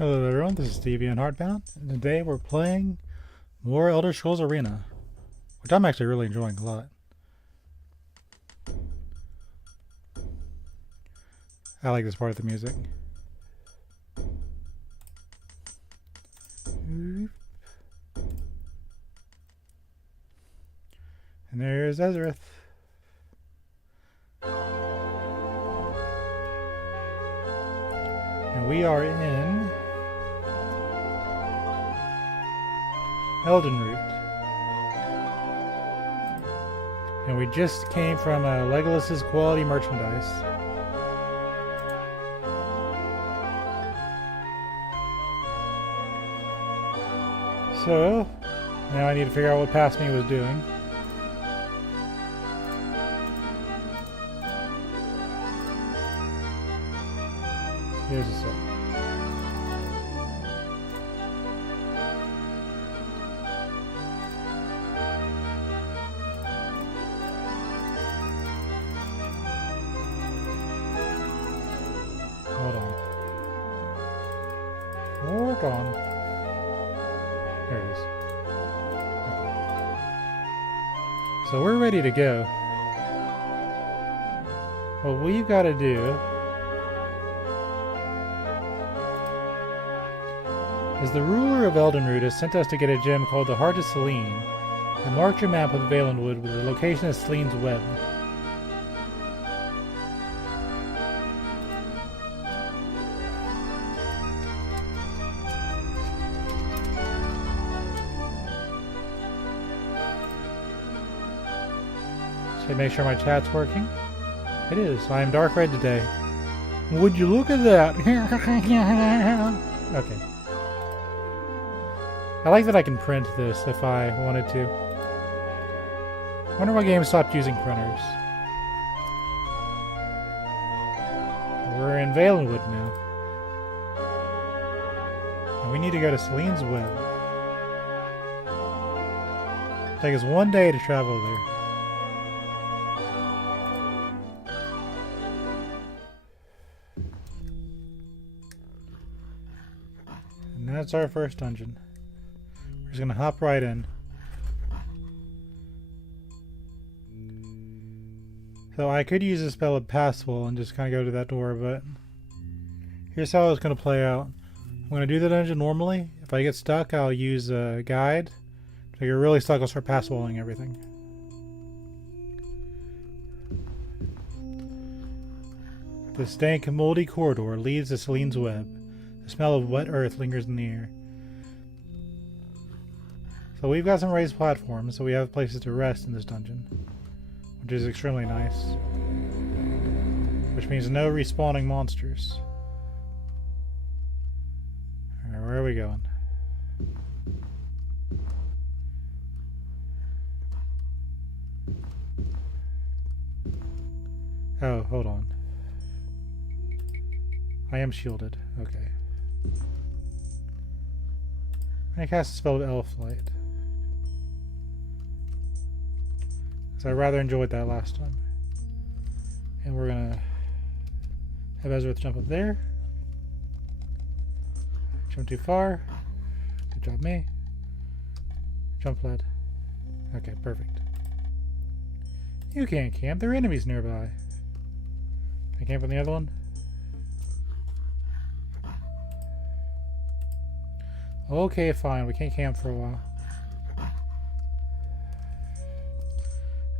Hello everyone, this is Stevie and Hardbound, and today we're playing more Elder Scrolls Arena, which I'm actually really enjoying a lot. I like this part of the music. And there's Ezrith. And we are in Elden Root. And we just came from Legolas's quality merchandise. So, now I need to figure out what past me was doing. Here's a set. Hold on. Hold on. There it is. Okay. So we're ready to go. What we've got to do is the ruler of Elden Root has sent us to get a gem called the Heart of Selene and mark your map with Valenwood with the location of Selene's web. Should I make sure my chat's working? It is. I am dark red today. Would you look at that? Okay. I like that I can print this if I wanted to. I wonder what game stopped using printers. We're in Valenwood now. And we need to go to Selene's web. It'll take us one day to travel there. And that's our first dungeon. We're just gonna hop right in. So I could use a spell of Passwell and just kind of go to that door, but here's how it's gonna play out. I'm gonna do the dungeon normally. If I get stuck, I'll use a guide. If I get really stuck, I'll start Passwelling everything. The stank, moldy corridor leads to Selene's web. The smell of wet earth lingers in the air. So we've got some raised platforms, so we have places to rest in this dungeon, which is extremely nice. Which means no respawning monsters. Alright, where are we going? Oh, hold on. I am shielded. Okay. I cast a spell of Elf Light. So I rather enjoyed that last time. And we're gonna have Ezrith jump up there. Jump too far. Good job, me. Jump led. Okay, perfect. You can't camp. There are enemies nearby. Can I camp on the other one? Okay, fine. We can't camp for a while.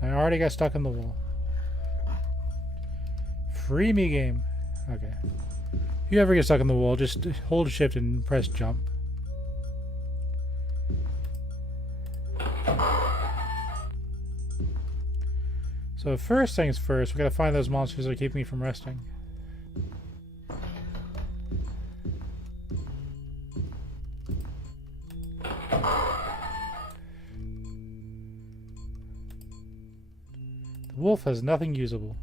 I already got stuck in the wall. Free me game. Okay. If you ever get stuck in the wall, just hold shift and press jump. So first things first, we gotta find those monsters that are keeping me from resting. The wolf has nothing usable.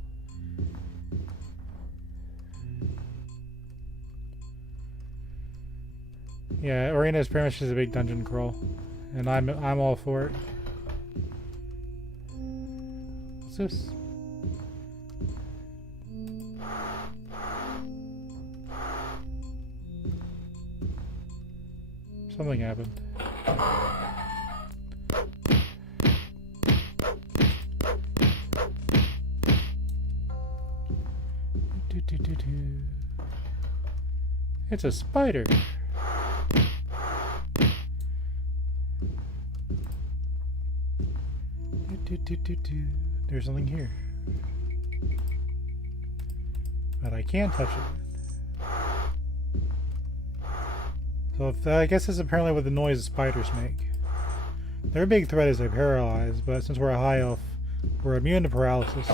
Yeah, Arena is pretty much just a big dungeon crawl, and I'm all for it. What's this? Something happened. It's a spider. There's something here. But I can't touch it. So if, I guess that's apparently what the noise spiders make. Their big threat is they're paralyzed, but since we're a high elf, we're immune to paralysis.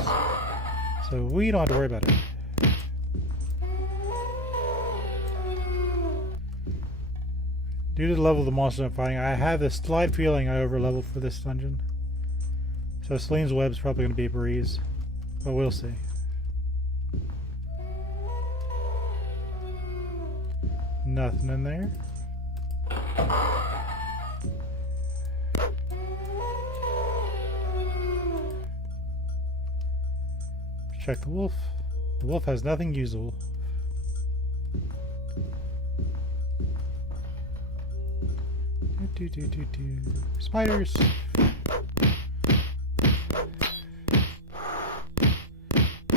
So we don't have to worry about it. Due to the level of the monster I'm fighting, I have this slight feeling I over-leveled for this dungeon. So Celine's web's probably going to be a breeze. But we'll see. Nothing in there. Check the wolf. The wolf has nothing usable. Spiders!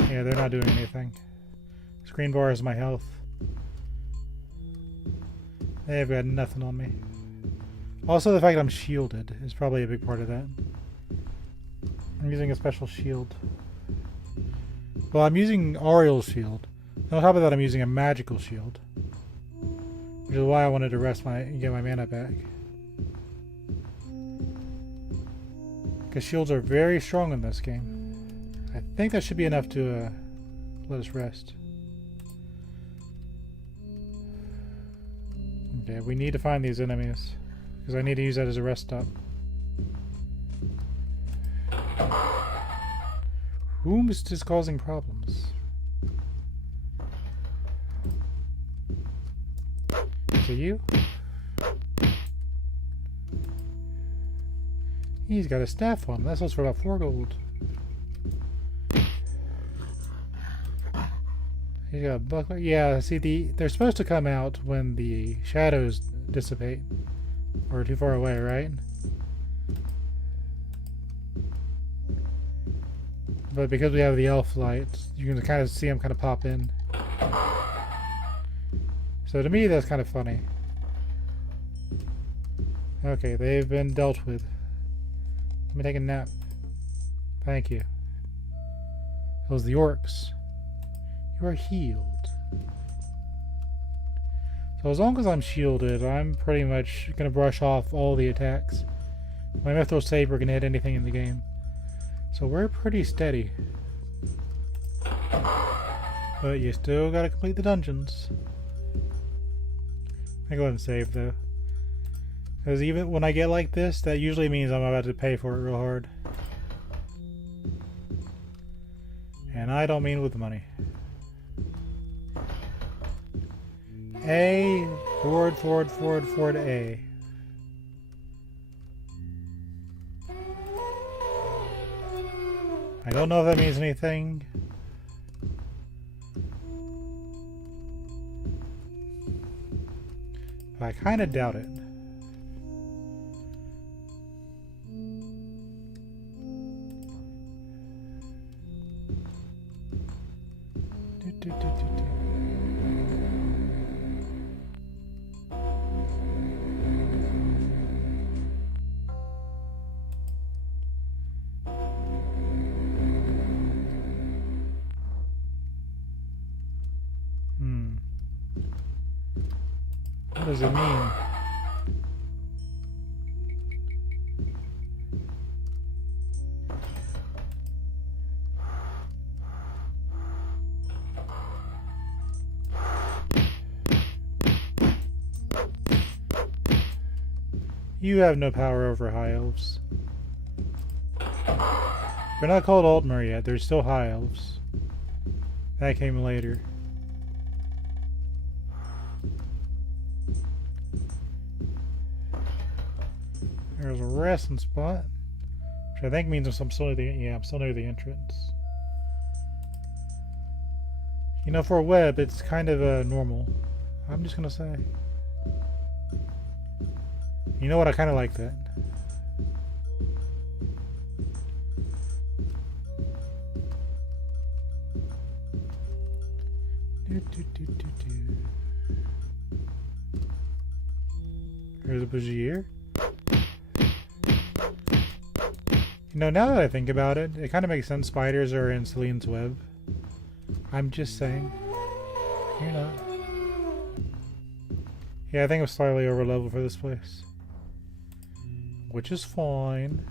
Yeah, they're not doing anything. Screen bar is my health. They've got nothing on me. Also, the fact I'm shielded is probably a big part of that. I'm using a special shield. Well, I'm using Uriel's shield. And on top of that, I'm using a magical shield. Which is why I wanted to rest and get my mana back. Because shields are very strong in this game. I think that should be enough to let us rest. Okay, we need to find these enemies. Because I need to use that as a rest stop. Whom is this causing problems? Is it you? He's got a staff on him. That sells for about 4 gold. He's got a buckler. Yeah, see, they're supposed to come out when the shadows dissipate. Or too far away, right? But because we have the elf light, you can kind of see them kind of pop in. So to me, that's kind of funny. Okay, they've been dealt with. Let me take a nap. Thank you. Those are the orcs. You are healed. So as long as I'm shielded, I'm pretty much going to brush off all the attacks. My mithril saber can hit anything in the game. So we're pretty steady. But you still gotta complete the dungeons. I go ahead and save though. Because even when I get like this, that usually means I'm about to pay for it real hard. And I don't mean with money. A, forward, forward, forward, forward, A. I don't know if that means anything. But I kind of doubt it. What does it mean? You have no power over high elves. They're not called Altmer yet, they're still high elves. That came later. There's a resting spot, which I think means I'm still near the entrance. You know, for a web, it's kind of normal. I'm just gonna say. You know what? I kind of like that. Here's a Bougier. You know, now that I think about it, it kind of makes sense spiders are in Celine's web. I'm just saying. You're not. Yeah, I think I'm slightly over level for this place. Which is fine.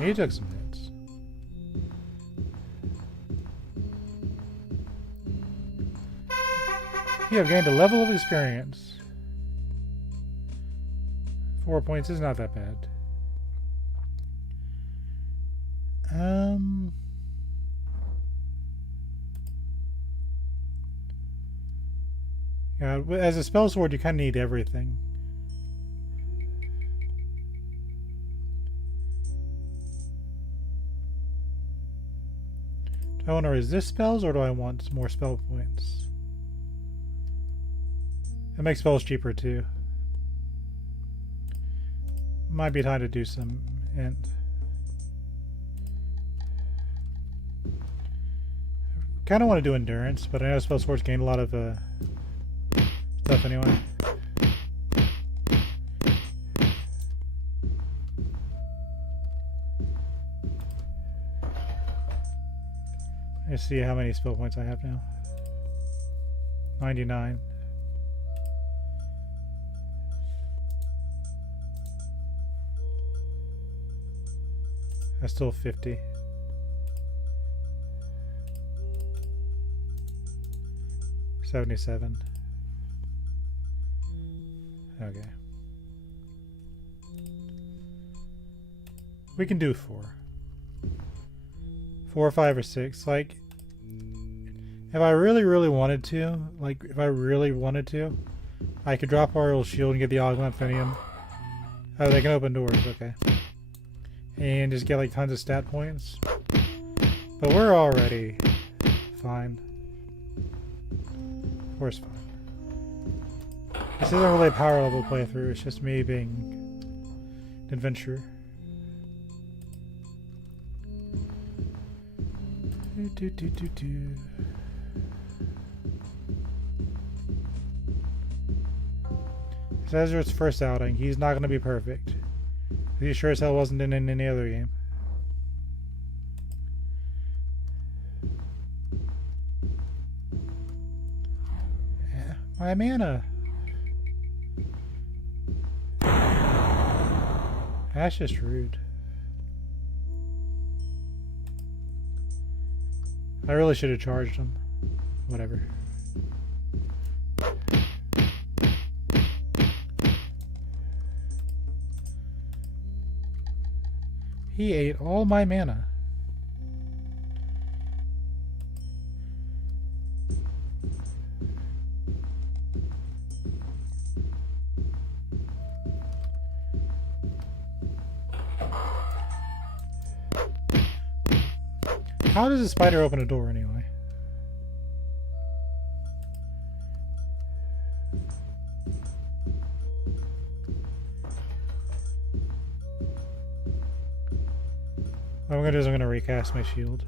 He took some hits. You have gained a level of experience. 4 points is not that bad. Yeah, as a spell sword, you kind of need everything. Do I want to resist spells, or do I want more spell points? It makes spells cheaper, too. Might be time to do some int. Kind of want to do endurance, but I know spell swords gain a lot of stuff anyway. Let's see how many spell points I have now. 99. That's still 50. $77. Okay. We can do 4. 4 or 5 or 6. Like, if I really wanted to, I could drop Uriel's shield and get the augment Finium. Oh, they can open doors, okay. And just get like tons of stat points. But we're already fine. Of course fine. This isn't really a power level playthrough, it's just me being an adventurer. It's Ezra's first outing. He's not going to be perfect. He sure as hell wasn't in any other game. Yeah, my mana. That's just rude. I really should have charged him. Whatever. He ate all my mana. How does a spider open a door anyway? What I'm going to do is I'm going to recast my shield.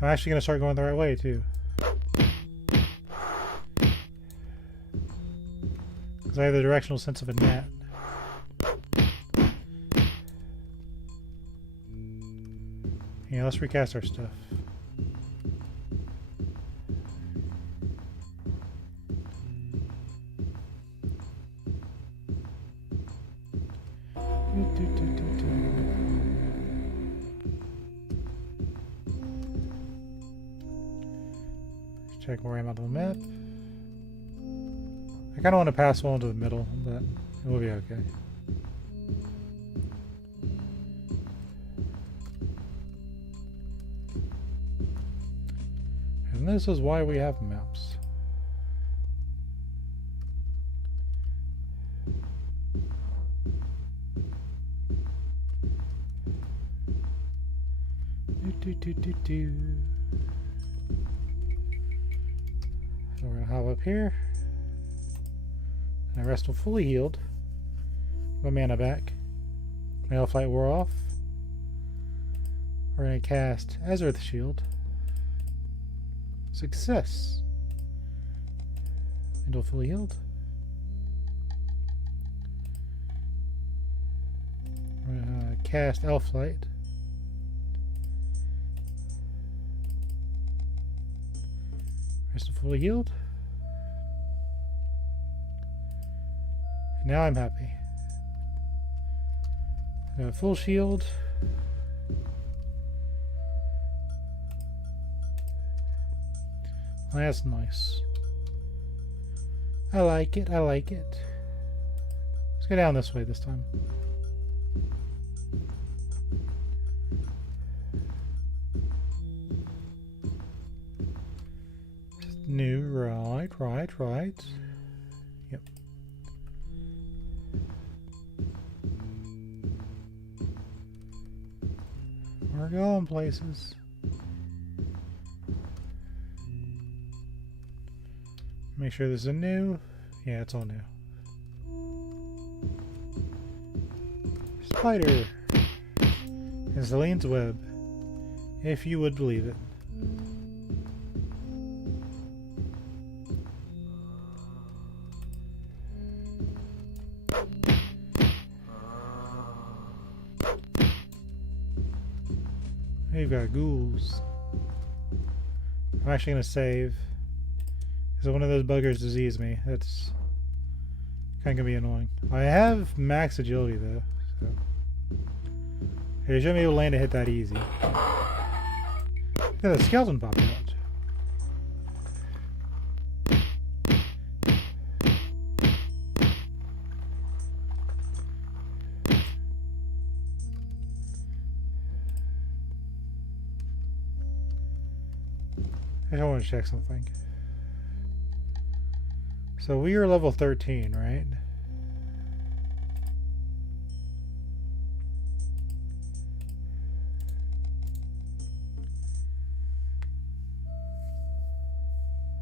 I'm actually going to start going the right way too. Because I have the directional sense of a gnat. Yeah, let's recast our stuff. Check where I'm on the map. I kind of want to pass one into the middle, but it will be okay. And this is why we have maps. So we're gonna hop up here. And I rest fully healed. My mana back. My elf light wore off. We're gonna cast as Earth Shield. Success. Window fully healed. We're gonna cast Elf Light. Rest fully healed. Now I'm happy. Full shield. That's nice. I like it, I like it. Let's go down this way this time. New, right. Yep. We're going places. Make sure this is a new. Yeah, it's all new. Spider. And Celine's web. If you would believe it. We've got ghouls. I'm actually going to save. Because one of those buggers diseased me. That's kind of going to be annoying. I have max agility though. So. Hey, you shouldn't be able to land a hit that easy. Yeah, the skeleton popped out. I want to check something. So we are level 13, right?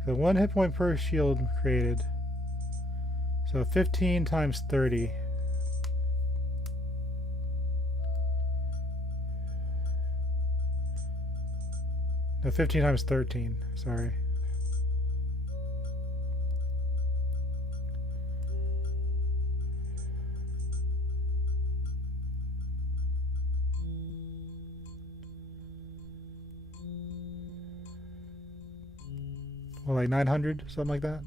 So 1 hit point per shield created. So 15 times 30. No, 15 times 13. Sorry. Well, like 900, something like that.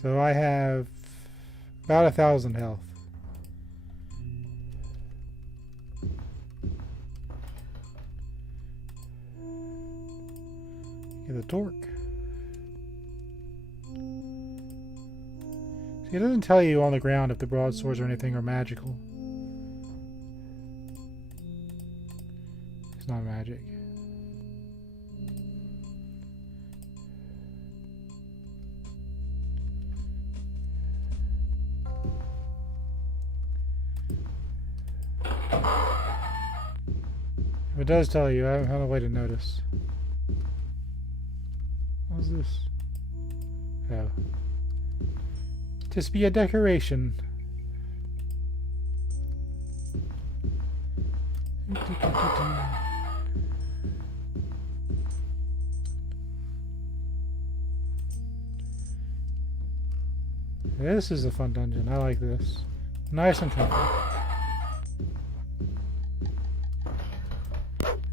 So I have about 1,000 health. Get the torque. See, it doesn't tell you on the ground if the broadswords or anything are magical. It's not magic. If it does tell you, I don't have a way to notice. What's this? Oh. Just be a decoration. This is a fun dungeon. I like this. Nice and comfy.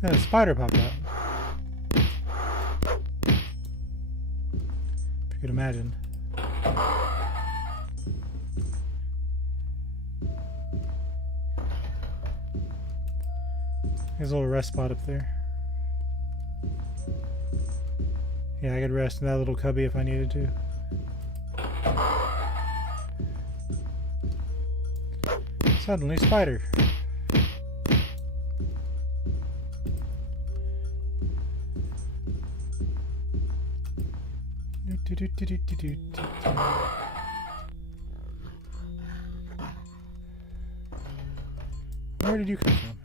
And a spider popped out. If you could imagine. There's a little rest spot up there. Yeah, I could rest in that little cubby if I needed to. Suddenly, spider. Where did you come from?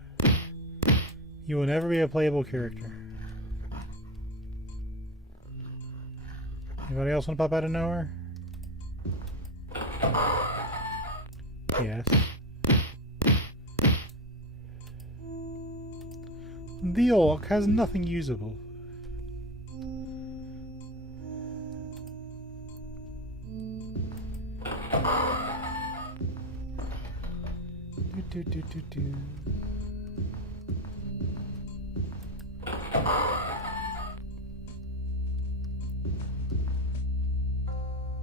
You will never be a playable character. Anybody else want to pop out of nowhere? Yes. The orc has nothing usable. Do.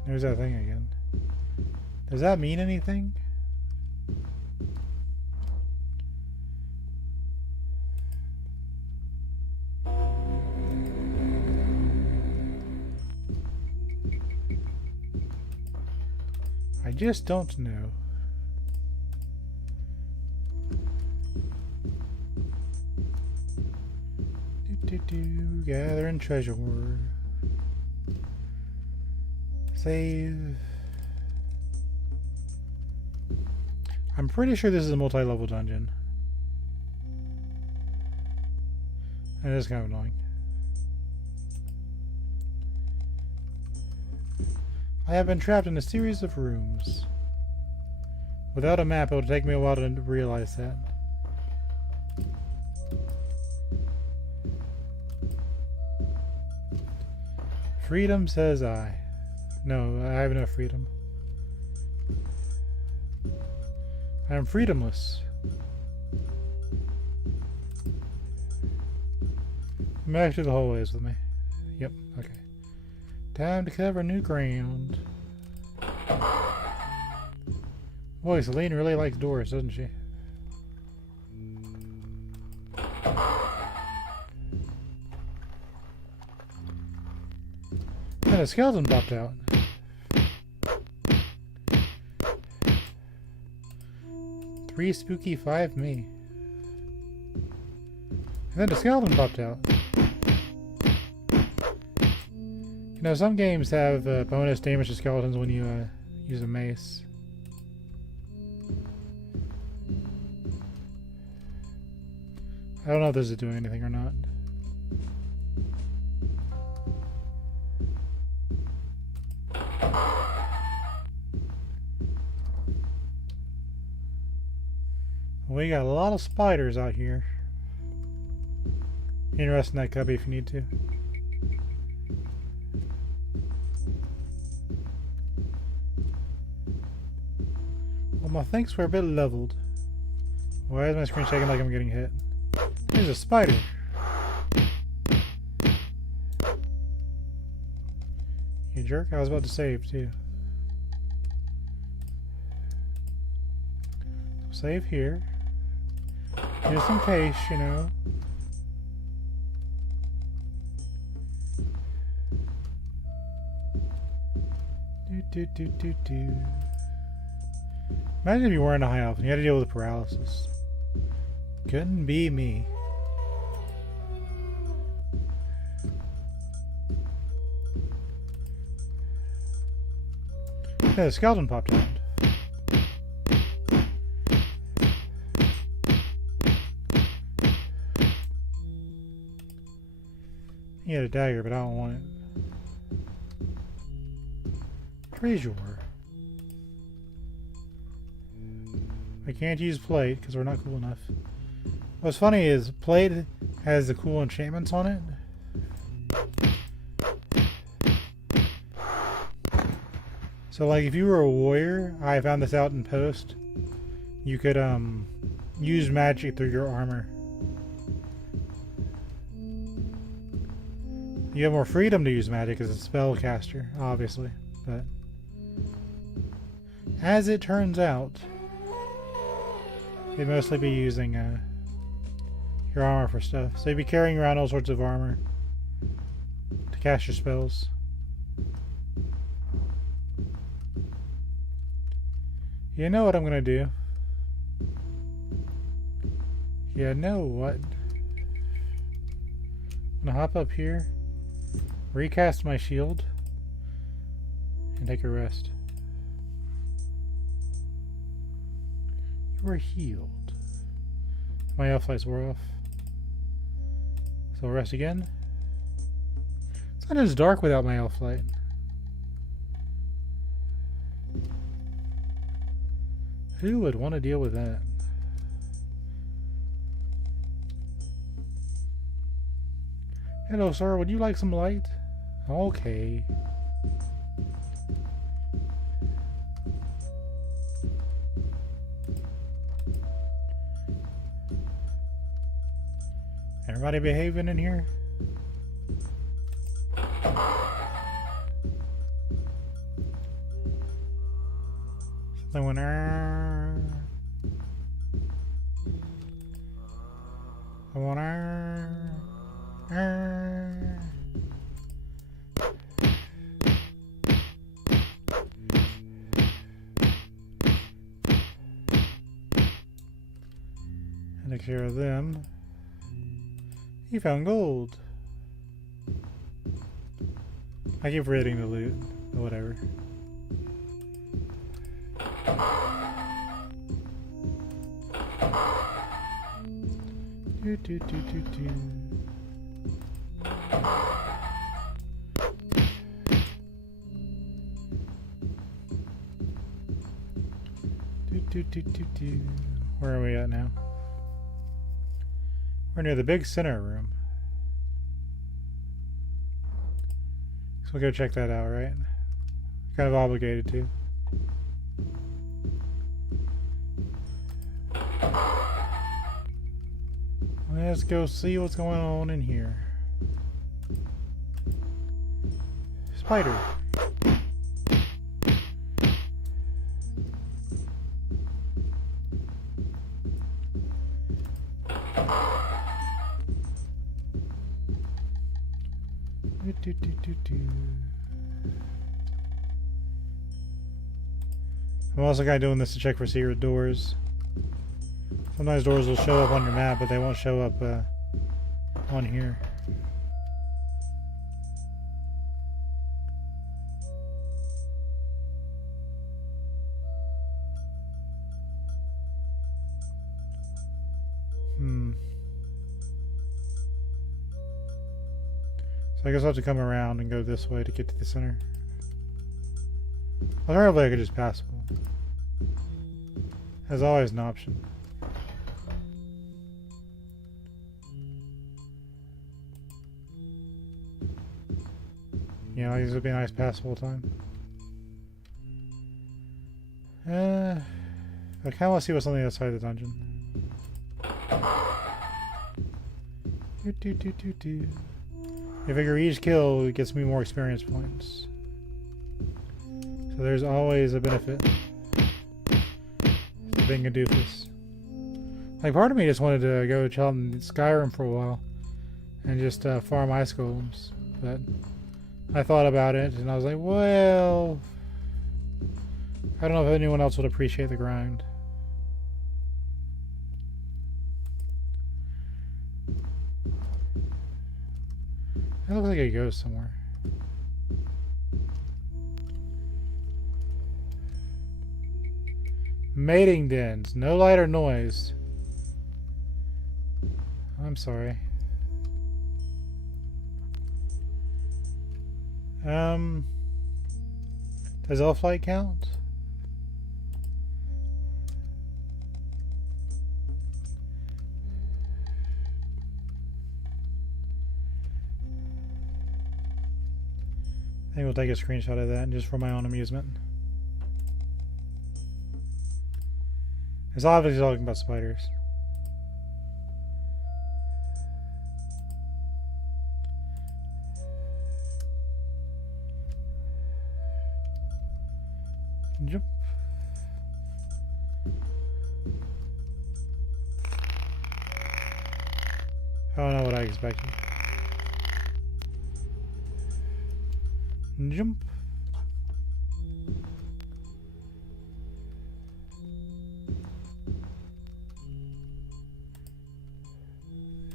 There's that thing again. Does that mean anything? I just don't know. Gathering treasure. Save. I'm pretty sure this is a multi-level dungeon. It is kind of annoying. I have been trapped in a series of rooms. Without a map, it would take me a while to realize that. Freedom, says I. No, I have no freedom. I am freedomless. Come back to the hallways with me. Yep, okay. Time to cover new ground. Boy, Celine really likes doors, doesn't she? And a skeleton popped out. 3 spooky, 5 me. And then a skeleton popped out. You know, some games have bonus damage to skeletons when you use a mace. I don't know if this is doing anything or not. We got a lot of spiders out here. Interesting that cubby if you need to. Well, my thinks we're a bit leveled. Why is my screen shaking like I'm getting hit? There's a spider. You jerk, I was about to save too. So save here. Just in case, you know. Do. Imagine if you weren't a high elf and you had to deal with paralysis. Couldn't be me. Yeah, the skeleton popped out. He had a dagger, but I don't want it. Treasure. I can't use plate because we're not cool enough. What's funny is plate has the cool enchantments on it. So like if you were a warrior, I found this out in post, you could use magic through your armor. You have more freedom to use magic as a spellcaster, obviously, but as it turns out, you'd mostly be using your armor for stuff. So you'd be carrying around all sorts of armor to cast your spells. You know what I'm gonna do? You know what? I'm gonna hop up here, recast my shield, and take a rest. You are healed. My elf lights wore off. So we'll rest again. It's not as dark without my elf light. Who would want to deal with that? Hello, sir. Would you like some light? Okay. Everybody behaving in here? Something went and take care of them. You found gold. I keep forgetting to loot, but whatever. Do, do, do, do, do. Do, do, do, do. Where are we at now? We're near the big center room. So we'll go check that out, right? Kind of obligated to. Let's go see what's going on in here. Spider. I'm also kind of doing this to check for secret doors. Sometimes doors will show up on your map, but they won't show up on here. So I guess I'll have to come around and go this way to get to the center. Alternatively, I could just pass. There's always an option. Yeah, like this would be a nice passable time. I kind of want to see what's on the other side of the dungeon. I figure each kill gets me more experience points. So there's always a benefit to being a doofus. Like, part of me just wanted to go chill in Skyrim for a while and just farm ice golems, but I thought about it and I was like, well, I don't know if anyone else would appreciate the grind. It looks like it goes somewhere. Mating dens. No light or noise. I'm sorry. Does elf light count? I think we'll take a screenshot of that just for my own amusement. It's obviously talking about spiders. Jump. I don't know what I expected. Jump.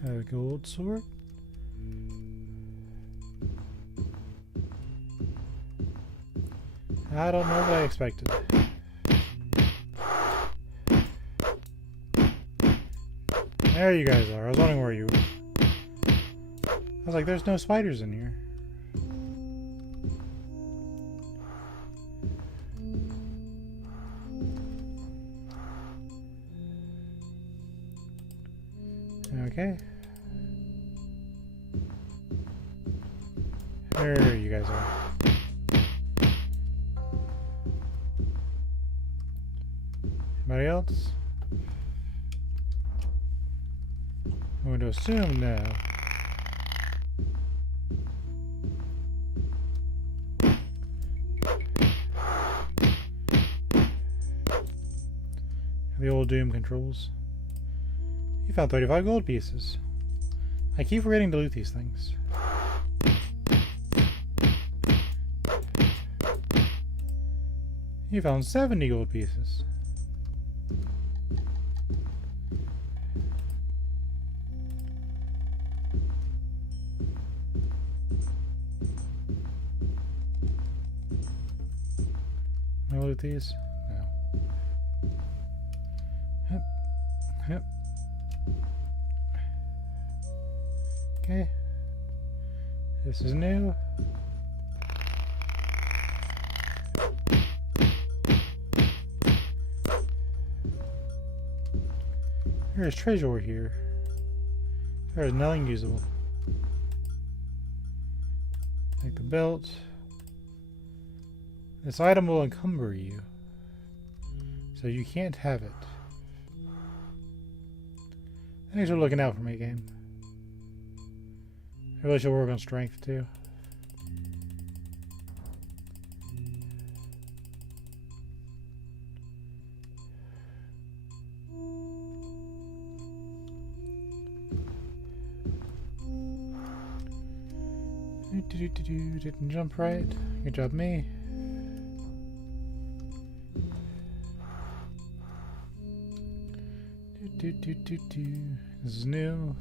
A gold sword. I don't know what I expected. There you guys are. I was wondering where you were. I was like, there's no spiders in here. Okay. There you guys are. Anybody else? I'm going to assume no. The old Doom controls. You found 35 gold pieces. I keep forgetting to loot these things. You found 70 gold pieces. Can I loot these? No. Yep. Yep. Okay. This is new. There's treasure here. There's nothing usable. Take the belt. This item will encumber you, so you can't have it. Thanks for looking out for me, game. I really should work on strength too. Didn't jump right. Good job, me. This is new.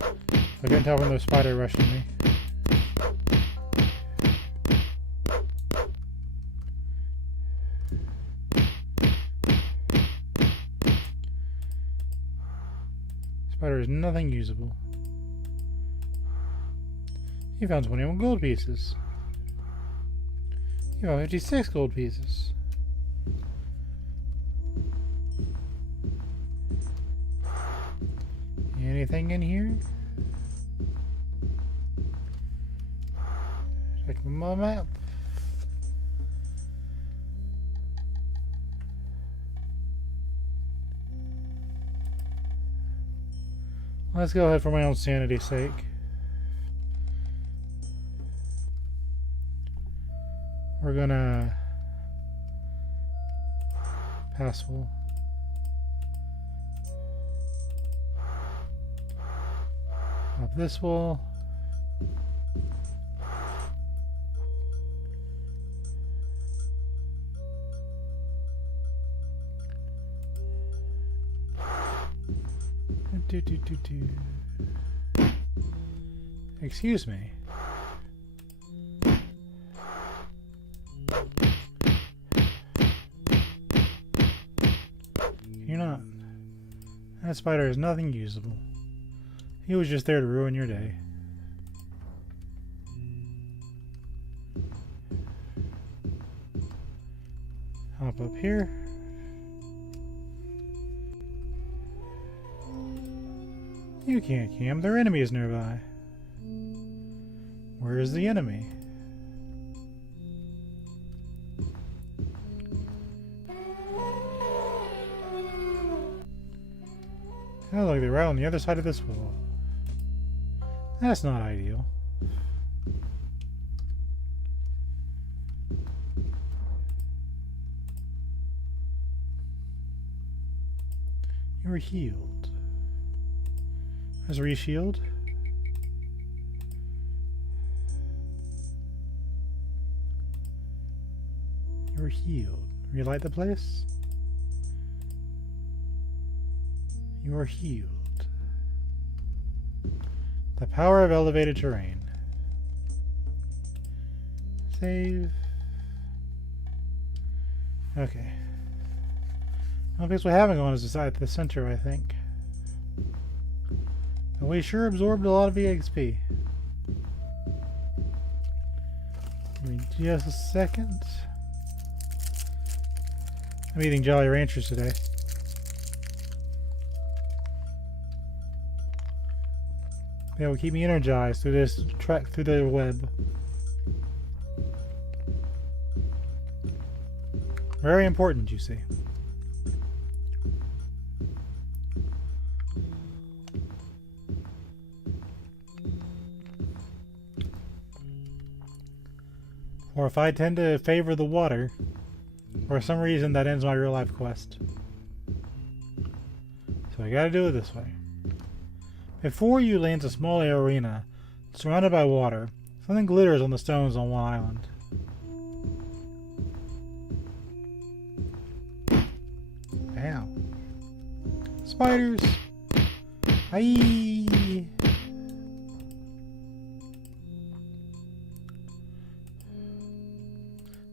I can't tell when the spider rushing me. Spider is nothing usable. You found 21 gold pieces. You found 56 gold pieces. Anything in here? Check my map. Let's go ahead for my own sanity's sake. We're gonna pass full. Up this wall. Excuse me. You're not. That spider is nothing usable. He was just there to ruin your day. Hop up here. You can't camp. There are enemies nearby. Where is the enemy? Oh, look, they're right on the other side of this wall. That's not ideal. You're healed. There's a re-shield. You're healed. Relight the place. You are healed. The power of elevated terrain. Save. Okay. Well, I guess what we haven't gone is at the center, I think. We sure absorbed a lot of EXP. Give me just a second. I'm eating Jolly Ranchers today. They will keep me energized through this trek through the web. Very important, you see. Or if I tend to favor the water, for some reason that ends my real life quest. So I gotta do it this way. Before you lands a small arena, surrounded by water. Something glitters on the stones on one island. Ow. Spiders! Aye!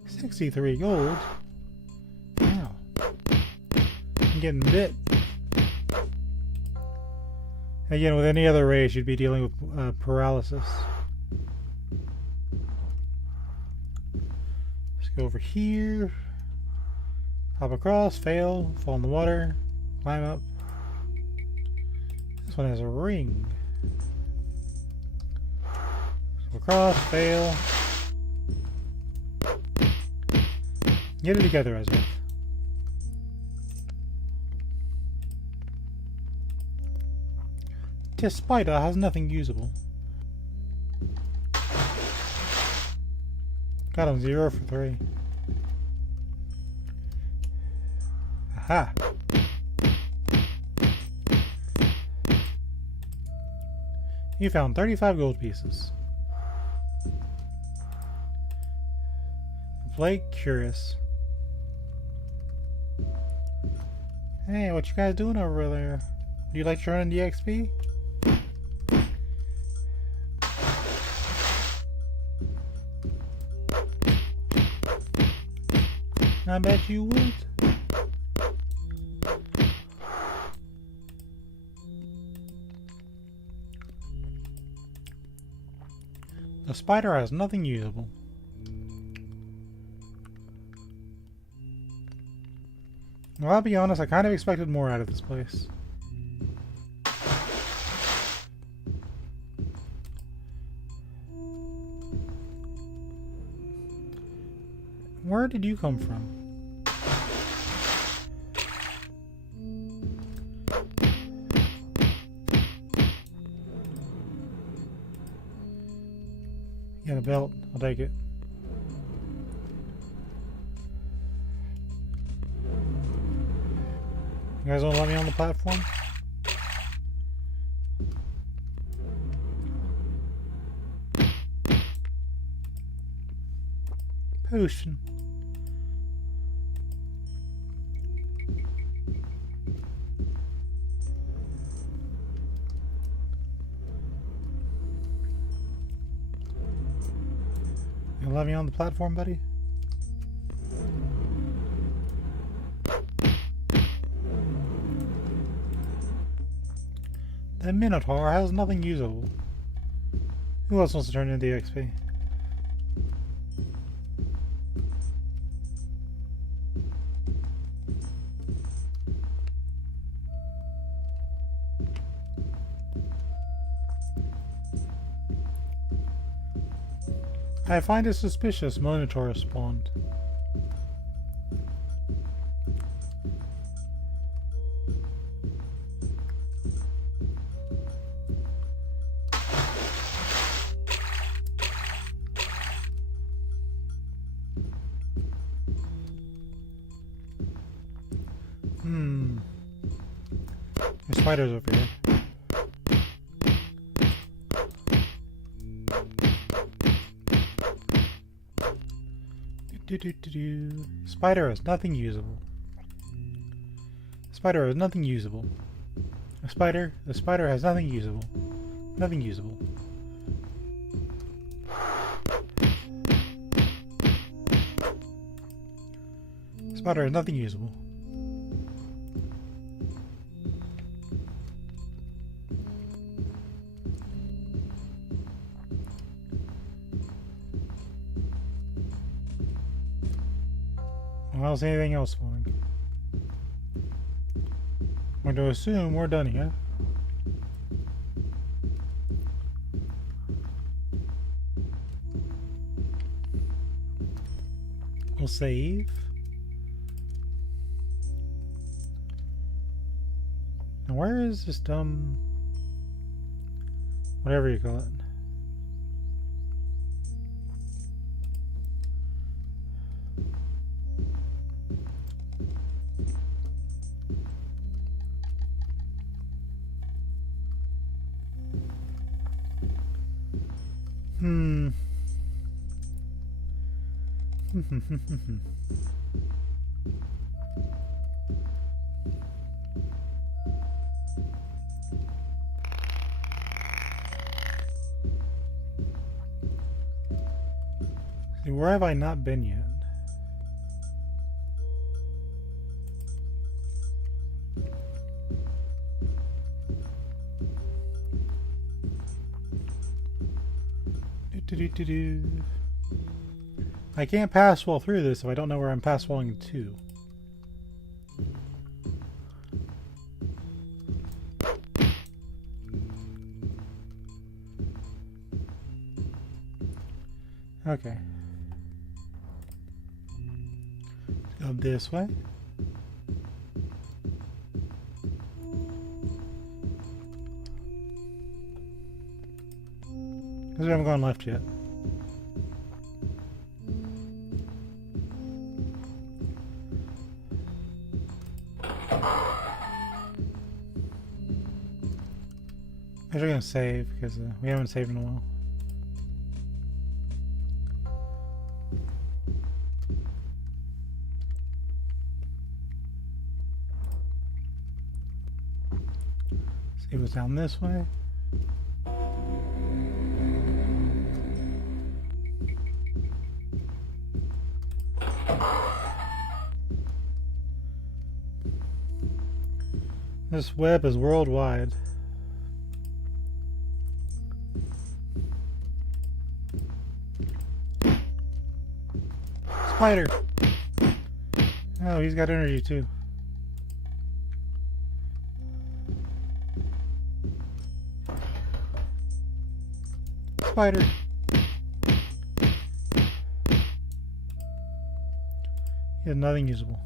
63 gold. Wow. I'm getting bit. Again, with any other race, you'd be dealing with paralysis. Let's go over here. Hop across, fail, fall in the water, climb up. This one has a ring. Go across, fail. Get it together, Ezra. This spider has nothing usable. Got him 0 for 3. Aha! You found 35 gold pieces. Blake Curious. Hey, what you guys doing over there? Do you like to run the XP? I bet you would. The spider has nothing usable. Well, I'll be honest, I kind of expected more out of this place. Where did you come from? Yeah, a belt. I'll take it. You guys want to let me on the platform? Potion. You let me on the platform, buddy? That Minotaur has nothing usable. Who else wants to turn into the XP? I find it suspicious Minotaur spawned. There's spiders over here. Spider has nothing usable. Spider has nothing usable. The spider has nothing usable. Nothing usable. Spider has nothing usable. I don't see anything else spawning. I'm going to assume we're done here. We'll save. Now where is this dumb... whatever you call it? Where have I not been yet? I can't pass wall through this if I don't know where I'm pass walling to. Okay. Go this way. Because we haven't gone left yet. I'm actually going to save because we haven't saved in a while. See what's down this way. This web is worldwide. Spider! Oh, he's got energy too. Spider! He has nothing usable.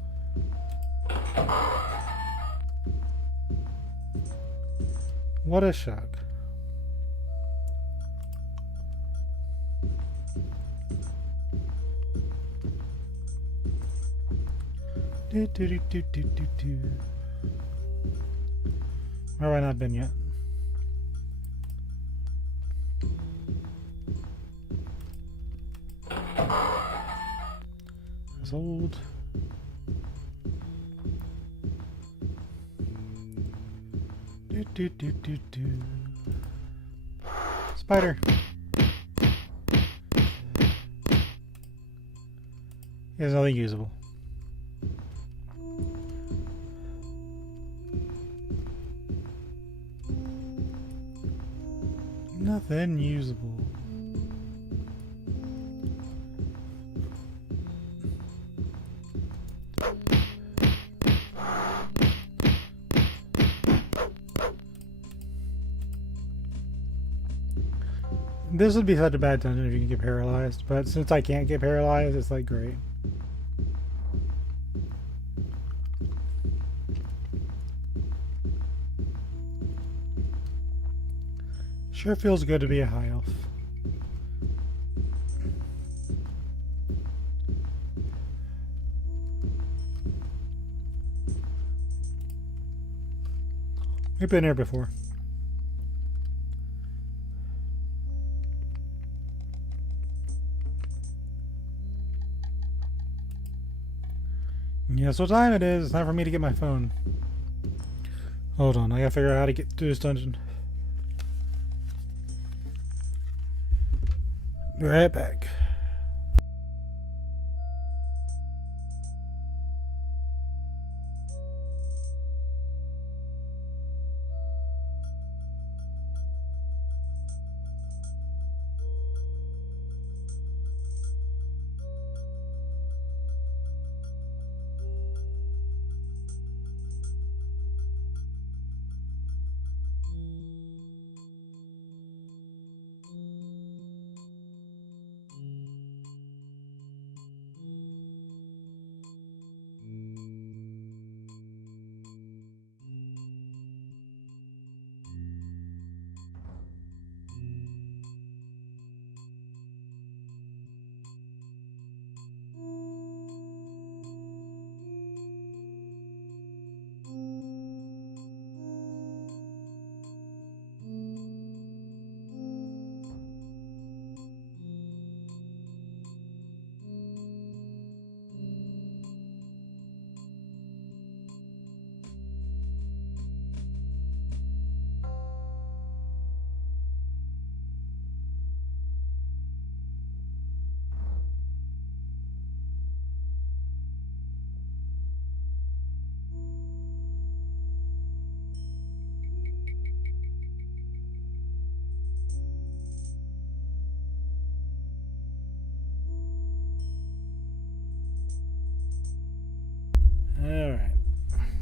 What a shock. Where have I not been yet? It's old. Spider. He has nothing usable. Nothing usable. This would be such a bad dungeon if you can get paralyzed, but since I can't get paralyzed, it's like great. Sure feels good to be a high elf. We've been here before. Guess what time it is? It's time for me to get my phone. Hold on, I gotta figure out how to get through this dungeon. Be right back.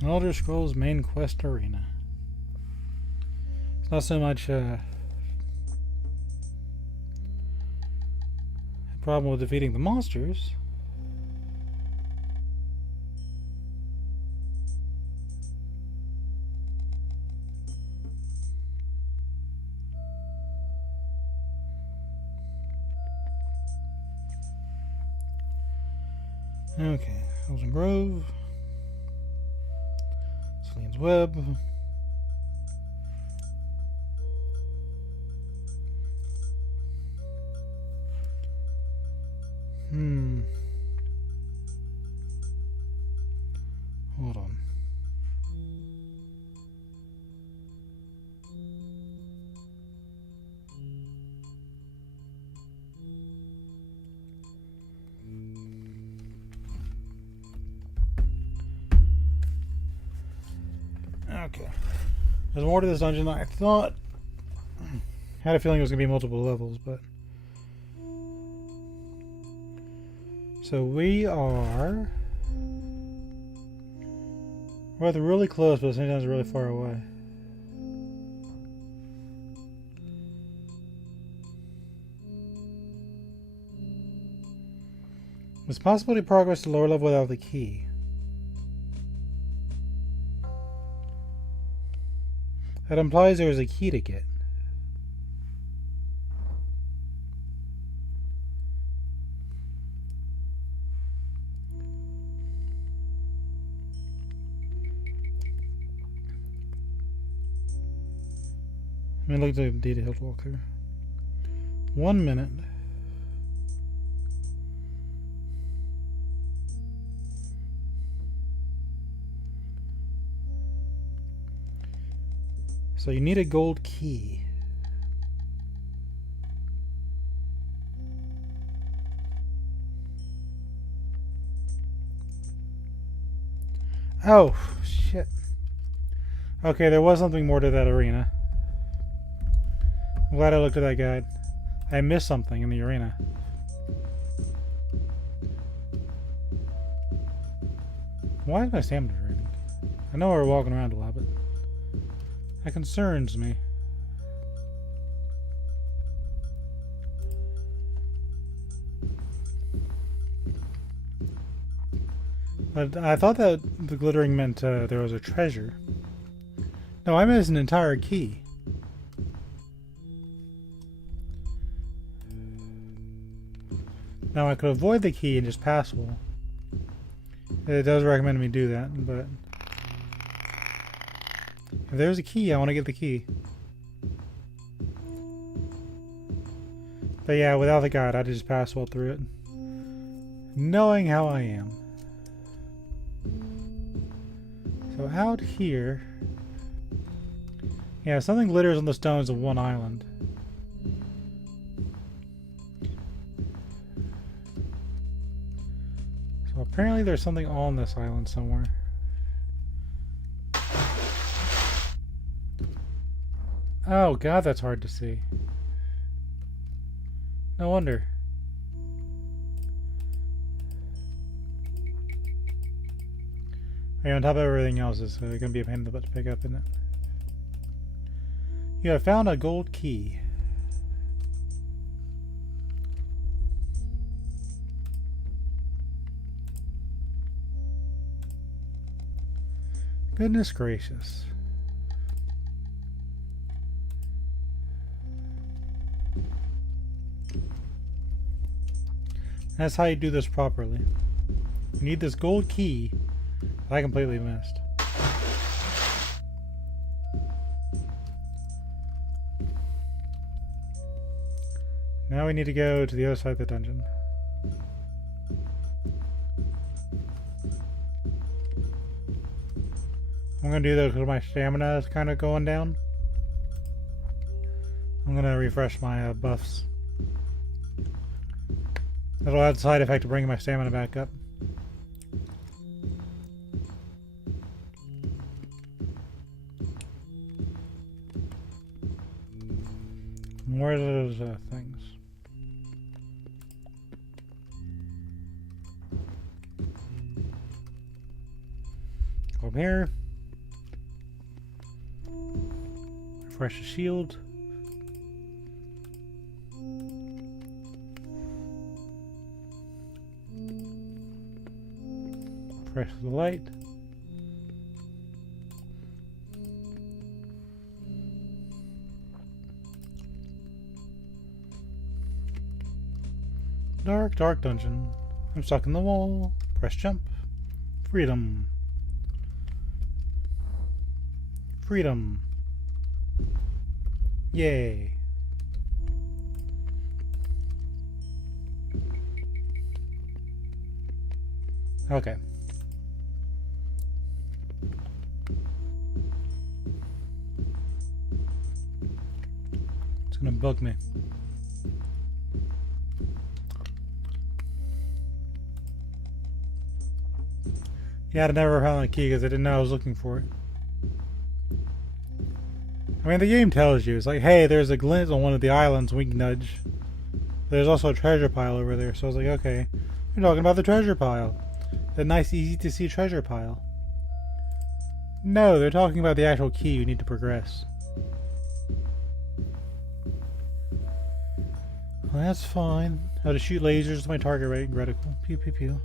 Elder Scrolls main quest arena. It's not so much a problem with defeating the monsters. Okay, Elden Grove. Celine's Web. Hold on. Okay. There's more to this dungeon than I thought. Had a feeling it was going to be multiple levels, but... So we are... We're either really close, but sometimes really far away. It's possible to progress to lower level without the key. That implies there's a key to get. Let me look at the detailed walkthrough. 1 minute. So you need a gold key. Oh, shit. Okay, there was something more to that arena. I'm glad I looked at that guide. I missed something in the arena. Why is my stamina draining? I know we're walking around a lot, but that concerns me. But I thought that the glittering meant there was a treasure. No, I missed an entire key. Now I could avoid the key and just pass well. It does recommend me do that, but if there's a key, I want to get the key. But yeah, without the guide, I just pass well through it, knowing how I am. So out here, yeah, something glitters on the stones of one island. So apparently there's something on this island somewhere. Oh god, that's hard to see. No wonder. Okay, on top of everything else, it's going to be a pain in the butt to pick up, isn't it? You have found a gold key. Goodness gracious. That's how you do this properly. You need this gold key that I completely missed. Now we need to go to the other side of the dungeon. I'm going to do that because my stamina is kind of going down. I'm going to refresh my buffs. That'll have the side effect of bringing my stamina back up. Where are those things? Go up here. Refresh the shield. Refresh the light. Dark, dark dungeon. I'm stuck in the wall. Press jump. Freedom. Freedom. Yay. Okay. It's gonna bug me. Yeah, I never found that key because I didn't know I was looking for it. I mean, the game tells you. It's like, hey, there's a glint on one of the islands, wink nudge. There's also a treasure pile over there. So I was like, okay, you're talking about the treasure pile. The nice, easy to see treasure pile. No, they're talking about the actual key you need to progress. Well, that's fine. How to shoot lasers with my target reticle. Pew pew pew.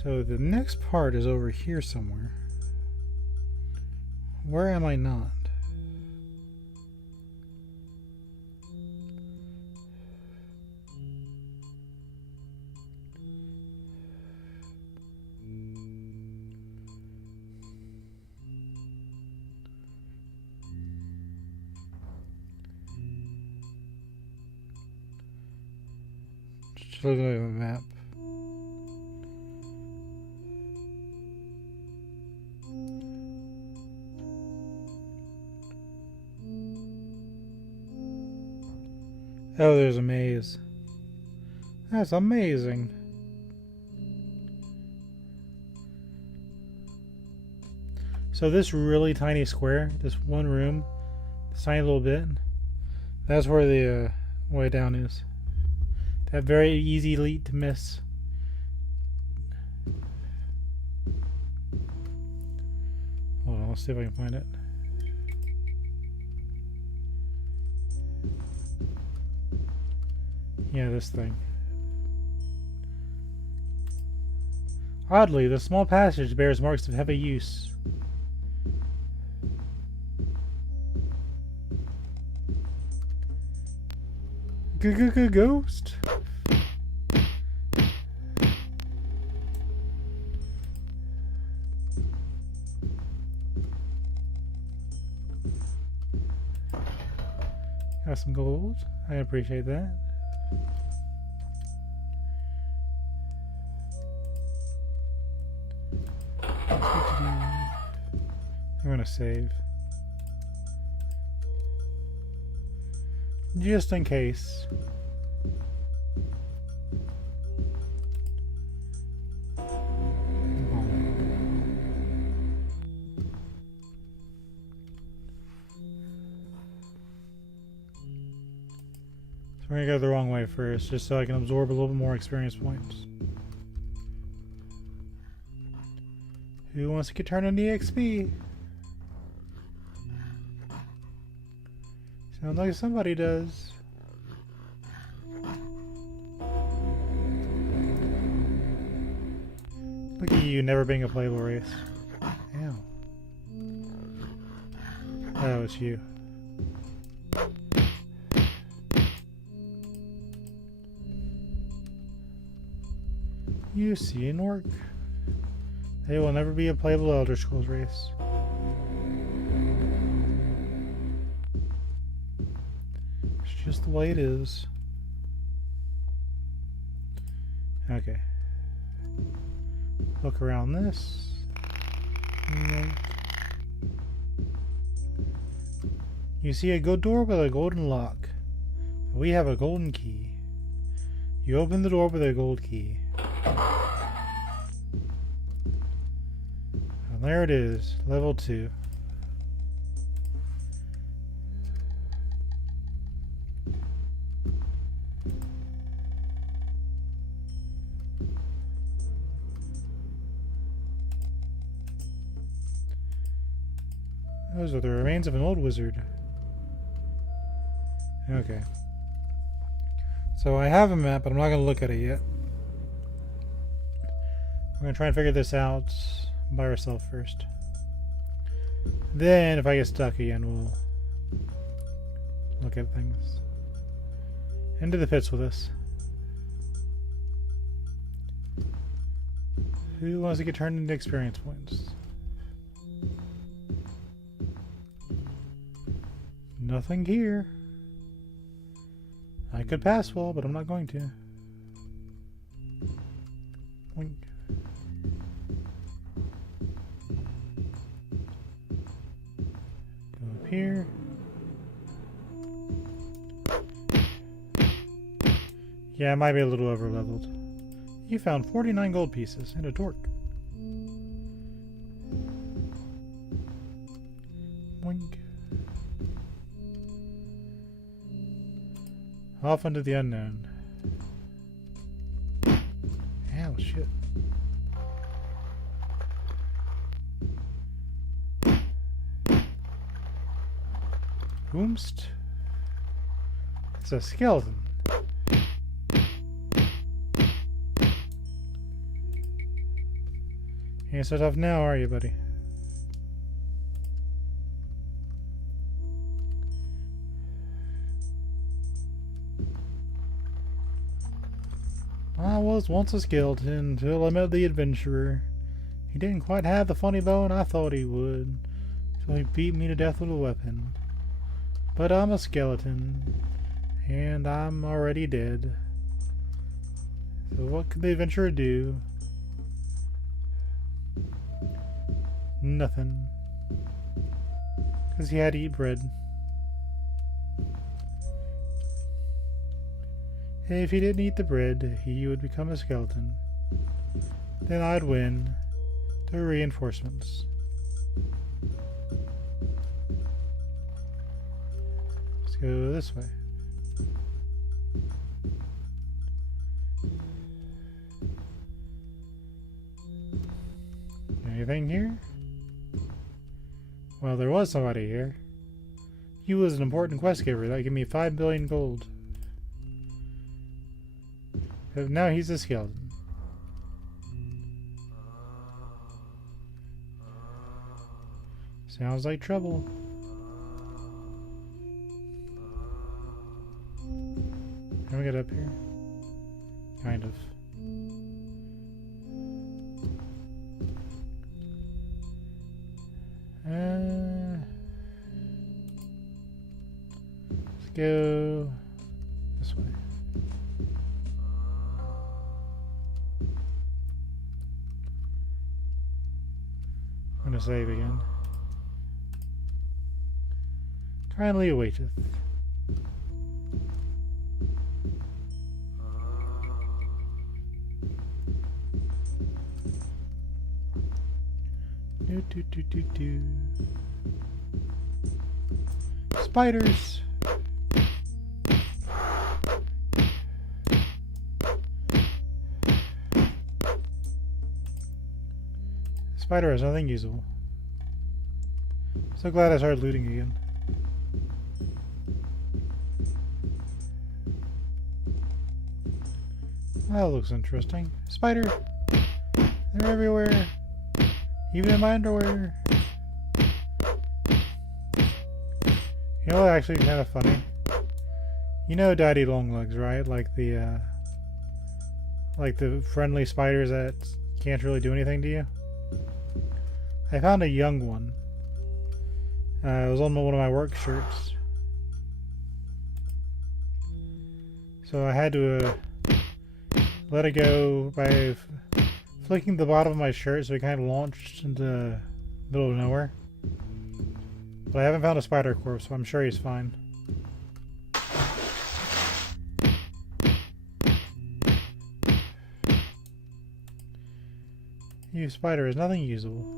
So the next part is over here somewhere. Where am I not? Just look at the map. Oh, there's a maze. That's amazing. So this really tiny square, this one room, this tiny little bit, that's where the way down is. That very easy lead to miss. Hold on, let's see if I can find it. Yeah, this thing. Oddly, the small passage bears marks of heavy use. Ghost? Got some gold. I appreciate that. I'm gonna save. Just in case. So we're gonna go the wrong way first, just so I can absorb a little bit more experience points. Who wants to get turned into EXP? Sounds like somebody does. Look at you, never being a Playboy. Ow. Oh, it's you. You see an orc. They will never be a playable Elder Scrolls race. It's just the way it is. Okay. Look around this. You see a good door with a golden lock. We have a golden key. You open the door with a gold key. And there it is, level 2. Those are the remains of an old wizard. Okay. So I have a map, but I'm not going to look at it yet. We're going to try and figure this out by ourselves first. Then, if I get stuck again, we'll look at things. Into the pits with us. Who wants to get turned into experience points? Nothing here. I could pass well, but I'm not going to. Wink. Go up here. Yeah, I might be a little over leveled. You found 49 gold pieces and a torque. Wink. Off into the unknown. Ow, shit. Whomst? It's a skeleton. You ain't so tough now, are you, buddy? I was once a skeleton until I met the adventurer. He didn't quite have the funny bone I thought he would, so he beat me to death with a weapon. But I'm a skeleton, and I'm already dead. So what could the adventurer do? Nothing. Because he had to eat bread. If he didn't eat the bread, he would become a skeleton. Then I'd win the reinforcements. Let's go this way. Anything here? Well, there was somebody here. He was an important quest giver that gave me 5 billion gold. But now he's a skeleton. Sounds like trouble. Can we get up here? Kind of. Let's go this way. I'm gonna save again. Kindly awaiteth. Do. Spiders. Spider has nothing usable. So glad I started looting again. That looks interesting. Spider! They're everywhere. Even in my underwear. You know what actually is kind of funny? You know Daddy Longlegs, right? Like the friendly spiders that can't really do anything to you? I found a young one. It was on one of my work shirts. So I had to let it go by flicking the bottom of my shirt, so it kind of launched into the middle of nowhere. But I haven't found a spider corpse, so I'm sure he's fine. You spider is nothing usable.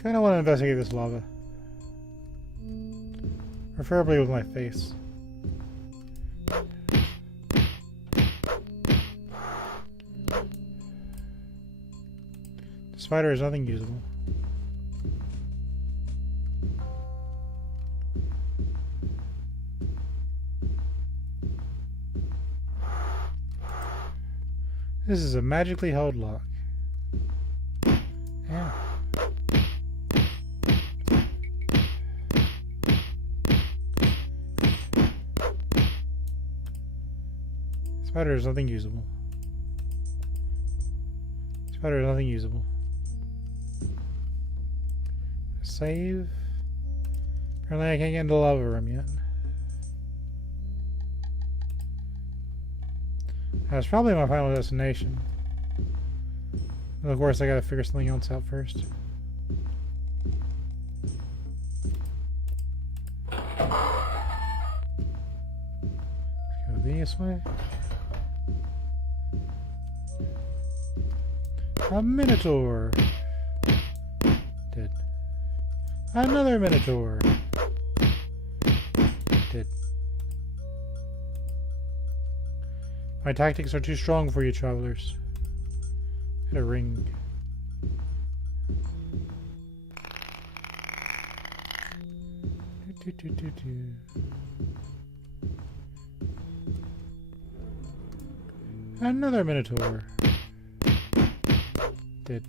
Kinda want to investigate this lava. Preferably with my face. Spider is nothing usable. This is a magically held lock. Yeah. Spider is nothing usable. Spider is nothing usable. Save. Apparently I can't get into the lava room yet. That's probably my final destination. And of course I gotta figure something else out first. Let's go this way. A Minotaur! Dead. Another Minotaur! Dead. My tactics are too strong for you, travelers. Got a ring. Another Minotaur. Dead.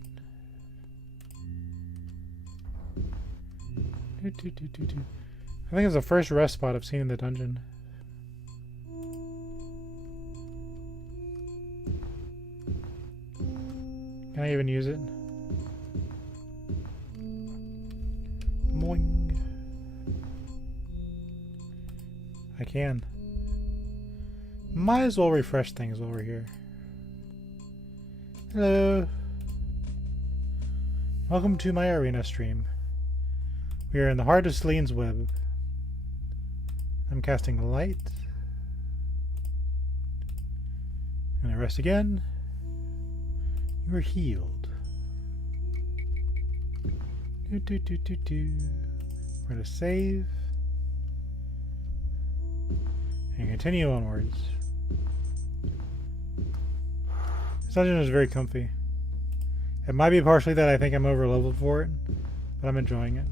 I think it's the first rest spot I've seen in the dungeon. Can I even use it? Moing. I can. Might as well refresh things while we're here. Hello. Welcome to my arena stream. We are in the heart of Selene's web. I'm casting light. And I rest again. You are healed. We're going to save. And continue onwards. This dungeon is very comfy. It might be partially that I think I'm over leveled for it, but I'm enjoying it.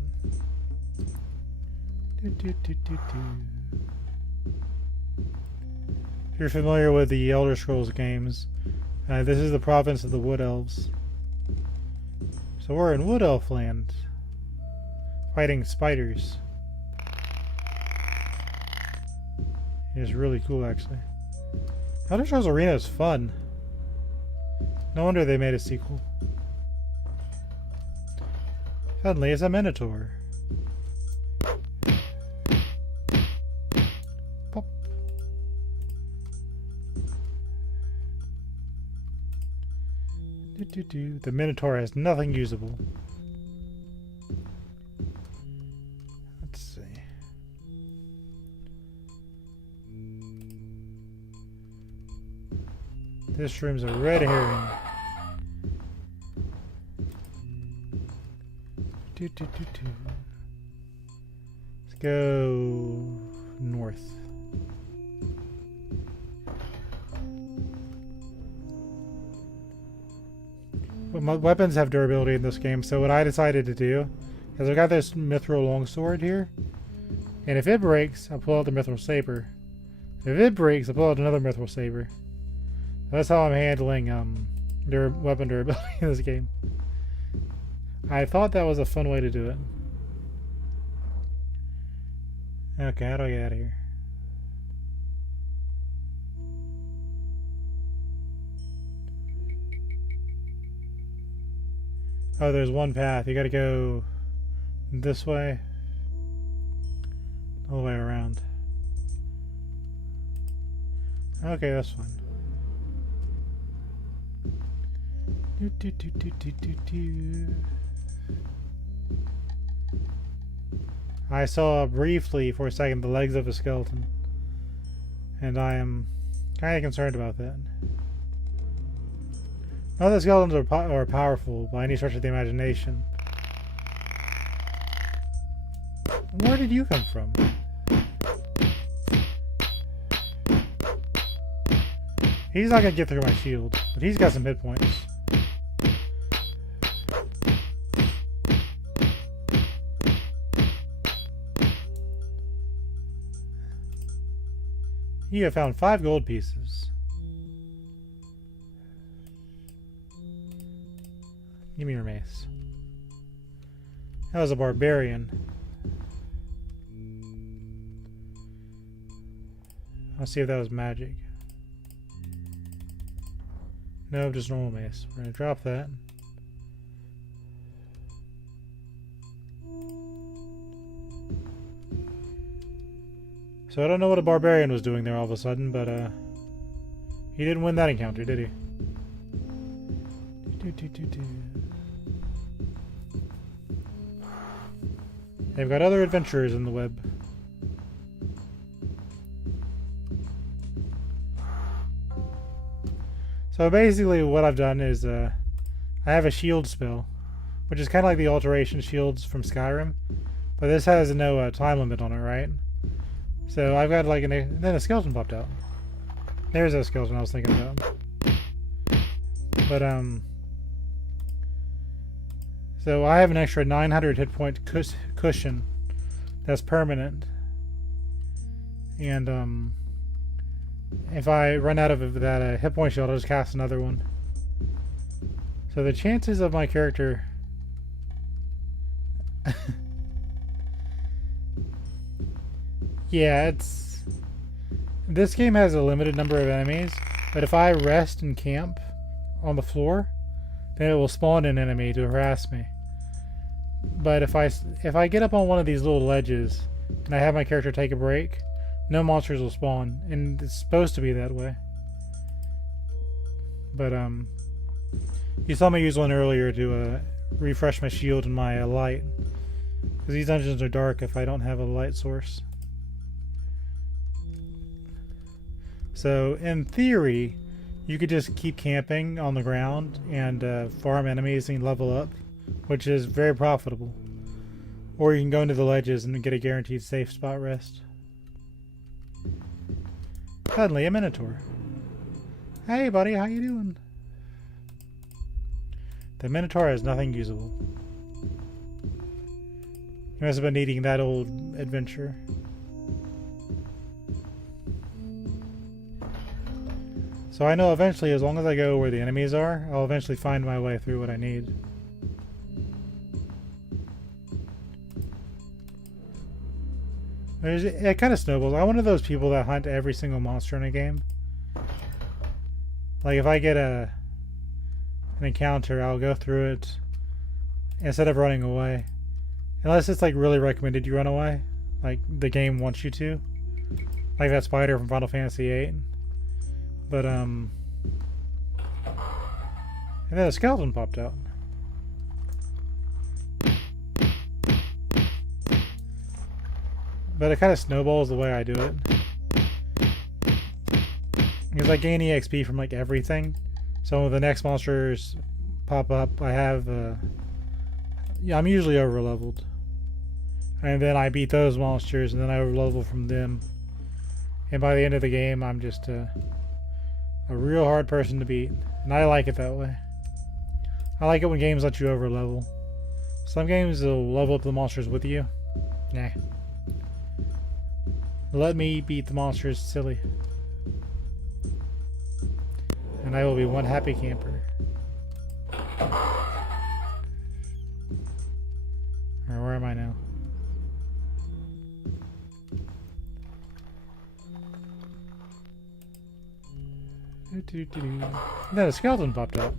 If you're familiar with the Elder Scrolls games, this is the province of the Wood Elves. So we're in Wood Elf land, fighting spiders. It's really cool, actually. Elder Scrolls Arena is fun. No wonder they made a sequel. Suddenly it's a Minotaur. Pop. The Minotaur has nothing usable. Let's see. This room's a red herring. Let's go north. Well, my weapons have durability in this game, so what I decided to do is I've got this mithril longsword here, and if it breaks, I'll pull out the mithril saber. If it breaks, I'll pull out another mithril saber. That's how I'm handling weapon durability in this game. I thought that was a fun way to do it. Okay, how do I get out of here? Oh, there's one path. You gotta go this way. All the way around. Okay, that's fine. I saw briefly for a second the legs of a skeleton, and I am kind of concerned about that. Not that skeletons are powerful by any stretch of the imagination. Where did you come from? He's not gonna get through my shield, but he's got some hit points. You have found 5 gold pieces. Give me your mace. That was a barbarian. I'll see if that was magic. No, just normal mace. We're gonna drop that. So I don't know what a barbarian was doing there all of a sudden, but he didn't win that encounter, did he? They've got other adventurers in the web. So basically what I've done is I have a shield spell, which is kind of like the alteration shields from Skyrim, but this has no time limit on it, right? So I've got like then a skeleton popped out. There's a skeleton I was thinking about. But so I have an extra 900 hit point cushion that's permanent, and if I run out of that hit point shield, I'll just cast another one. So the chances of my character yeah, this game has a limited number of enemies, but if I rest and camp on the floor, then it will spawn an enemy to harass me. But if I get up on one of these little ledges and I have my character take a break, no monsters will spawn, and it's supposed to be that way. But you saw me use one earlier to refresh my shield and my light, because these dungeons are dark if I don't have a light source. So in theory, you could just keep camping on the ground and farm enemies and level up, which is very profitable. Or you can go into the ledges and get a guaranteed safe spot rest. Suddenly a minotaur. Hey buddy, how you doing? The minotaur has nothing usable. He must have been needing that old adventure. So I know eventually, as long as I go where the enemies are, I'll eventually find my way through what I need. It kind of snowballs. I'm one of those people that hunt every single monster in a game. Like if I get an encounter, I'll go through it instead of running away. Unless it's like really recommended you run away. Like the game wants you to. Like that spider from Final Fantasy VIII. But and then a skeleton popped out. But it kind of snowballs the way I do it. Because I gain EXP from like everything. So when the next monsters pop up, I have yeah, I'm usually over leveled. And then I beat those monsters and then I over level from them. And by the end of the game, I'm just a real hard person to beat. And I like it that way. I like it when games let you over level. Some games will level up the monsters with you. Nah. Let me beat the monsters, silly. And I will be one happy camper. Or where am I now? Then a skeleton popped out.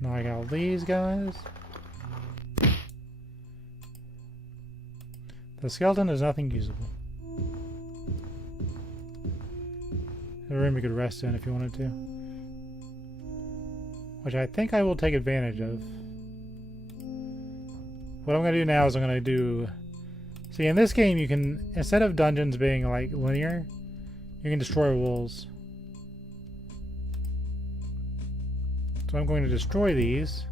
Now I got all these guys. The skeleton is nothing usable. A room you could rest in if you wanted to. Which I think I will take advantage of. What I'm going to do now is I'm going to do... See, in this game you can, instead of dungeons being like linear, you can destroy walls. So I'm going to destroy these.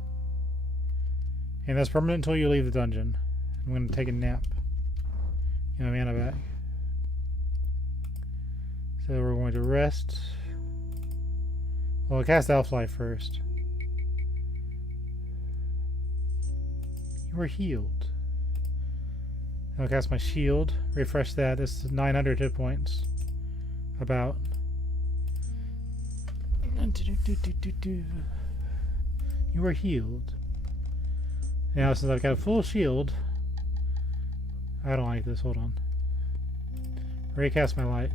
And that's permanent until you leave the dungeon. I'm going to take a nap. Get my mana back. So we're going to rest. Well, I'll cast Elflife first. You were healed. I'll cast my shield. Refresh that. This is 900 hit points. About. You are healed. Now, since I've got a full shield, I don't like this. Hold on. Recast my light.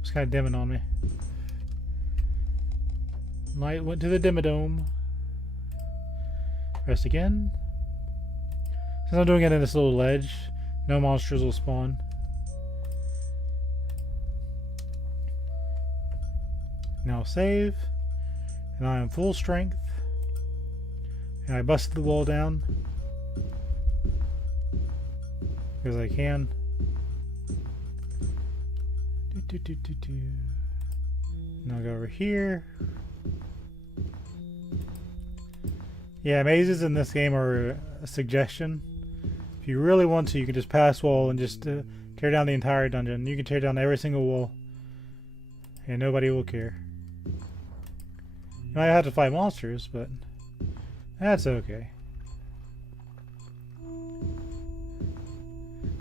It's kind of dimming on me. Light went to the dimmadome. Rest again. Since I'm doing it in this little ledge, no monsters will spawn. Now save. And I am full strength. And I busted the wall down. Because I can. Now I'll go over here. Yeah, mazes in this game are a suggestion. If you really want to, you can just pass wall and just tear down the entire dungeon. You can tear down every single wall. And nobody will care. You might have to fight monsters, but that's okay.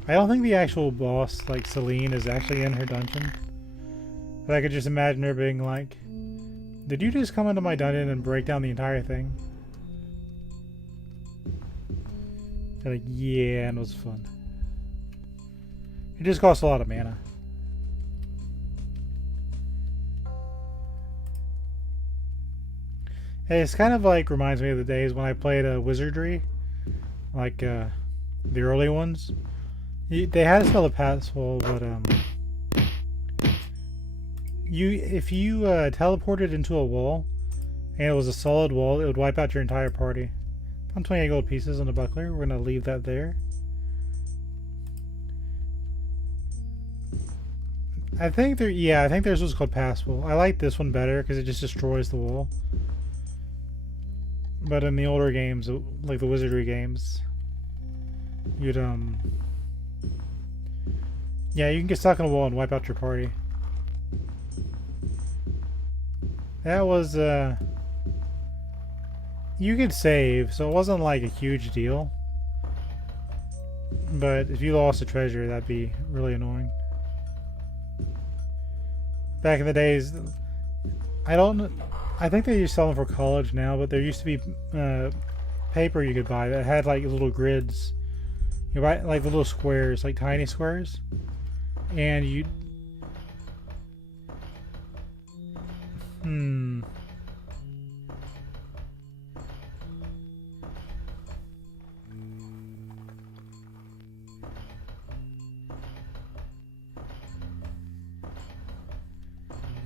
I don't think the actual boss, like Celine, is actually in her dungeon. But I could just imagine her being like, did you just come into my dungeon and break down the entire thing? They're like, yeah, and it was fun. It just costs a lot of mana. Hey, it's kind of like reminds me of the days when I played Wizardry, like the early ones. They had a spell of passwall, but if you teleported into a wall and it was a solid wall, it would wipe out your entire party. Found 28 gold pieces on the buckler. We're gonna leave that there. I think theirs was called passwall. I like this one better because it just destroys the wall. But in the older games, like the Wizardry games, you'd yeah, you can get stuck in a wall and wipe out your party. That was you could save, so it wasn't like a huge deal. But if you lost a treasure, that'd be really annoying. Back in the days, I think they used to sell them for college now, but there used to be paper you could buy that had like little grids. You buy like the little squares, like tiny squares, and you.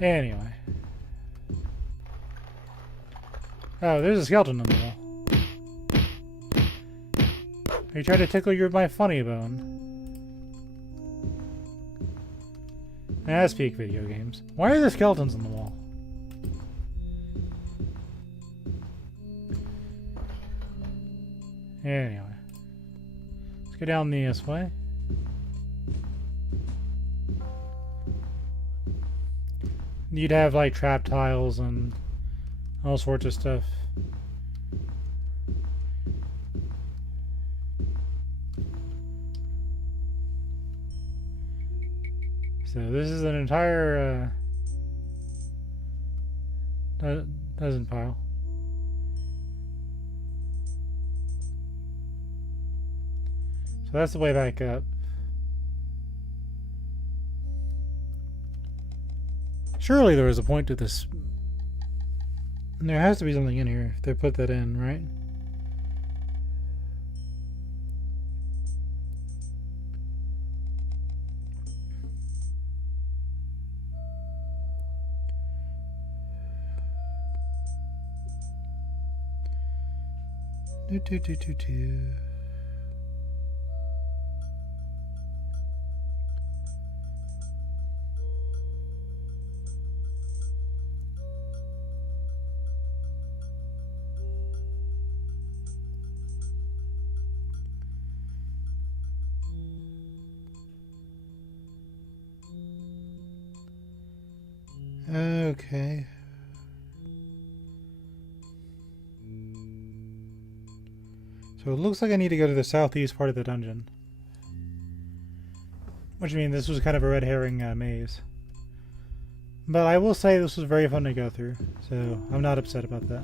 Anyway. Oh, there's a skeleton on the wall. Are you trying to tickle my funny bone? That's peak video games. Why are there skeletons on the wall? Anyway. Let's go down this way. You'd have like trap tiles and all sorts of stuff. So this is an entire dozen pile. So that's the way back up. Surely there was a point to this. There has to be something in here if they put that in, right? Do. Okay. So it looks like I need to go to the southeast part of the dungeon. Which means this was kind of a red herring maze. But I will say this was very fun to go through, so I'm not upset about that.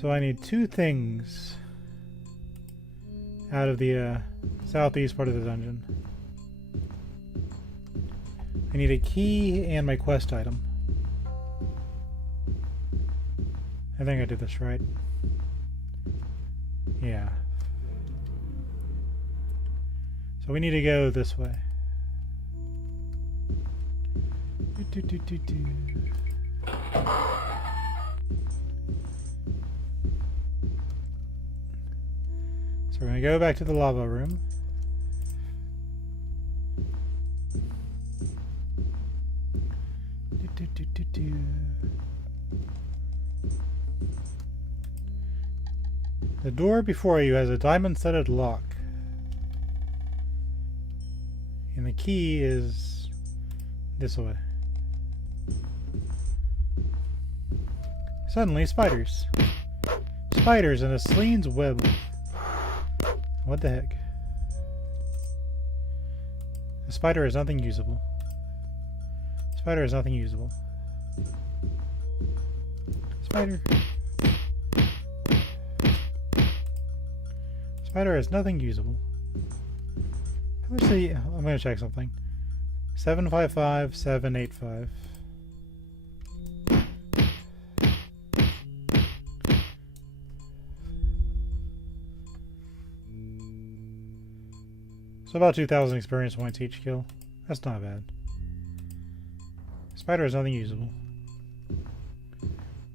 So I need two things out of the southeast part of the dungeon. I need a key and my quest item. I think I did this right. Yeah. So we need to go this way. So we're going to go back to the lava room. The door before you has a diamond-studded lock. And the key is this way. Suddenly, spiders. Spiders in a Selene's web. What the heck? The spider is nothing usable. Spider is nothing usable. Spider. Spider has nothing usable. How much the... I'm going to check something. 755785. So about 2,000 experience points each kill. That's not bad. Spider is nothing usable.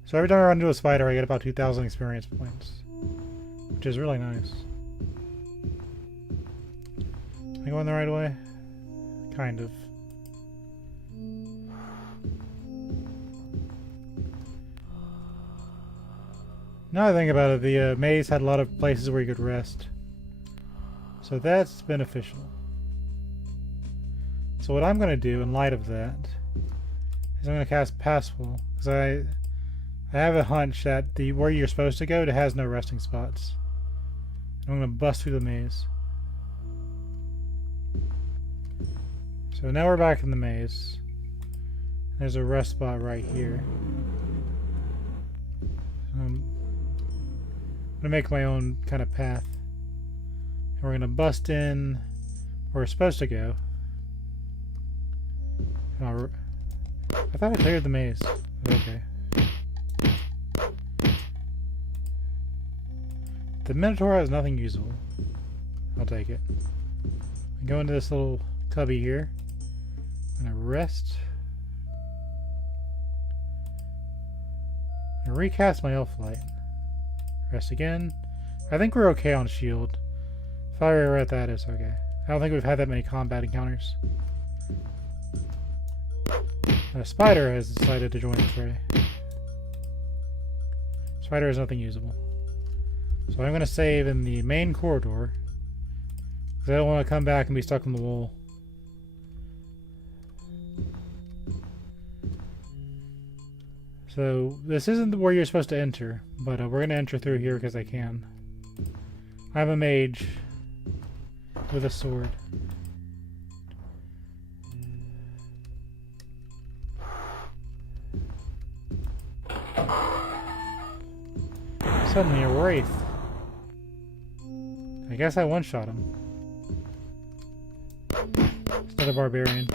So every time I run into a spider, I get about 2,000 experience points. Which is really nice. Am I going the right way? Kind of. Now I think about it, the maze had a lot of places where you could rest. So that's beneficial. So what I'm going to do in light of that is I'm going to cast Passful, because I have a hunch that where you're supposed to go has no resting spots. I'm going to bust through the maze. So now we're back in the maze. There's a rest spot right here. I'm going to make my own kind of path. And we're going to bust in where we're supposed to go. I thought I cleared the maze. Okay. The Minotaur has nothing usable. I'll take it. I go into this little cubby here. I'm going to rest. I'm going to recast my elf light. Rest again. I think we're okay on shield. If I were at that, it's okay. I don't think we've had that many combat encounters. A spider has decided to join the fray. Spider has nothing usable. So I'm going to save in the main corridor. Because I don't want to come back and be stuck on the wall. So this isn't where you're supposed to enter. But we're going to enter through here because I can. I'm a mage. With a sword. Suddenly a wraith. I guess I one-shot him. It's another barbarian.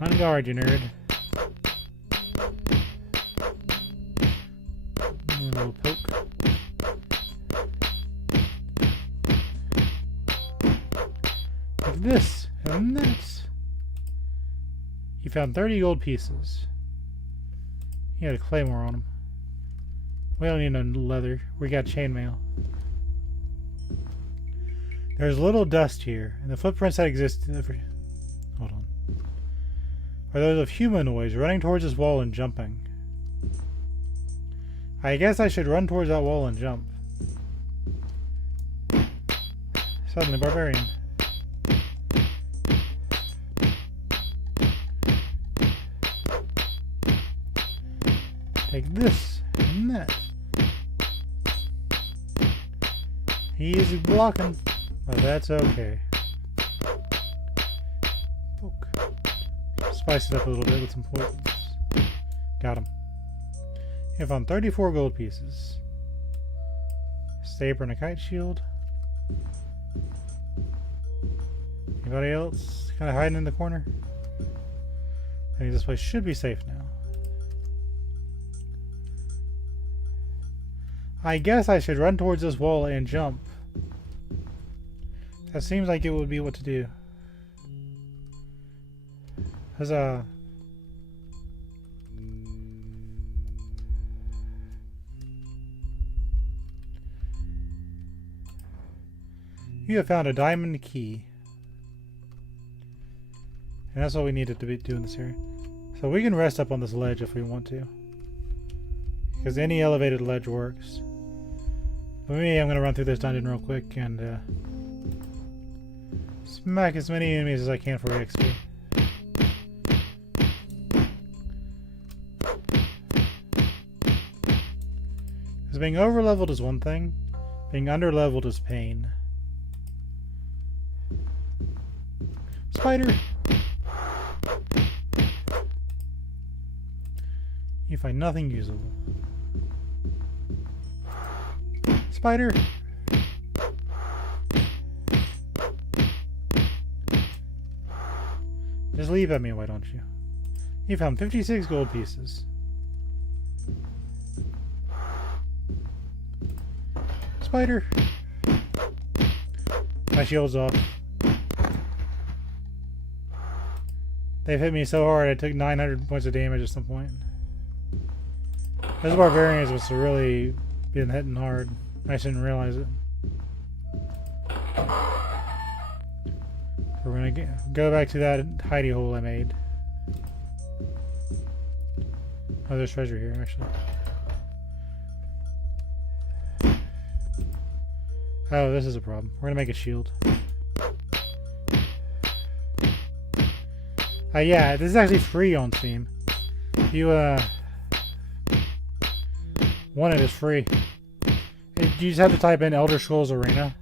On guard, you nerd. A little poke. Look at this and that. He found 30 gold pieces. He had a claymore on him. We don't need no leather. We got chainmail. There's a little dust here, and the footprints that exist... Hold on. Are those of humanoids running towards this wall and jumping. I guess I should run towards that wall and jump. Suddenly, barbarian. Take this and that. He is blocking, but that's okay. Poke. Spice it up a little bit with some poisons. Got him. I found 34 gold pieces. Saber and a kite shield. Anybody else kind of hiding in the corner? I think this place should be safe now. I guess I should run towards this wall and jump. That seems like it would be what to do. Huzzah. You have found a diamond key. And that's what we needed to be doing this here. So we can rest up on this ledge if we want to. Because any elevated ledge works. For me, I'm going to run through this dungeon real quick and smack as many enemies as I can for XP. Because being over-leveled is one thing. Being under-leveled is pain. Spider! You find nothing usable. Spider! Just leave at me, why don't you? You found 56 gold pieces. Spider! My shield's off. They've hit me so hard I took 900 points of damage at some point. Those barbarians was really been hitting hard. I just didn't realize it. We're gonna go back to that hidey hole I made. Oh, there's treasure here, actually. Oh, this is a problem. We're gonna make a shield. Yeah, this is actually free on Steam. If you want it, it's free. You just have to type in Elder Scrolls Arena.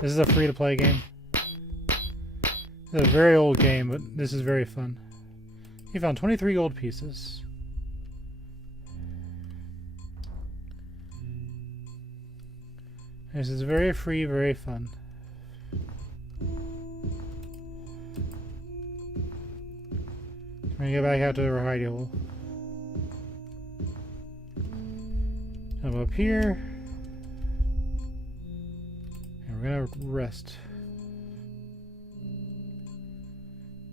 This is a free-to-play game. It's a very old game, but this is very fun. You found 23 gold pieces. This is very free, very fun. We're gonna go back out to the hidey hole. Jump up here. And we're gonna rest.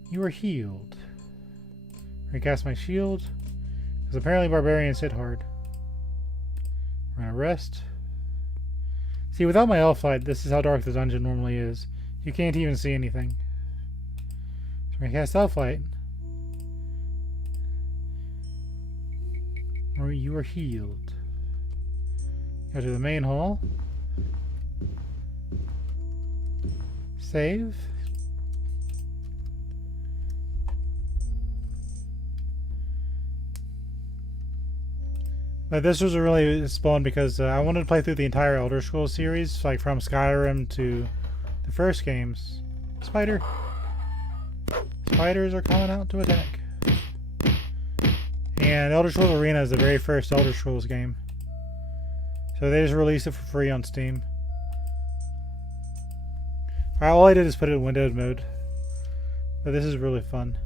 You are healed. I'm gonna cast my shield. Because apparently barbarians hit hard. We're gonna rest. See, without my elf light, this is how dark the dungeon normally is. You can't even see anything. So we're gonna cast elf light. Or you are healed. Go to the main hall. Save. But this was a really spawn because I wanted to play through the entire Elder Scrolls series, like from Skyrim to the first games. Spider! Spiders are coming out to attack. And Elder Scrolls Arena is the very first Elder Scrolls game. So they just released it for free on Steam. All I did is put it in windowed mode. But this is really fun.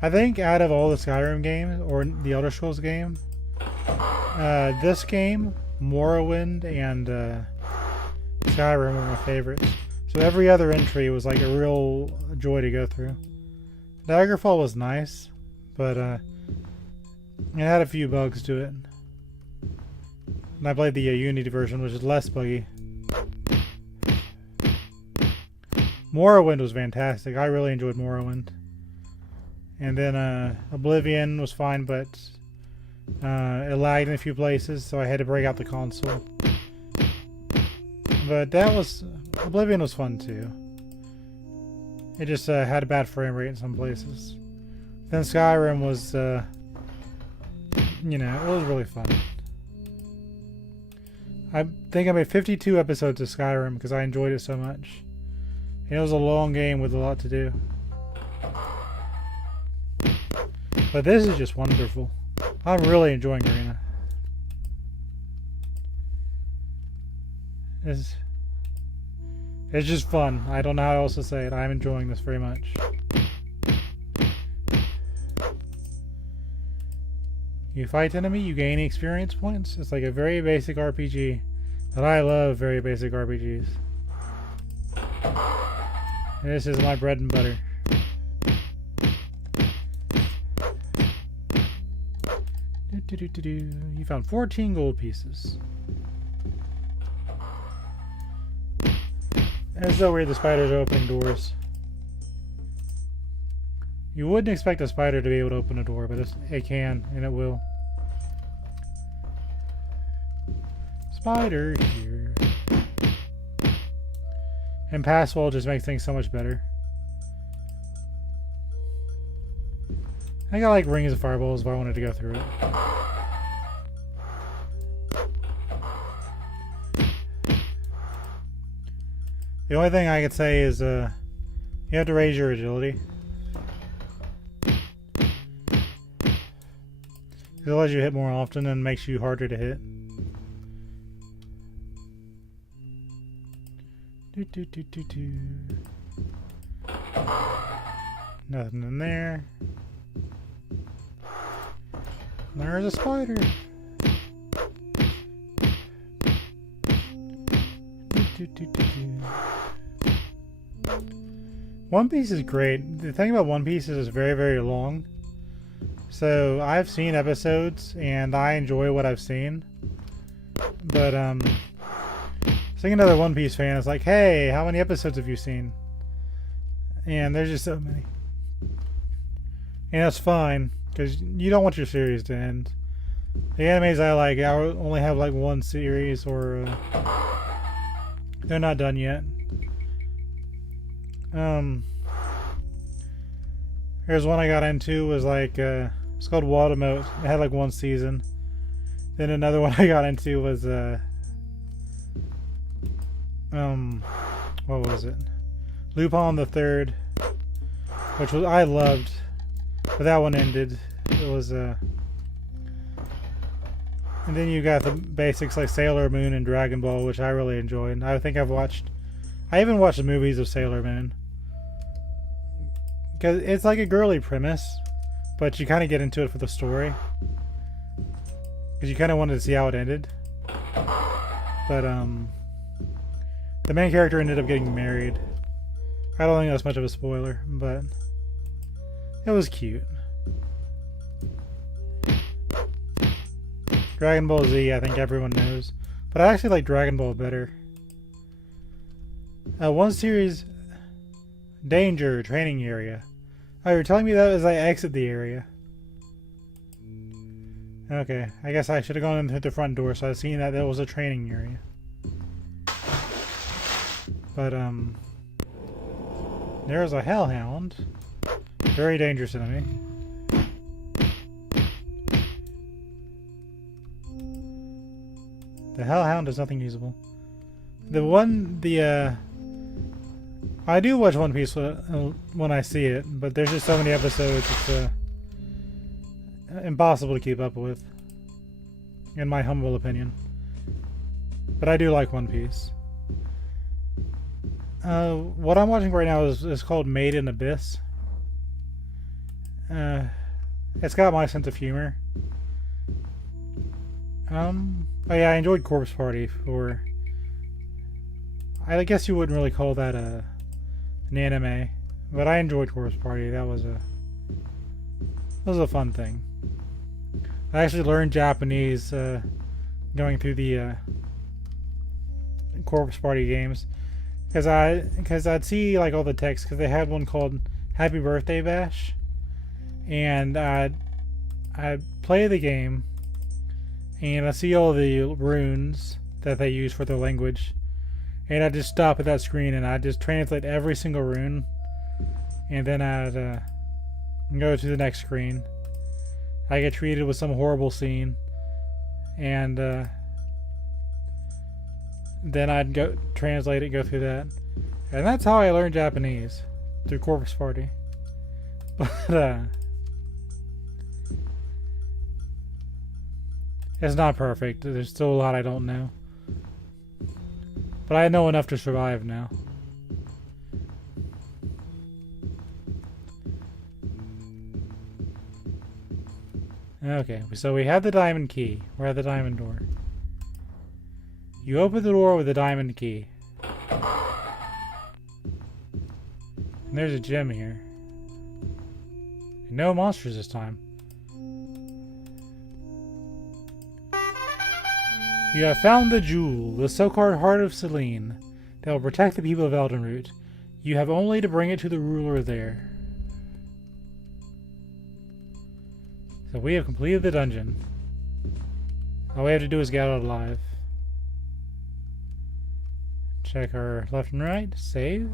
I think out of all the Skyrim games, or the Elder Scrolls game, this game, Morrowind, and Skyrim were my favorites. So every other entry was like a real joy to go through. Daggerfall was nice, but it had a few bugs to it. And I played the Unity version, which is less buggy. Morrowind was fantastic. I really enjoyed Morrowind. And then Oblivion was fine, but it lagged in a few places, so I had to break out the console. But Oblivion was fun too. It just had a bad frame rate in some places. Then Skyrim was, you know, it was really fun. I think I made 52 episodes of Skyrim because I enjoyed it so much. It was a long game with a lot to do. But this is just wonderful. I'm really enjoying Arena. It's just fun. I don't know how else to say it. I'm enjoying this very much. You fight enemy, you gain experience points. It's like a very basic RPG. But I love very basic RPGs. And this is my bread and butter. You found 14 gold pieces. It's so weird the spiders are opening doors. You wouldn't expect a spider to be able to open a door, but it can, and it will. Spider here. And pass wall just makes things so much better. I got like rings of fireballs if I wanted to go through it. The only thing I could say is you have to raise your agility. It lets you hit more often and makes you harder to hit. Nothing in there. There's a spider. One Piece is great. The thing about One Piece is it's very, very long. So I've seen episodes and I enjoy what I've seen. But seeing another One Piece fan is like, hey, how many episodes have you seen? And there's just so many. And that's fine, because you don't want your series to end. The animes I like, I only have like one series, or they're not done yet. Here's one I got into, was like it's called Watermote. It had like one season. Then another one I got into was what was it? Lupin the Third, which was I loved, but that one ended. It was and then you got the basics like Sailor Moon and Dragon Ball, which I really enjoyed. I think I even watched the movies of Sailor Moon. Because it's like a girly premise, but you kind of get into it for the story. Because you kind of wanted to see how it ended. But, the main character ended up getting married. I don't think that's much of a spoiler, but it was cute. Dragon Ball Z, I think everyone knows. But I actually like Dragon Ball better. One series... Danger, training area. Oh, you're telling me that as I exit the area. Okay, I guess I should have gone in through the front door so I've seen that there was a training area. But, there's a hellhound. Very dangerous enemy. The hellhound is nothing usable. I do watch One Piece when I see it, but there's just so many episodes, it's impossible to keep up with, in my humble opinion. But I do like One Piece. What I'm watching right now is called Made in Abyss. It's got my sense of humor. Oh yeah, I enjoyed Corpse Party for... I guess you wouldn't really call that an anime, but I enjoyed Corpse Party. That was a fun thing. I actually learned Japanese going through the Corpse Party games, because I'd see like all the text, because they had one called Happy Birthday Bash, and I'd play the game, and I see all the runes that they use for their language. And I'd just stop at that screen and I'd just translate every single rune. And then I'd and go to the next screen. I get treated with some horrible scene, and then I'd go translate it, go through that, and that's how I learned Japanese, through Corpse Party. But it's not perfect. There's still a lot I don't know, but I know enough to survive now. Okay, so we have the diamond key. We're at the diamond door. You open the door with the diamond key. And there's a gem here. And no monsters this time. You have found the jewel, the so-called Heart of Selene, that will protect the people of Eldenroot. You have only to bring it to the ruler there. So we have completed the dungeon. All we have to do is get out alive. Check our left and right. Save.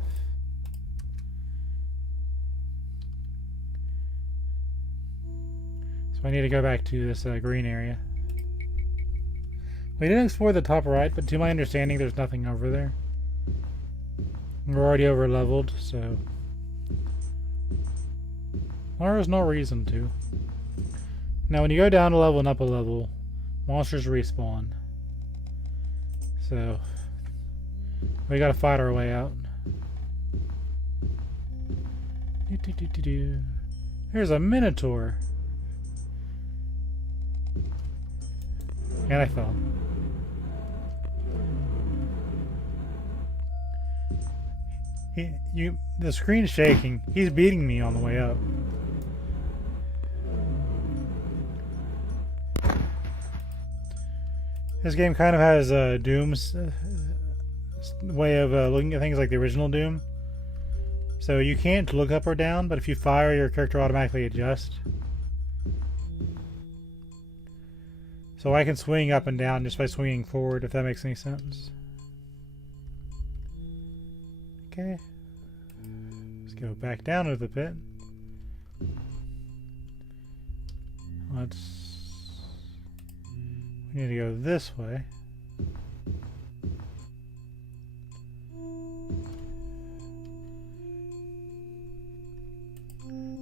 So I need to go back to this green area. We didn't explore the top right, but to my understanding there's nothing over there. We're already over leveled, so well, there's no reason to. Now when you go down a level and up a level, monsters respawn. So we gotta fight our way out. There's a Minotaur. And I fell. The screen's shaking. He's beating me on the way up. This game kind of has Doom's way of looking at things like the original Doom. So you can't look up or down, but if you fire, your character automatically adjusts. So I can swing up and down just by swinging forward, if that makes any sense. Okay. Let's go back down to the pit. We need to go this way.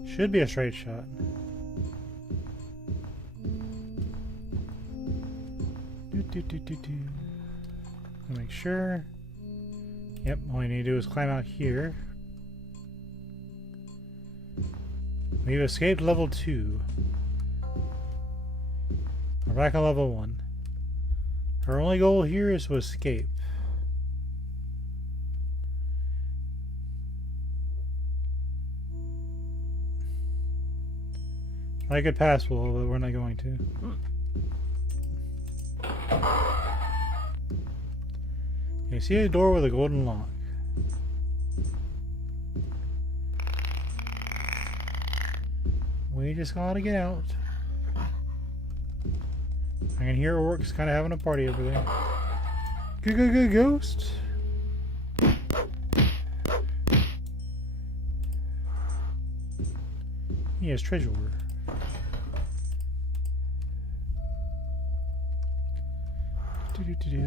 Should be a straight shot. Make sure. Yep, all you need to do is climb out here. We've escaped level 2. We're back on level 1. Our only goal here is to escape. I could pass wall, but we're not going to. You see a door with a golden lock. We just gotta get out. I can hear orcs kind of having a party over there. Good ghost. Yes, treasure.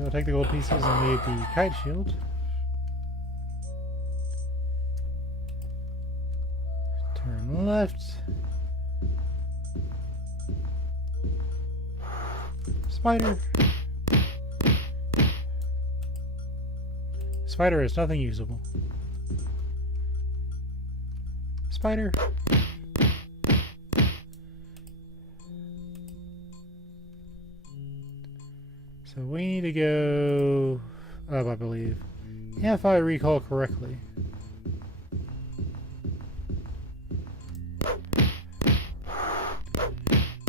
I'll take the gold pieces and leave the kite shield. Turn left. Spider. Spider is nothing usable. Spider. So we need to go up, I believe. If I recall correctly.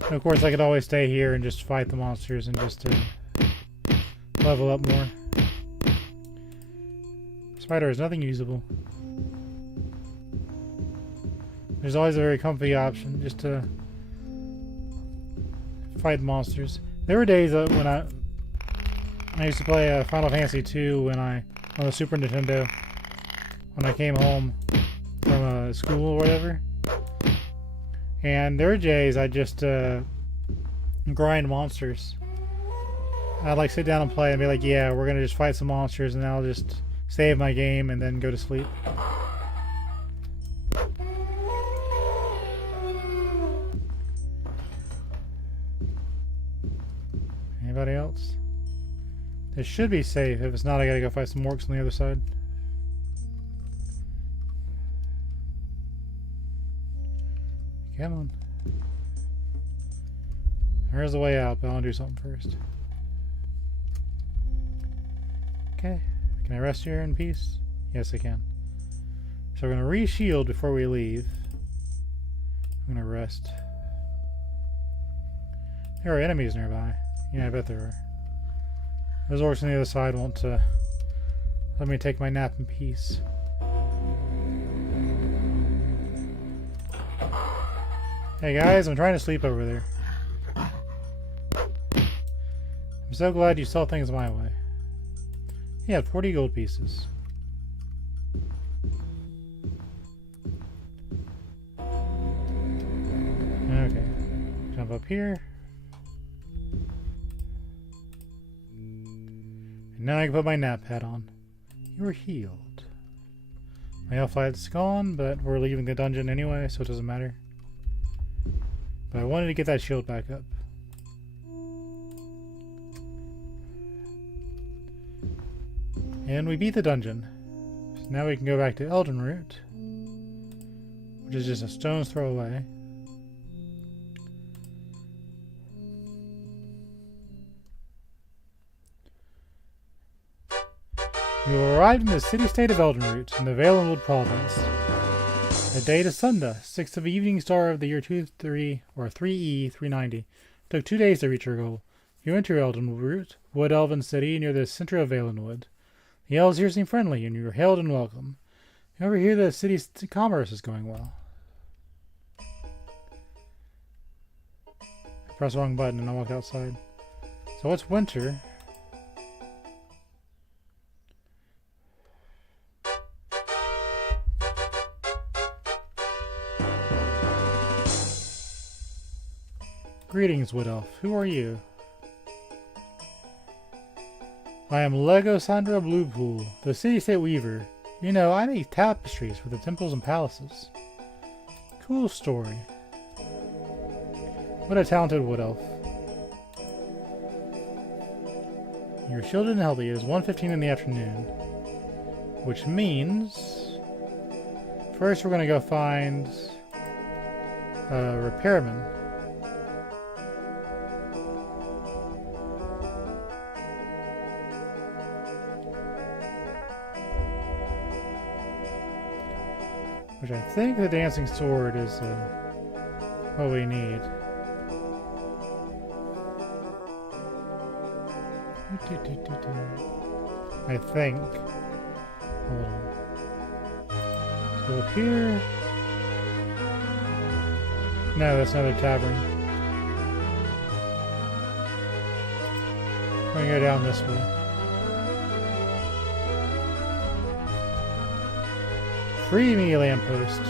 And of course, I could always stay here and just fight the monsters and just level up more. Spider is nothing usable. There's always a very comfy option just to fight monsters. There were days when I used to play Final Fantasy II on the Super Nintendo when I came home from school or whatever. And there are days I just grind monsters. I'd like sit down and play and be like, yeah, we're gonna just fight some monsters, and then I'll just save my game and then go to sleep. Anybody else? This should be safe. If it's not, I gotta go fight some orcs on the other side. Come on. There's the way out, but I want to do something first. Okay. Can I rest here in peace? Yes, I can. So we're going to re-shield before we leave. I'm going to rest. There are enemies nearby. Yeah, I bet there are. Those orcs on the other side won't let me take my nap in peace. Hey guys, I'm trying to sleep over there. I'm so glad you saw things my way. Yeah, 40 gold pieces. Okay. Jump up here. And now I can put my nap pad on. You were healed. My health light's gone, but we're leaving the dungeon anyway, so it doesn't matter. But I wanted to get that shield back up. And we beat the dungeon. So now we can go back to Elden Root, which is just a stone's throw away. You arrived in the city-state of Elden Root in the Valenwood province. The date is Sunday, 6th of evening star of the year 3E390. Took 2 days to reach your goal. You enter Elden Root, Wood Elven City, near the center of Valenwood. The elves here seem friendly, and you are hailed and welcome. Over here, the city's commerce is going well. I press the wrong button and I walk outside. So it's winter. Greetings, Wood Elf. Who are you? I am Lego Sandra Bluepool, the city-state weaver. You know, I make tapestries for the temples and palaces. Cool story. What a talented Wood Elf. You're shielded and healthy. It is 1:15 in the afternoon. Which means... First we're going to go find... a repairman. Which I think the dancing sword is what we need. I think. Hold on. Let's go up here. No, that's another tavern. We're gonna go down this way. Free me, lamppost.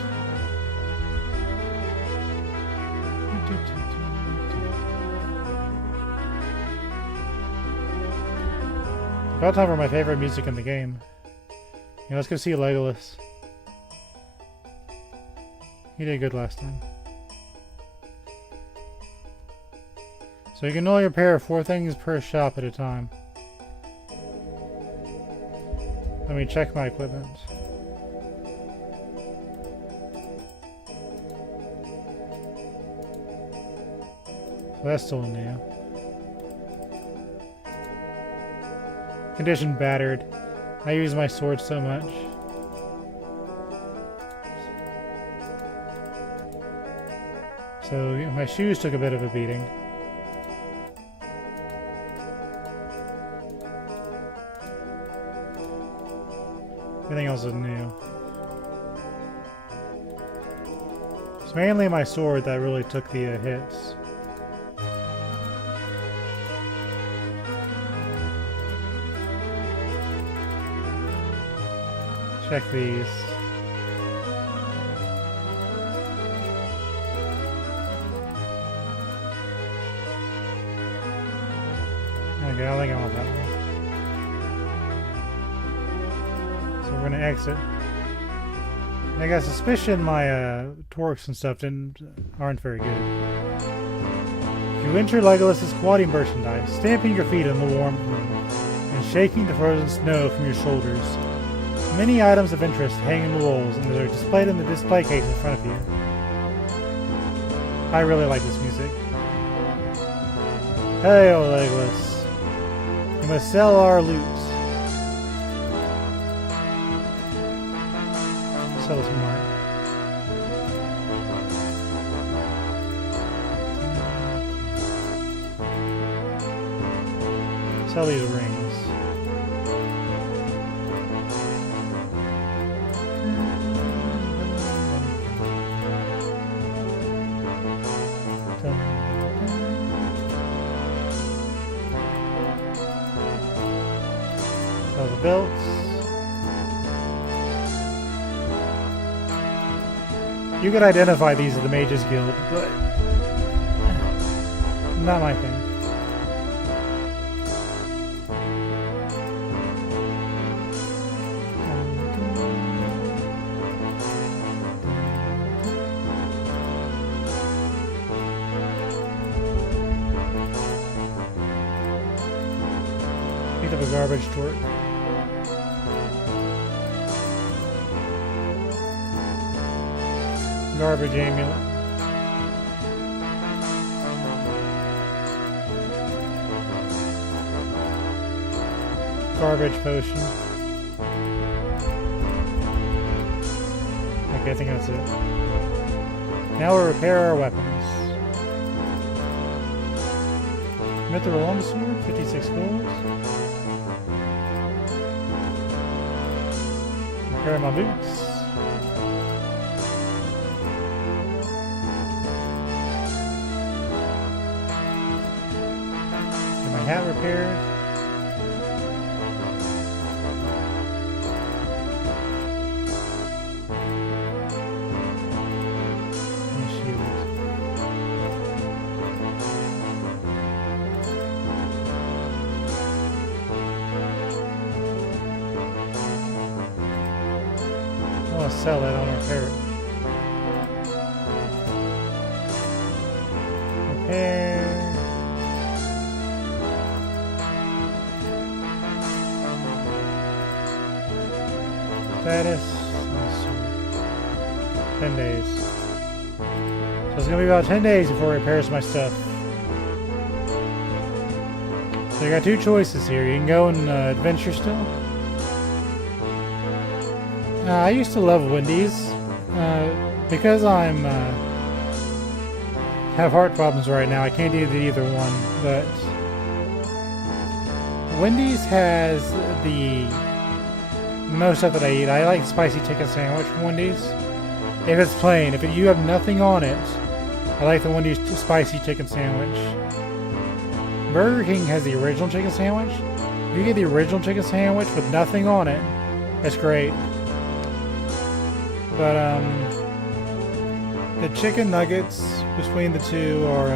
About time for my favorite music in the game. Yeah, let's go see Legolas. He did good last time. So you can only repair 4 things per shop at a time. Let me check my equipment. That's still new. Condition battered. I use my sword so much. So my shoes took a bit of a beating. Everything else is new. It's mainly my sword that really took the hits. Check these. Okay, I think I want that one. So we're gonna exit. I got suspicion my torques and stuff aren't very good. You enter Legolas's squatting merchandise, stamping your feet in the warm room and shaking the frozen snow from your shoulders. Many items of interest hang in the walls and they're displayed in the display case in front of you. I really like this music. Hail, Legolas. You must sell our loot. Sell us more. Sell these rings. Sell the belts. You could identify these as the Mages Guild, but not my thing. Picked up a garbage torque. Garbage amulet. Garbage potion. Okay, I think that's it. Now we'll repair our weapons. Mithril longsword, 56 gold. Repair my boots. Hat repaired. And shield. I'll sell that on repair. Repair. Status. 10 days. So it's gonna be about 10 days before it repairs my stuff. So you got two choices here. You can go and adventure still. I used to love Wendy's. Because I'm have heart problems right now, I can't do either one. But Wendy's has the most stuff that I eat. I like spicy chicken sandwich from Wendy's. If it's plain, if you have nothing on it, I like the Wendy's spicy chicken sandwich. Burger King has the original chicken sandwich. If you get the original chicken sandwich with nothing on it, that's great. But the chicken nuggets between the two are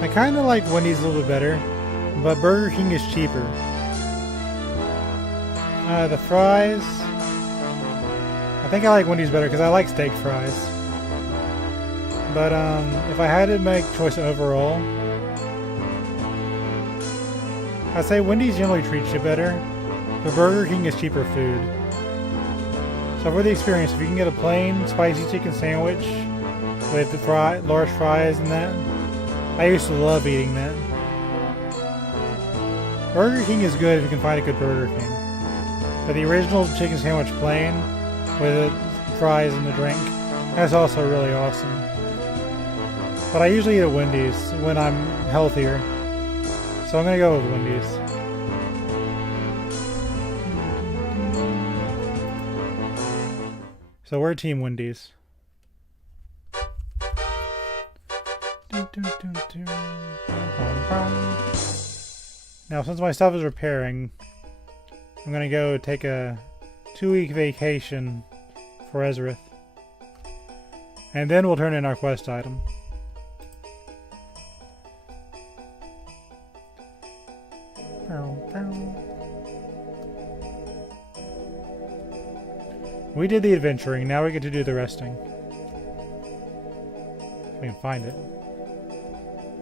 I kind of like Wendy's a little bit better, but Burger King is cheaper. The fries, I think I like Wendy's better because I like steak fries. But if I had to make a choice overall, I'd say Wendy's generally treats you better, but Burger King is cheaper food. So for the experience, if you can get a plain spicy chicken sandwich with the large fries and that, I used to love eating that. Burger King is good if you can find a good Burger King. But the original chicken sandwich plain with the fries and the drink, that's also really awesome. But I usually eat at Wendy's when I'm healthier. So I'm going to go with Wendy's. So we're Team Wendy's. Now since my stuff is repairing, I'm going to go take a 2-week vacation for Ezrith. And then we'll turn in our quest item. We did the adventuring, now we get to do the resting. If we can find it.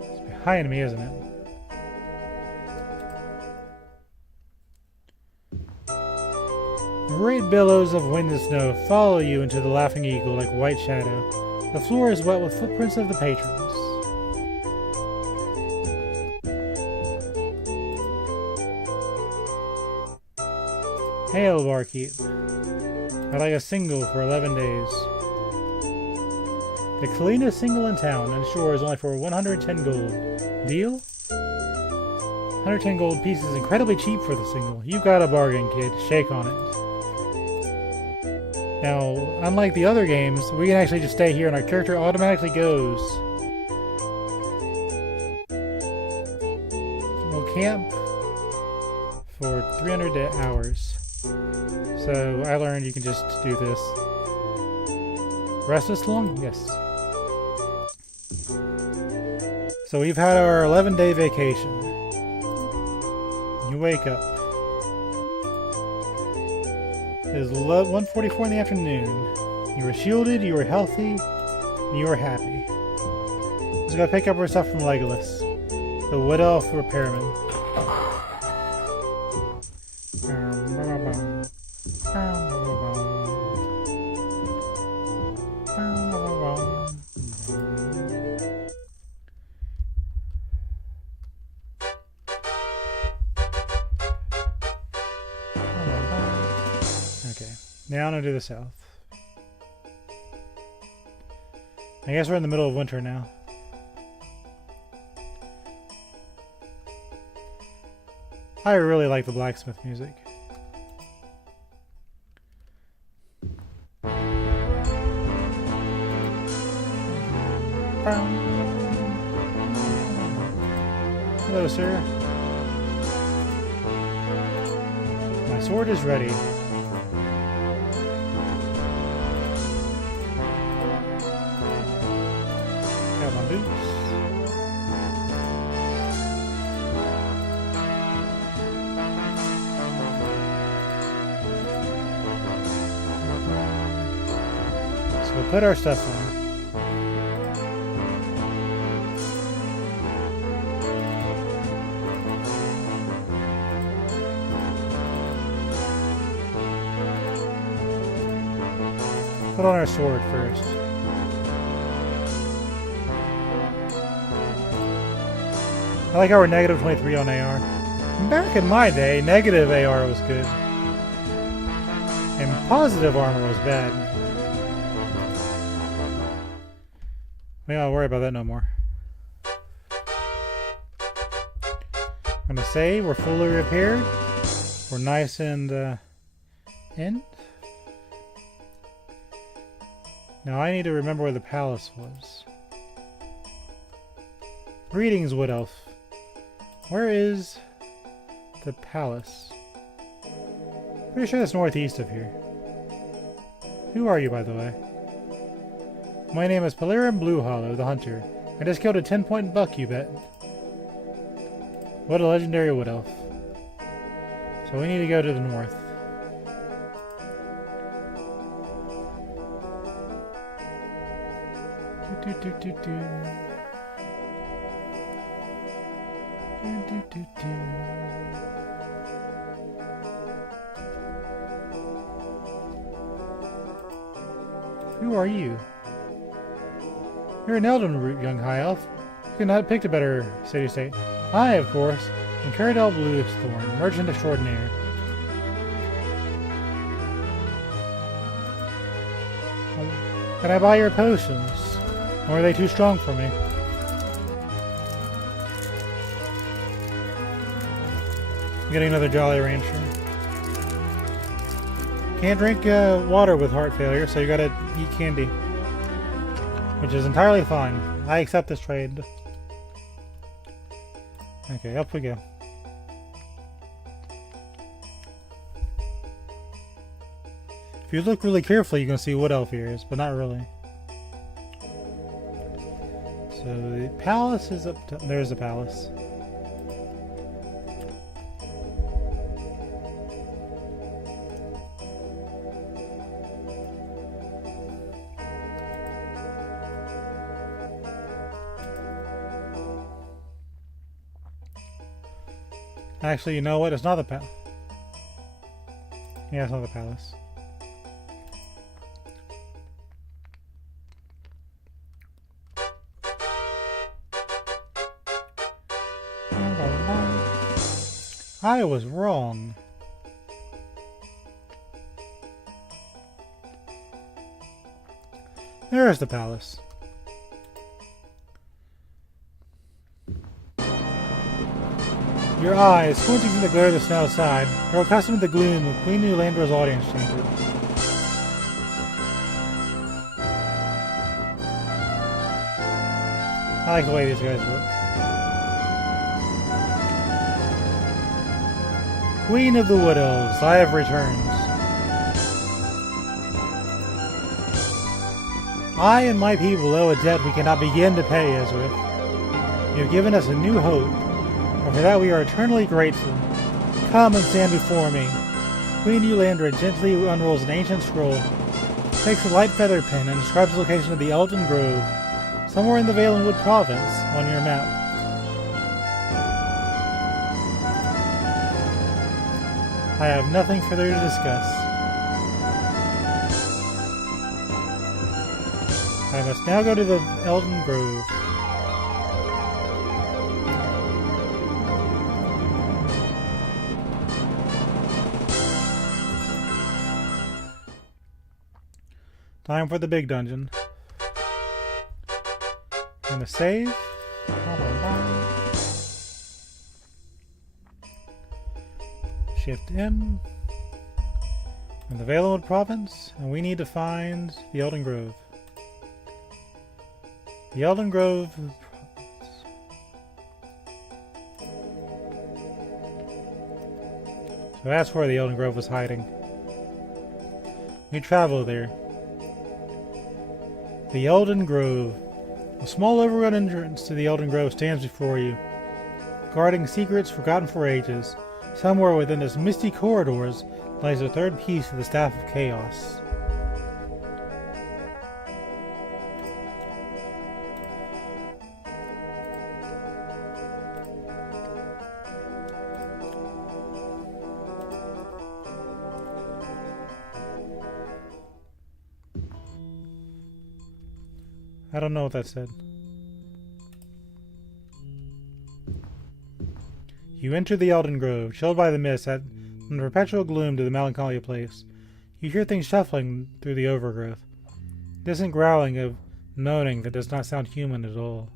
It's behind me, isn't it? Great billows of wind and snow follow you into the Laughing Eagle like white shadow. The floor is wet with footprints of the patrons. Hail, barkeep. I'd like a single for 11 days. The cleanest single in town, and sure is only for 110 gold. Deal? 110 gold piece is incredibly cheap for the single. You got a bargain, kid. Shake on it. Now, unlike the other games, we can actually just stay here and our character automatically goes. We'll camp for 300 hours. So I learned you can just do this. Rest this long? Yes. So we've had our 11-day vacation. You wake up. It is 1:44 in the afternoon. You were shielded, you were healthy, and you were happy. Just gotta pick up our stuff from Legolas, the Wood Elf repairman. Down into the south. I guess we're in the middle of winter now. I really like the blacksmith music. Hello, sir. My sword is ready. Boots. So we'll put our stuff on. Put on our sword first. I like how we're negative 23 on AR. Back in my day, negative AR was good. And positive armor was bad. We don't worry about that no more. I'm gonna say we're fully repaired. We're nice and in. Now I need to remember where the palace was. Greetings, Wood Elf. Where is the palace? Pretty sure that's northeast of here. Who are you, by the way? My name is Pelirim Bluehollow, the hunter. I just killed a 10-point buck, you bet. What a legendary wood elf. So we need to go to the north. Who are you? You're an Elden root, young high elf. You could not have picked a better city-state. I, of course, am Caradel Bluethorn, merchant extraordinaire. Can I buy your potions? Or are they too strong for me? I'm getting another Jolly Rancher. Can't drink water with heart failure, so you gotta eat candy. Which is entirely fine. I accept this trade. Okay, up we go. If you look really carefully, you can see Wood Elf ears, but not really. So the palace is up to... There's the palace. Actually, you know what? It's not the palace. Yeah, it's not the palace. I was wrong. There's the palace. Your eyes, squinting from the glare of the snow outside, are accustomed to the gloom of Queen Eulandra's audience chamber. I like the way these guys look. Queen of the Wood Elves, I have returned. I and my people owe a debt we cannot begin to pay, Ezra. You have given us a new hope, and for that we are eternally grateful. Come and stand before me. Queen Eulandra gently unrolls an ancient scroll, takes a light feather pen, and describes the location of the Elden Grove, somewhere in the Valenwood province, on your map. I have nothing further to discuss. I must now go to the Elden Grove. Time for the big dungeon. I'm gonna save. Shift M. In the Valenwood province, and we need to find the Elden Grove. The Elden Grove province. So that's where the Elden Grove was hiding. We travel there. The Elden Grove. A small overrun entrance to the Elden Grove stands before you, guarding secrets forgotten for ages. Somewhere within its misty corridors lies the third piece of the Staff of Chaos. I don't know what that said. You enter the Elden Grove, chilled by the mist that from the perpetual gloom to the melancholy place. You hear things shuffling through the overgrowth. Distant growling of moaning that does not sound human at all.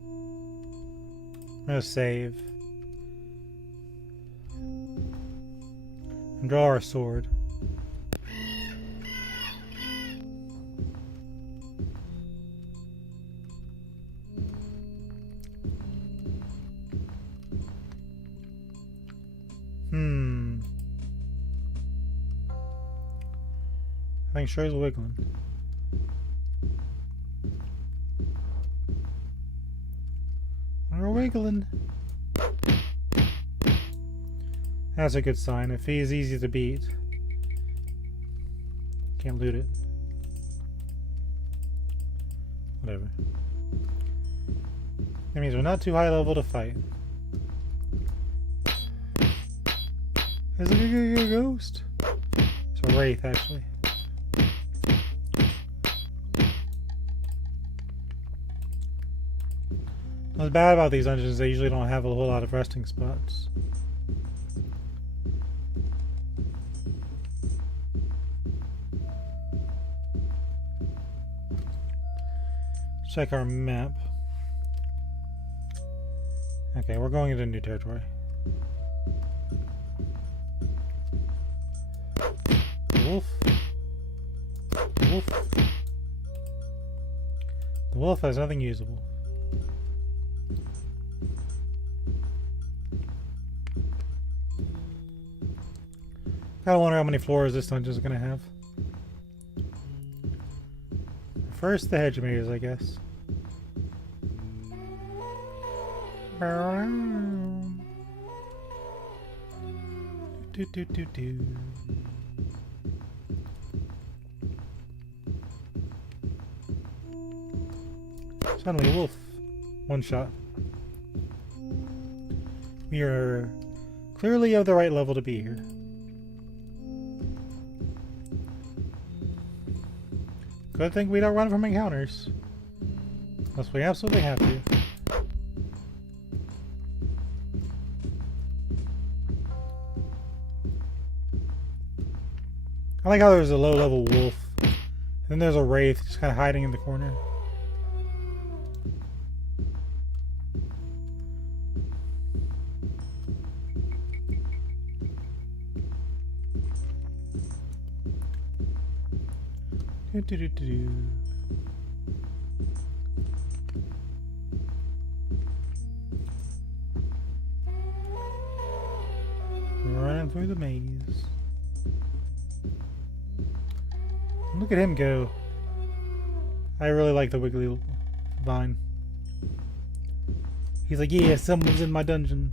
I'm gonna save. And draw our sword. I think sure is wiggling. We're wiggling. That's a good sign. If he is easy to beat, can't loot it. Whatever. That means we're not too high level to fight. Is it a ghost? It's a wraith, actually. What's bad about these dungeons is they usually don't have a whole lot of resting spots. Check our map. Okay, we're going into new territory. Wolf. Wolf. The wolf has nothing usable. I wonder how many floors this dungeon is going to have. First, the hedge maze, I guess. Do. Suddenly, a wolf. One shot. We are clearly of the right level to be here. Good thing we don't run from encounters. Unless we absolutely have to. I like how there's a low-level wolf. And then there's a wraith just kind of hiding in the corner. Running through the maze. Look at him go. I really like the wiggly vine. He's like, yeah, someone's in my dungeon.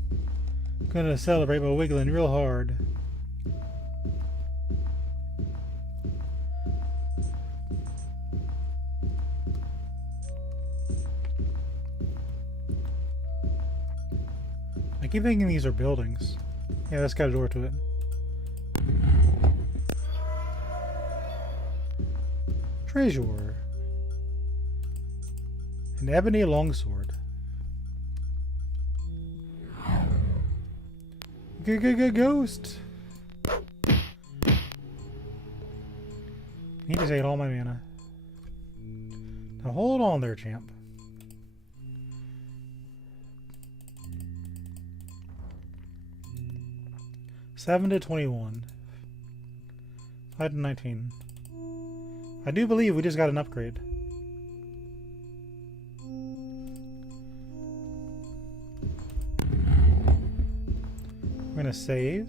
Gonna celebrate by wiggling real hard. I keep thinking these are buildings. Yeah, that's got a door to it. Treasure. An ebony longsword. Ghost. Need to take all my mana. Now hold on there, champ. $7 to 21. 5 to 19. I do believe we just got an upgrade. We're gonna save.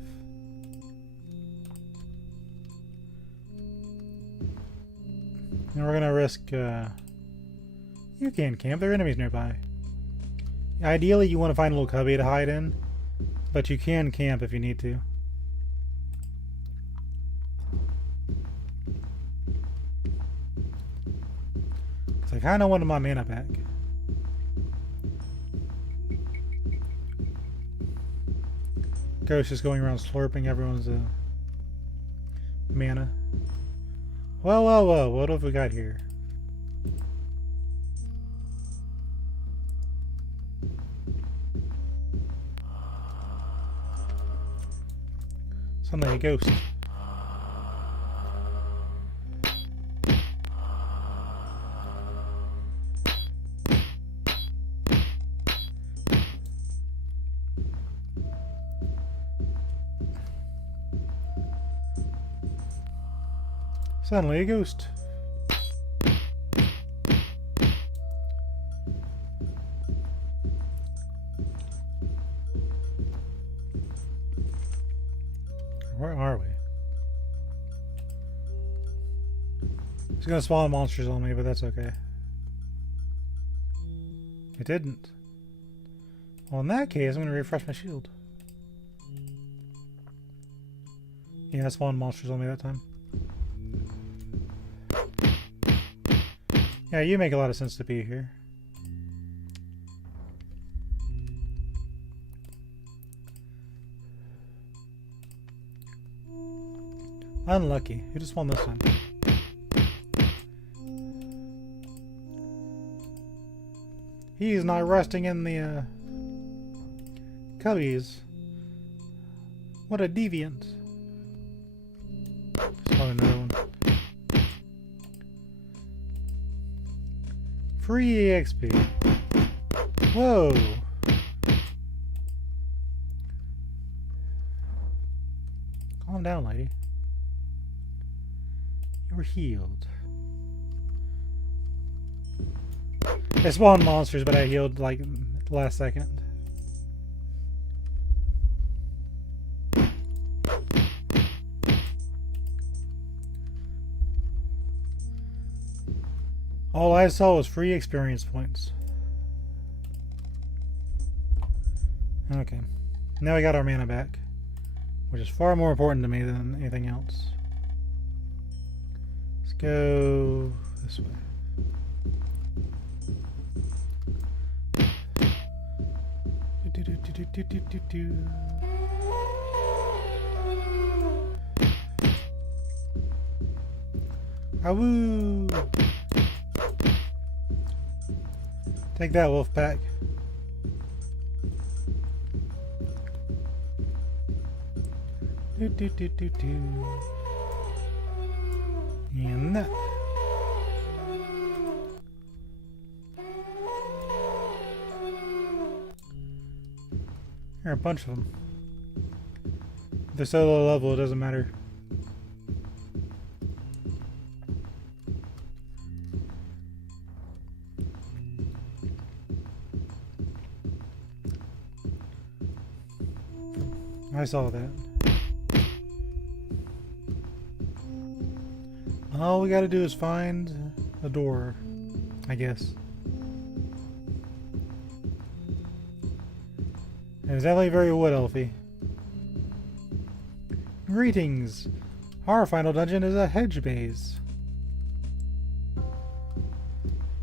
And we're gonna risk, you can camp, there are enemies nearby. Ideally you want to find a little cubby to hide in, but you can camp if you need to. I kind of wanted my mana back. Ghost is going around slurping everyone's mana. Well, what have we got here? Suddenly a ghost. Suddenly a ghost. Where are we? It's gonna spawn monsters on me, but that's okay. It didn't. Well, in that case, I'm gonna refresh my shield. Yeah, it spawned monsters on me that time. Yeah, you make a lot of sense to be here. Unlucky. Who just won this time? He's not resting in the cubbies. What a deviant. Saw another one. Free EXP. Whoa. Calm down, lady. You're healed. They spawned monsters, but I healed like last second. All I saw was free experience points. Okay. Now we got our mana back, which is far more important to me than anything else. Let's go this way. Awoo! Take that, wolf pack. And that. There are a bunch of them. If they're so low level, it doesn't matter. I saw that. All we gotta do is find a door, I guess. And it's definitely very wood elfy. Greetings! Our final dungeon is a hedge maze.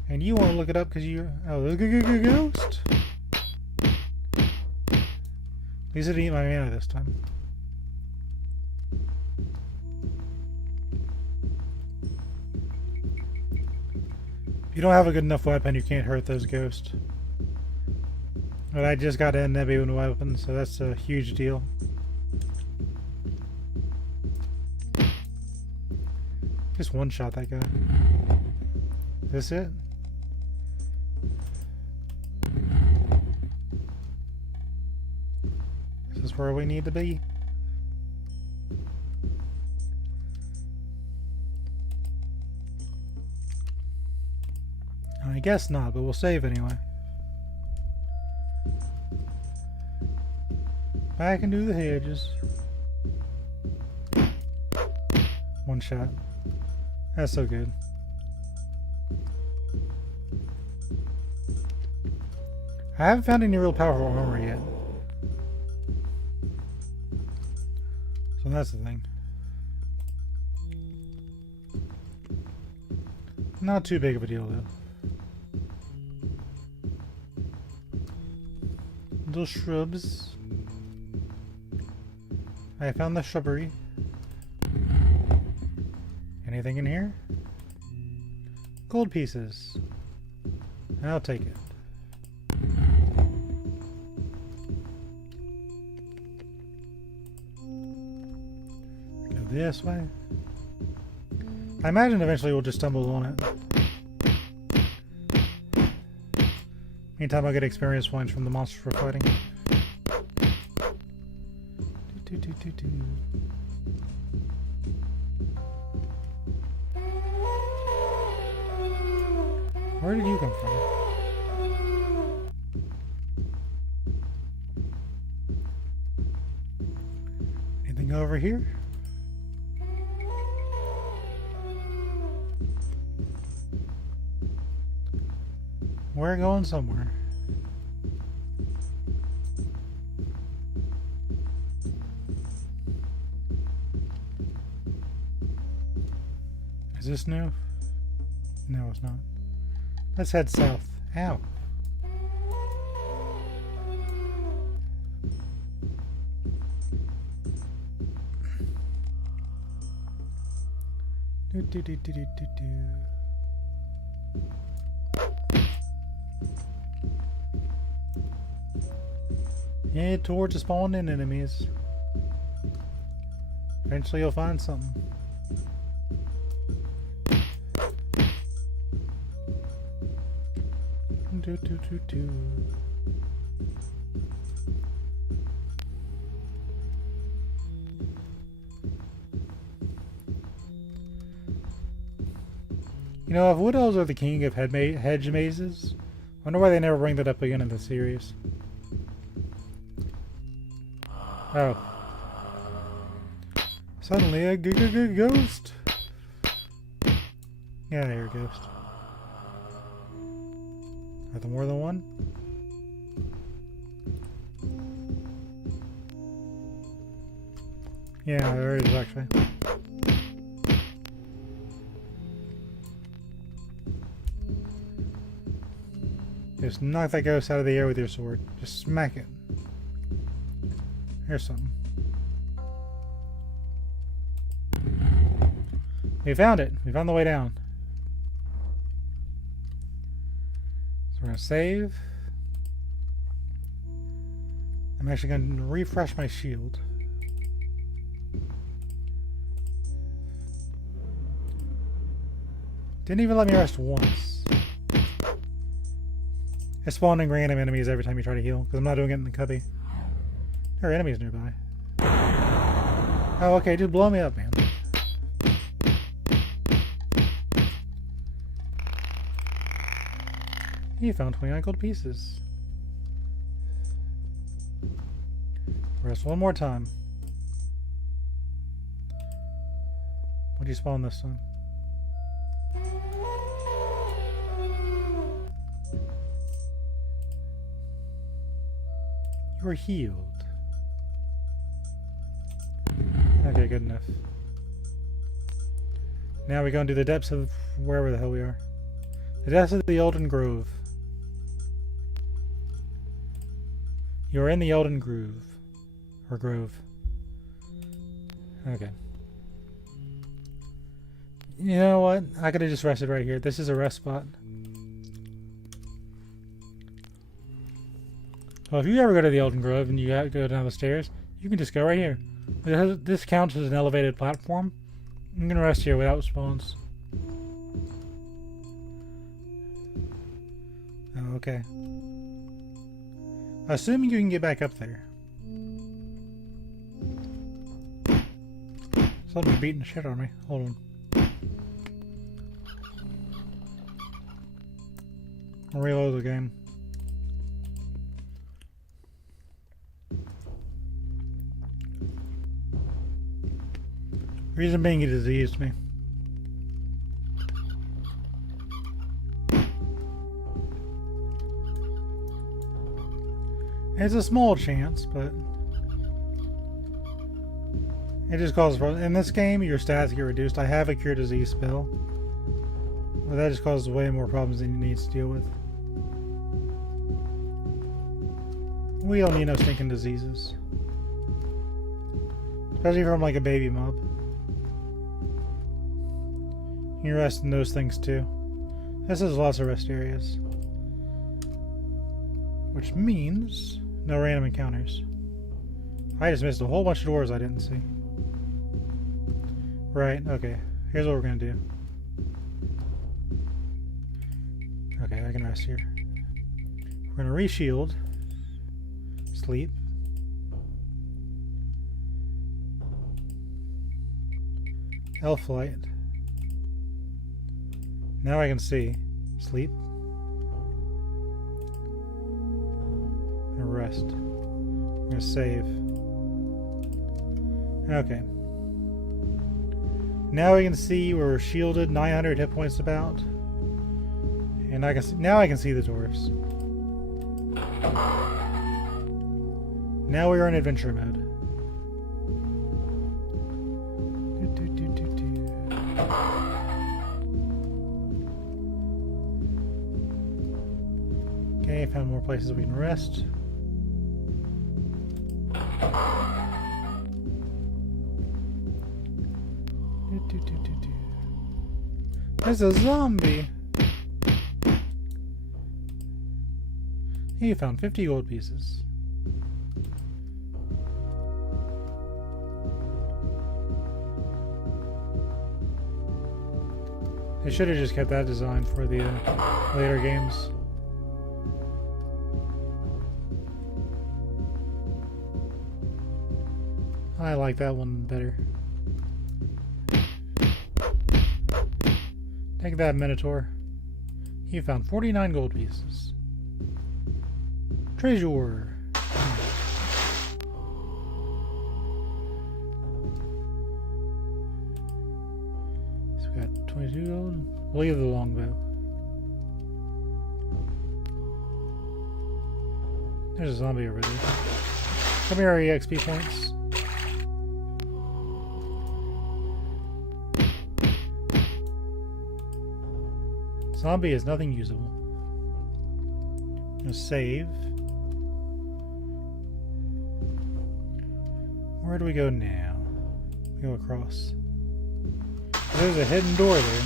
And you want to look it up because you... Oh, there's a ghost! At least it didn't eat my mana this time. If you don't have a good enough weapon, you can't hurt those ghosts. But I just got an Nebby with a weapon, so that's a huge deal. Just one shot that guy. Is this it? Is this where we need to be? I guess not, but we'll save anyway. I can do the hedges. One shot. That's so good. I haven't found any real powerful armor yet. So that's the thing. Not too big of a deal though. Little shrubs. I found the shrubbery. Anything in here? Gold pieces. I'll take it. Go this way. I imagine eventually we'll just stumble on it. Anytime I get experience points from the monsters we're fighting. Where did you come from? Anything over here? We're going somewhere. Is this new? No, it's not. Let's head south. Ow. Head towards the spawning enemies. Eventually you'll find something. You know, if wood elves are the king of hedge mazes, I wonder why they never bring that up again in the series. Oh. Suddenly a ghost. Yeah, you're a ghost. Are there more than one? Yeah, there is actually. Just knock that ghost out of the air with your sword. Just smack it. Here's something. We found it. We found the way down. So we're going to save. I'm actually going to refresh my shield. Didn't even let me rest once. It's spawning random enemies every time you try to heal, because I'm not doing it in the cubby. There are enemies nearby. Oh, okay, just blow me up, man. You found 29 gold pieces. Rest one more time. What'd you spawn this time? You're healed. Okay, good enough. Now we go into the depths of wherever the hell we are. The depths of the Elden Grove. You're in the Elden Grove. Or Grove. Okay. You know what? I could have just rested right here. This is a rest spot. Well, if you ever go to the Elden Grove and you have to go down the stairs, you can just go right here. This counts as an elevated platform. I'm gonna rest here without spawns. Oh, okay. Assuming you can get back up there. Something's beating the shit out of me. Hold on. I'll reload the game. Reason being, it diseased me. It's a small chance, but it just causes problems. In this game, your stats get reduced. I have a cure disease spell, but that just causes way more problems than you need to deal with. We don't need no stinking diseases, especially from like a baby mob. You can rest in those things too. This has lots of rest areas, which means no random encounters. I just missed a whole bunch of doors I didn't see. Right, okay. Here's what we're gonna do. Okay, I can rest here. We're gonna re-shield. Sleep. Elf light. Now I can see. Sleep. I'm gonna rest. I'm gonna save. Okay. Now we can see we're shielded, 900 hit points about. And I can see, now I can see the dwarves. Now we are in adventure mode. Okay, found more places we can rest. There's a zombie! He found 50 gold pieces. They should have just kept that design for the later games. I like that one better. Take that, Minotaur. You found 49 gold pieces. Treasure! So we got 22 gold. We'll leave the longbow. There's a zombie over there. Come here, EXP points. Zombie is nothing usable. I'm gonna save. Where do we go now? We go across. There's a hidden door there.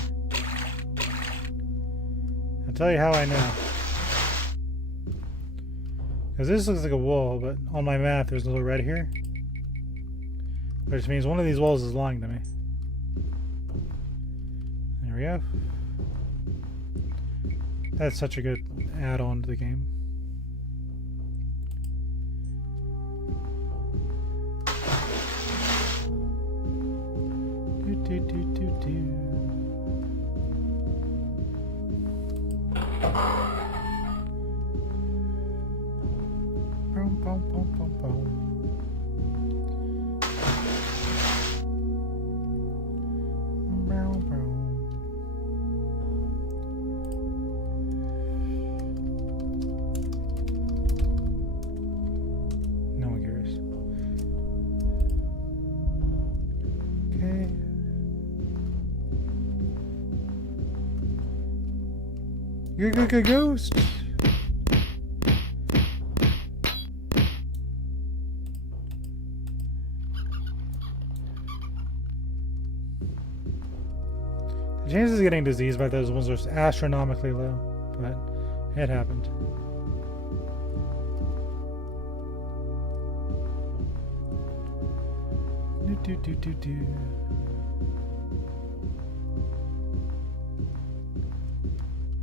I'll tell you how I know. Because this looks like a wall, but on my map there's a little red here. Which means one of these walls is lying to me. There we go. That's such a good add-on to the game. No one cares. Okay. You're a ghost. The chances of getting diseased by those ones are astronomically low, but it happened. Do.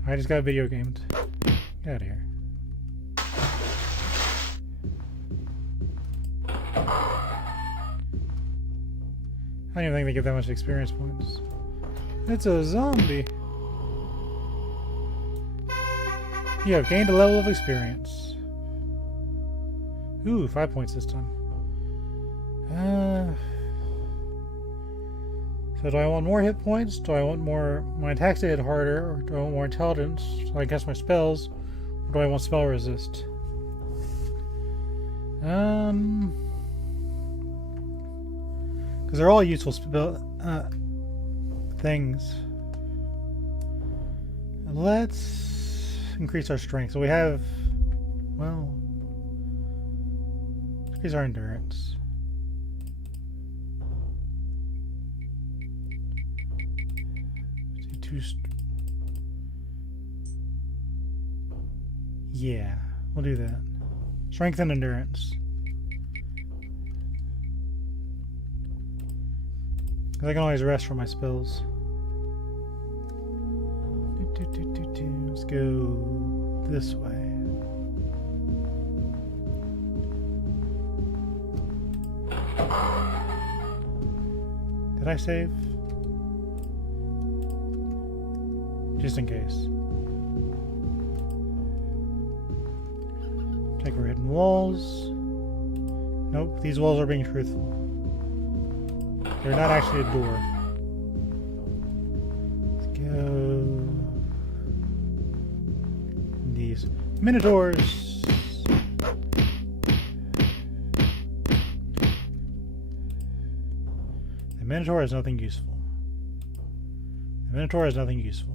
I just got video gamed. Get out of here. I don't even think they get that much experience points. It's a zombie. You have gained a level of experience. Ooh, 5 points this time. So do I want more hit points? Do I want more my attacks to hit harder? Or do I want more intelligence so I cast my spells? Or do I want spell resist? Because they're all useful things. Let's increase our strength. So we have, well, increase our endurance. Yeah, we'll do that. Strength and endurance. I can always rest from my spells. Let's go this way. Did I save? Just in case. Check for hidden walls. Nope, these walls are being truthful. They're not actually a door. Let's go. These minotaurs. The minotaur is nothing useful. The minotaur is nothing useful.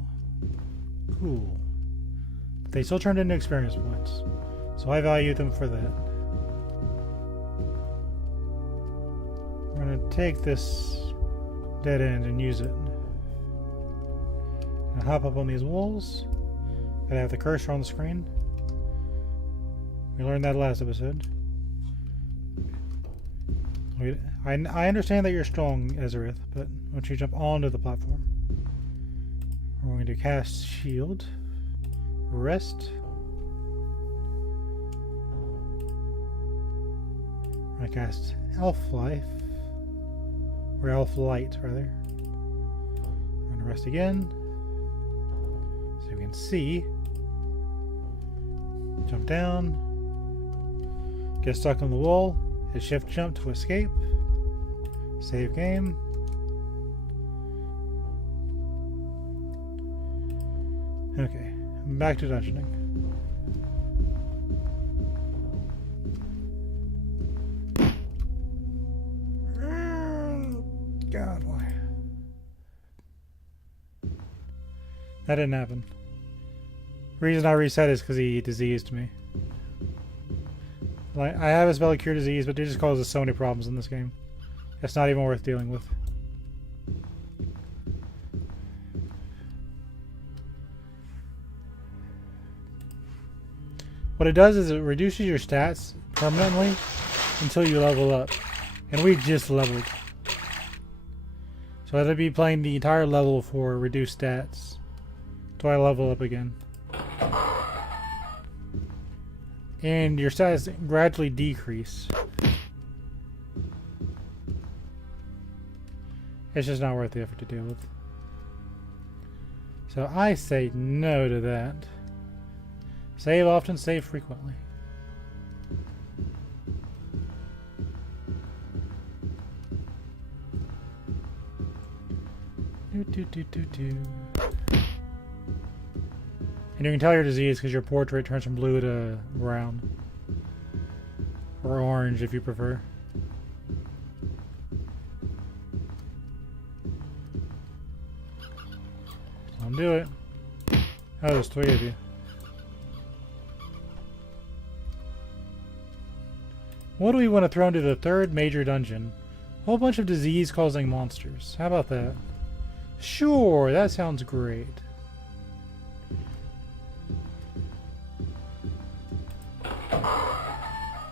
Cool. But they still turned into experience points. So I value them for that. We're going to take this dead end and use it. I'll hop up on these walls. I have the cursor on the screen. We learned that last episode. I understand that you're strong, Ezerith, but I want you to jump onto the platform. We're going to cast shield. Rest. I cast Elf Life. Or Elf Light, rather. We're going to rest again. So we can see. Jump down. Get stuck on the wall. Hit shift jump to escape. Save game. Okay, back to dungeoning. God, why? That didn't happen. The reason I reset is because he diseased me. Like, I have a spell of Cure Disease, but it just causes so many problems in this game. It's not even worth dealing with. What it does is it reduces your stats permanently until you level up. And we just leveled. So I'd be playing the entire level for reduced stats till I level up again. And your stats gradually decrease. It's just not worth the effort to deal with. So I say no to that. Save often, save frequently. And you can tell your disease because your portrait turns from blue to brown. Or orange if you prefer. Don't do it. Oh, there's 3 of you. What do we want to throw into the 3rd major dungeon? A whole bunch of disease-causing monsters. How about that? Sure, that sounds great.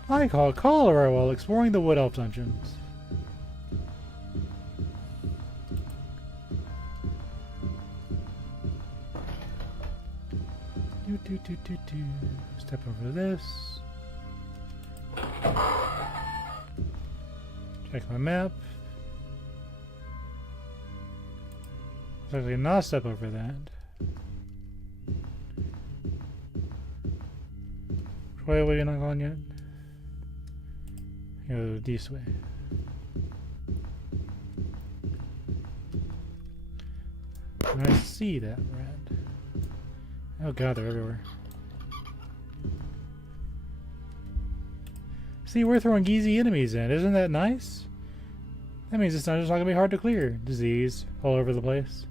I call cholera while exploring the Wood Elf dungeons. Step over this. Check my map. Actually, not step over that. Which way are we not going yet? Go this way. I see that rat. Oh god, they're everywhere. See, we're throwing easy enemies in. Isn't that nice? That means it's not just not gonna be hard to clear. Disease all over the place.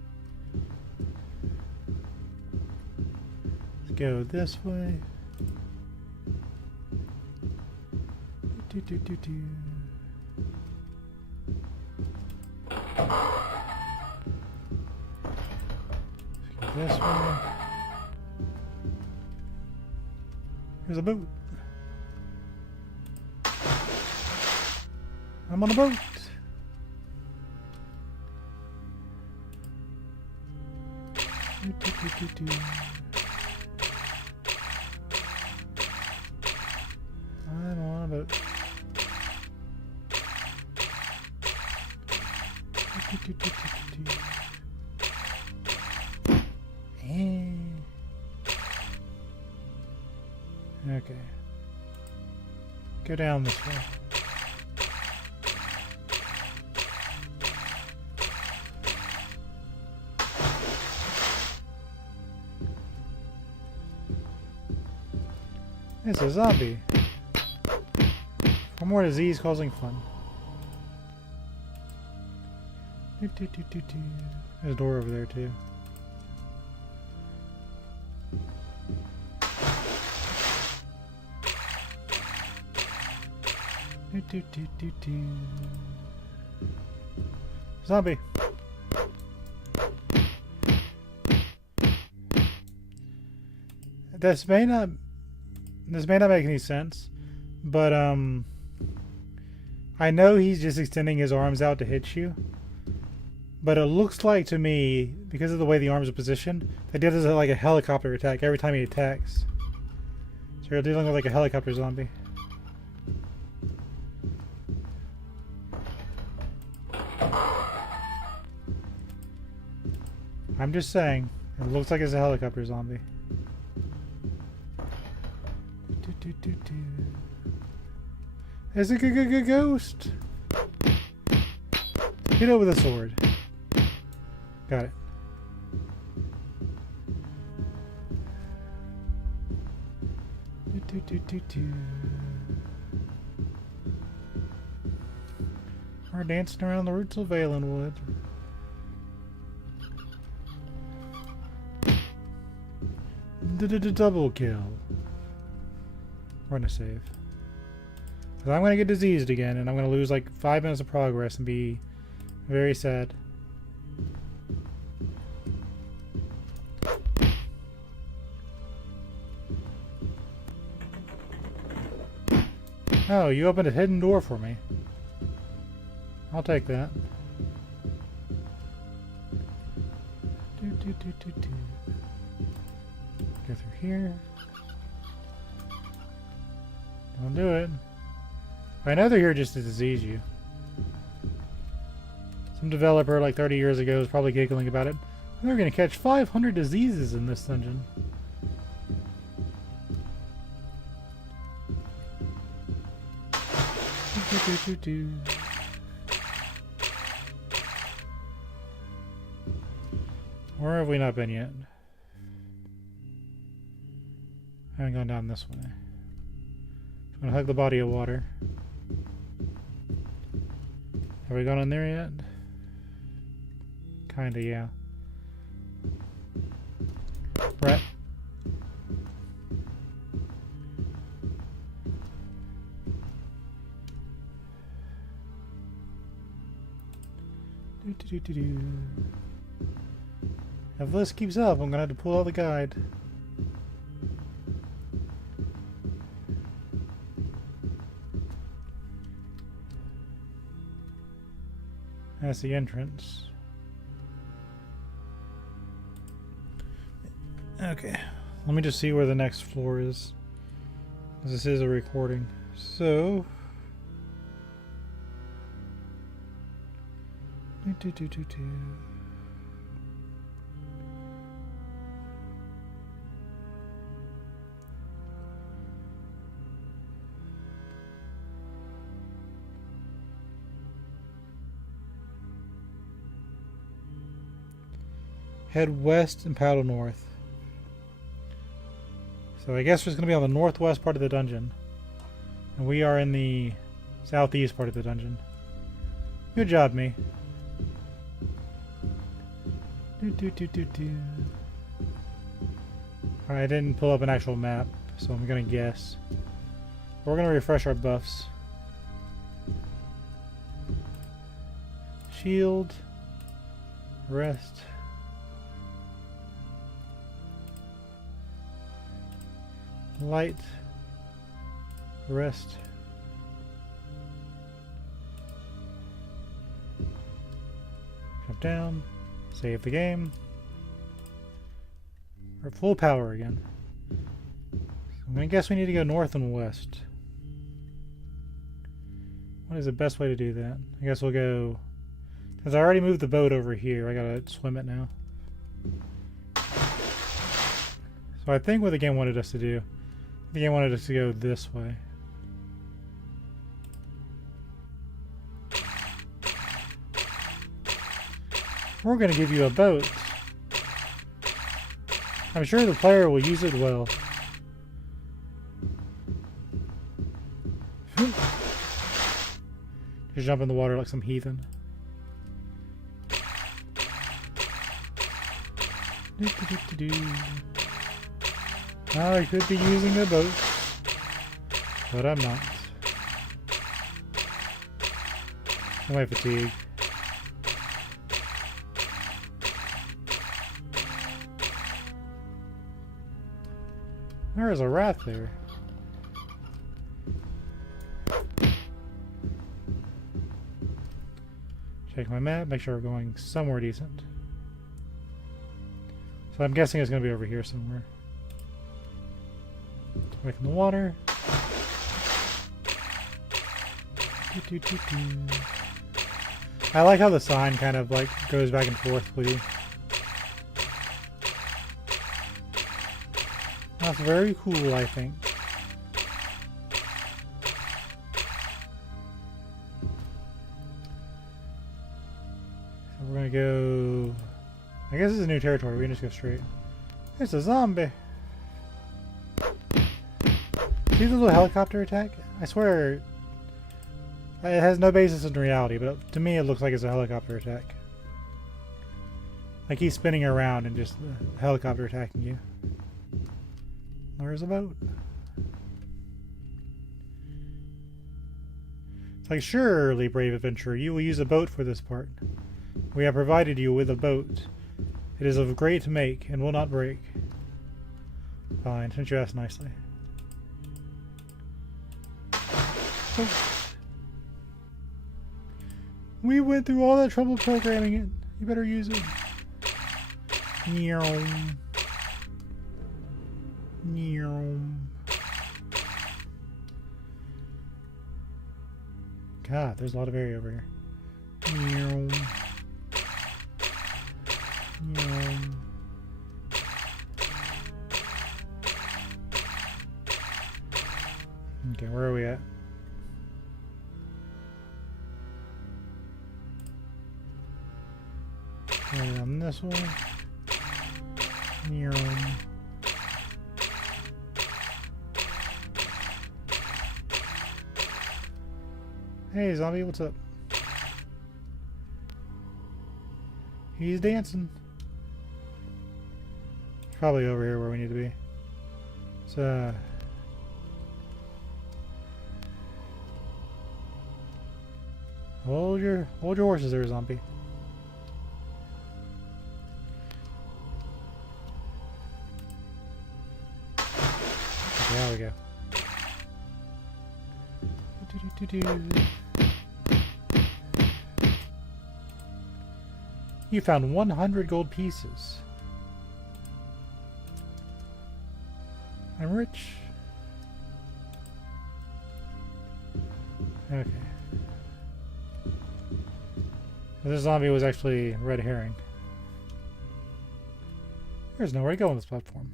Let's go this way. Let's go this way. Here's a boat. I'm on a boat. I'm on a boat. Okay. Go down this way. It's a zombie. For more disease causing fun. There's a door over there too. Zombie. This may not make any sense, but I know he's just extending his arms out to hit you. But it looks like to me, because of the way the arms are positioned, that he does like a helicopter attack every time he attacks. So you're dealing with like a helicopter zombie. I'm just saying, it looks like it's a helicopter zombie. It's a ghost! Hit it with a sword. Got it. We're dancing around the roots of Valenwood. Double kill. We're gonna save. Because I'm going to get diseased again, and I'm going to lose like 5 minutes of progress and be very sad. Oh, you opened a hidden door for me. I'll take that. Go through here. Don't do it. I know they're here just to disease you. Some developer like 30 years ago was probably giggling about it. They're going to catch 500 diseases in this dungeon. Where have we not been yet? I haven't gone down this way. I'm gonna hug the body of water. Have we gone in there yet? Kinda, yeah. Brett. If this keeps up, I'm gonna have to pull out the guide. That's the entrance. Okay, let me just see where the next floor is. This is a recording. So... Head west and paddle north. So I guess we're going to be on the northwest part of the dungeon. And we are in the southeast part of the dungeon. Good job, me. Alright, I didn't pull up an actual map, so I'm going to guess. We're going to refresh our buffs. Shield. Rest. Light. Rest. Jump down. Save the game. We're at full power again. So I'm going to guess we need to go north and west. What is the best way to do that? I guess we'll go... Because I already moved the boat over here. I gotta swim it now. So I think what the game wanted us to do... The game wanted us to go this way. We're going to give you a boat. I'm sure the player will use it well. Just jump in the water like some heathen. I could be using a boat, but I'm not. My fatigue. There is a rat there. Check my map, make sure we're going somewhere decent. So I'm guessing it's going to be over here somewhere. Away from the water. I like how the sign kind of like goes back and forth with you. That's very cool, I think. So we're gonna go... I guess this is new territory, we can just go straight. It's a zombie! See the little helicopter attack? I swear, it has no basis in reality, but to me it looks like it's a helicopter attack. Like he's spinning around and just a helicopter attacking you. There's a boat. It's like, surely, brave adventurer, you will use a boat for this part. We have provided you with a boat. It is of great make and will not break. Fine, since you asked nicely. We went through all that trouble programming it. You better use it. Neom. Neom. God, there's a lot of area over here. Neom. Neom. Okay, where are we at? Okay, on this one. Neom. Hey, zombie, what's up? He's dancing. Probably over here where we need to be. So, hold your horses there, zombie. Okay, there we go. You found 100 gold pieces. I'm rich. Okay. This zombie was actually red herring. There's nowhere to go on this platform.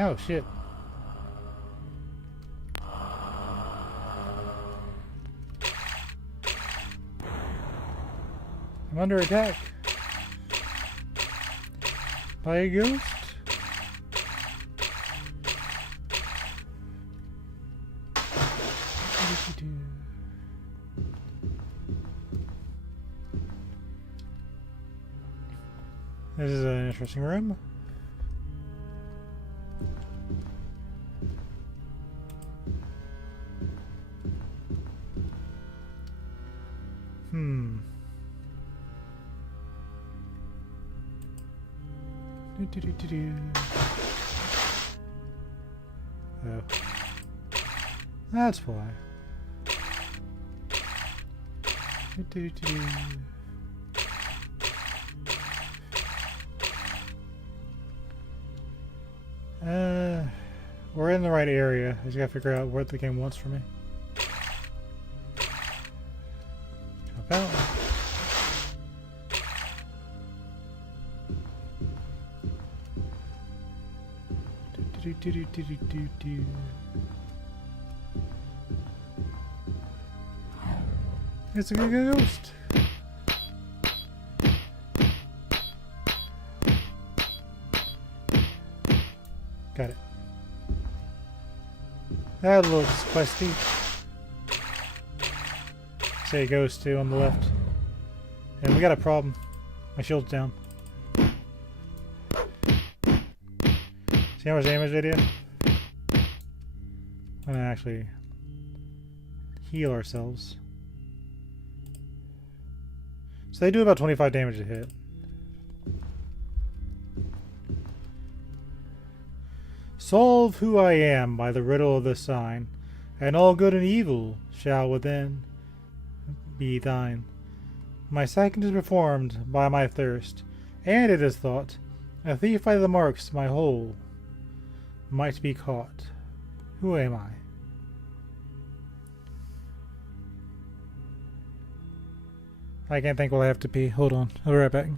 Oh shit. I'm under attack. By a ghost? This is an interesting room. Oh. That's why. We're in the right area. I just gotta figure out what the game wants from me. Jump out. It's a ghost. Got it. That looks questy. Say ghost too on the left. And we got a problem. My shield's down. See how much damage they do? I'm gonna actually heal ourselves. So they do about 25 damage a hit. Solve who I am by the riddle of this sign, and all good and evil shall within be thine. My second is performed by my thirst, and it is thought, a thief by the marks my whole might be caught. Who am I? I can't think while I have to pee. Hold on. I'll be right back.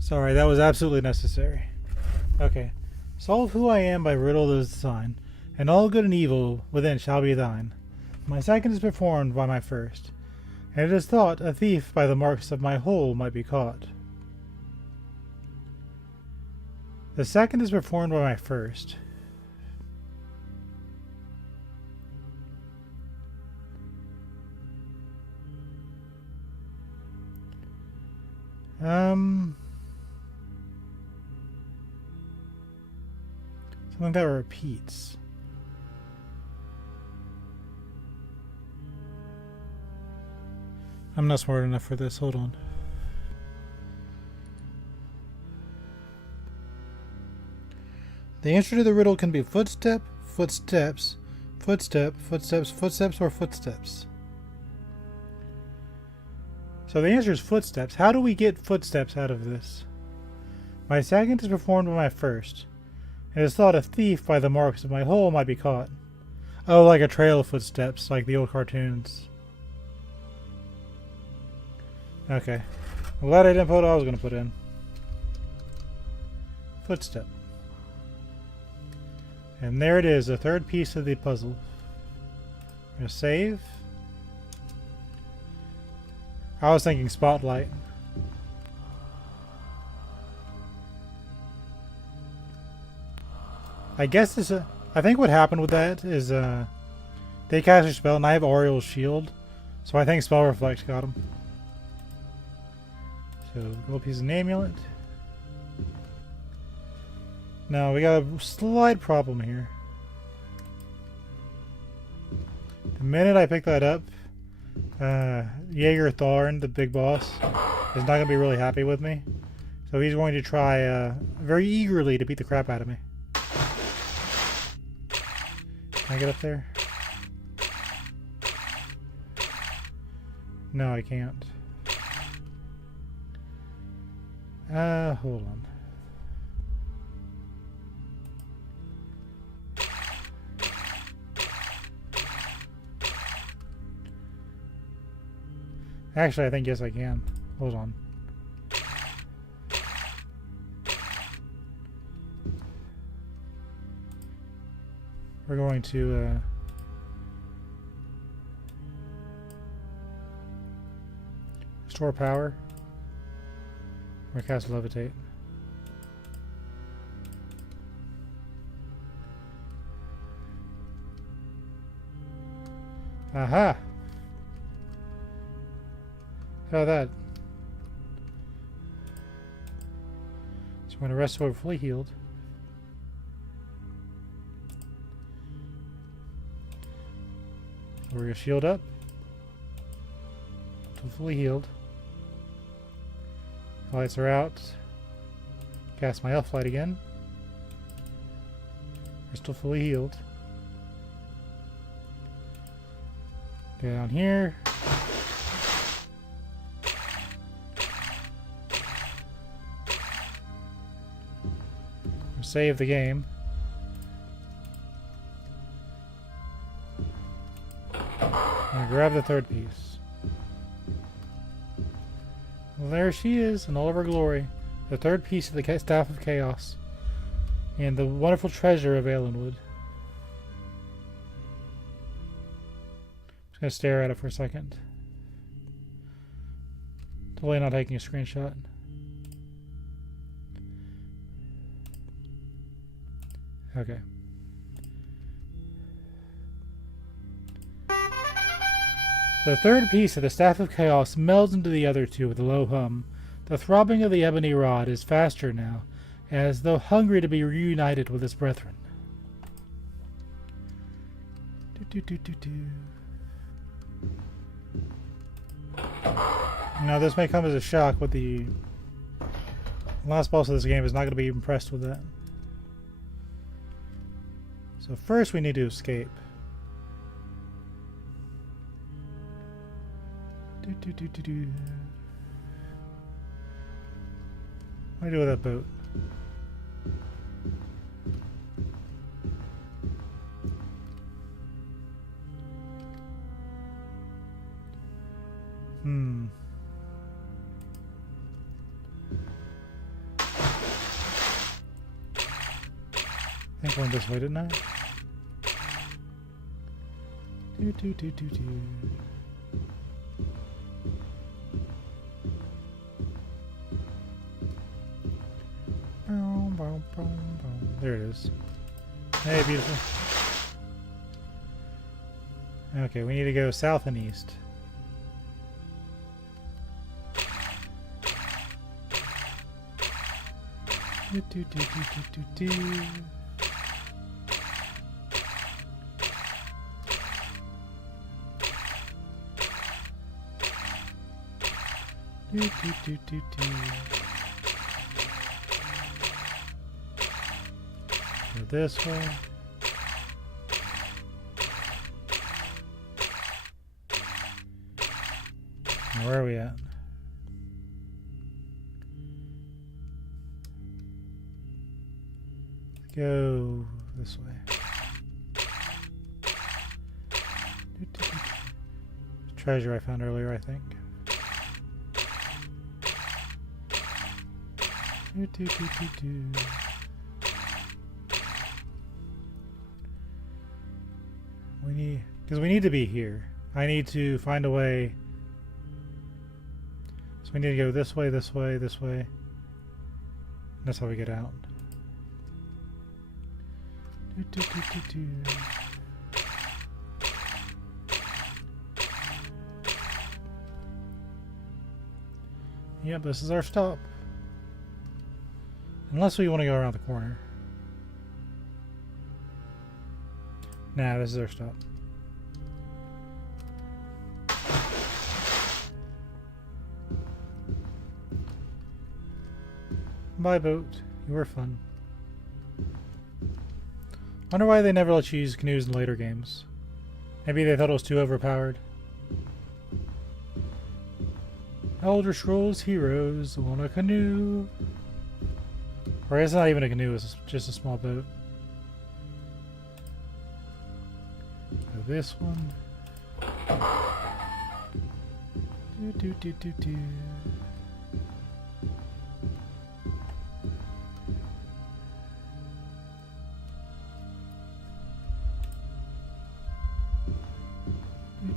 Sorry, that was absolutely necessary. Okay. Solve who I am by riddle of the sign, and all good and evil within shall be thine. My second is performed by my first, and it is thought a thief by the marks of my whole might be caught. The second is performed by my first. Something that repeats. I'm not smart enough for this. Hold on. The answer to the riddle can be footstep, footsteps, footstep, footsteps, footsteps, or footsteps. So the answer is footsteps. How do we get footsteps out of this? My second is performed by my first. It is thought a thief by the marks of my whole might be caught. Oh, like a trail of footsteps, like the old cartoons. Okay. I'm glad I didn't put what I was going to put in. Footstep. And there it is, the third piece of the puzzle. I'm going to save. I was thinking spotlight. I guess this. I think what happened with that is they cast a spell and I have Uriel's shield, so I think spell reflect got him. So gold piece of an amulet. Now we got a slight problem here. The minute I pick that up, Jaeger Thorn, the big boss, is not going to be really happy with me. So he's going to try very eagerly to beat the crap out of me. Can I get up there? No, I can't. Hold on. Actually, I think yes I can. Hold on. We're going to restore power. We're going to cast levitate. Aha! How that? So we're going to rest so we're fully healed. We're going to shield up until fully healed. Lights are out. Cast my elf light again. We're still fully healed. Go down here. Save the game. And grab the third piece. Well, there she is in all of her glory. The third piece of the Staff of Chaos. And the wonderful treasure of Valenwood. Just gonna stare at it for a second. Totally not taking a screenshot. Okay. The third piece of the Staff of Chaos melds into the other two with a low hum. The throbbing of the ebony rod is faster now, as though hungry to be reunited with its brethren. Now this may come as a shock, but the last boss of this game is not going to be impressed with that. So first we need to escape. What do I do with that boat? I think I went this way, didn't I? Do, do, do, do, do. Boom, boom, boom, boom. There it is. Hey, beautiful. Okay, we need to go south and east. Do, do, do, do, do, do. Do, do, do, do, do. Go this way. Now where are we at? Let's go this way. Do, do, do, do. Treasure I found earlier, I think. Do, do, do, do, do. Because we need to be here. I need to find a way. So we need to go this way, this way, this way. That's how we get out. Do, do, do, do, do. Yep, this is our stop. Unless we want to go around the corner. Nah, this is our stop. Bye, boat. You were fun. Wonder why they never let you use canoes in later games. Maybe they thought it was too overpowered. Elder Scrolls heroes on a canoe. Or it's not even a canoe, it's just a small boat. Go this one. Do, do, do, do, do.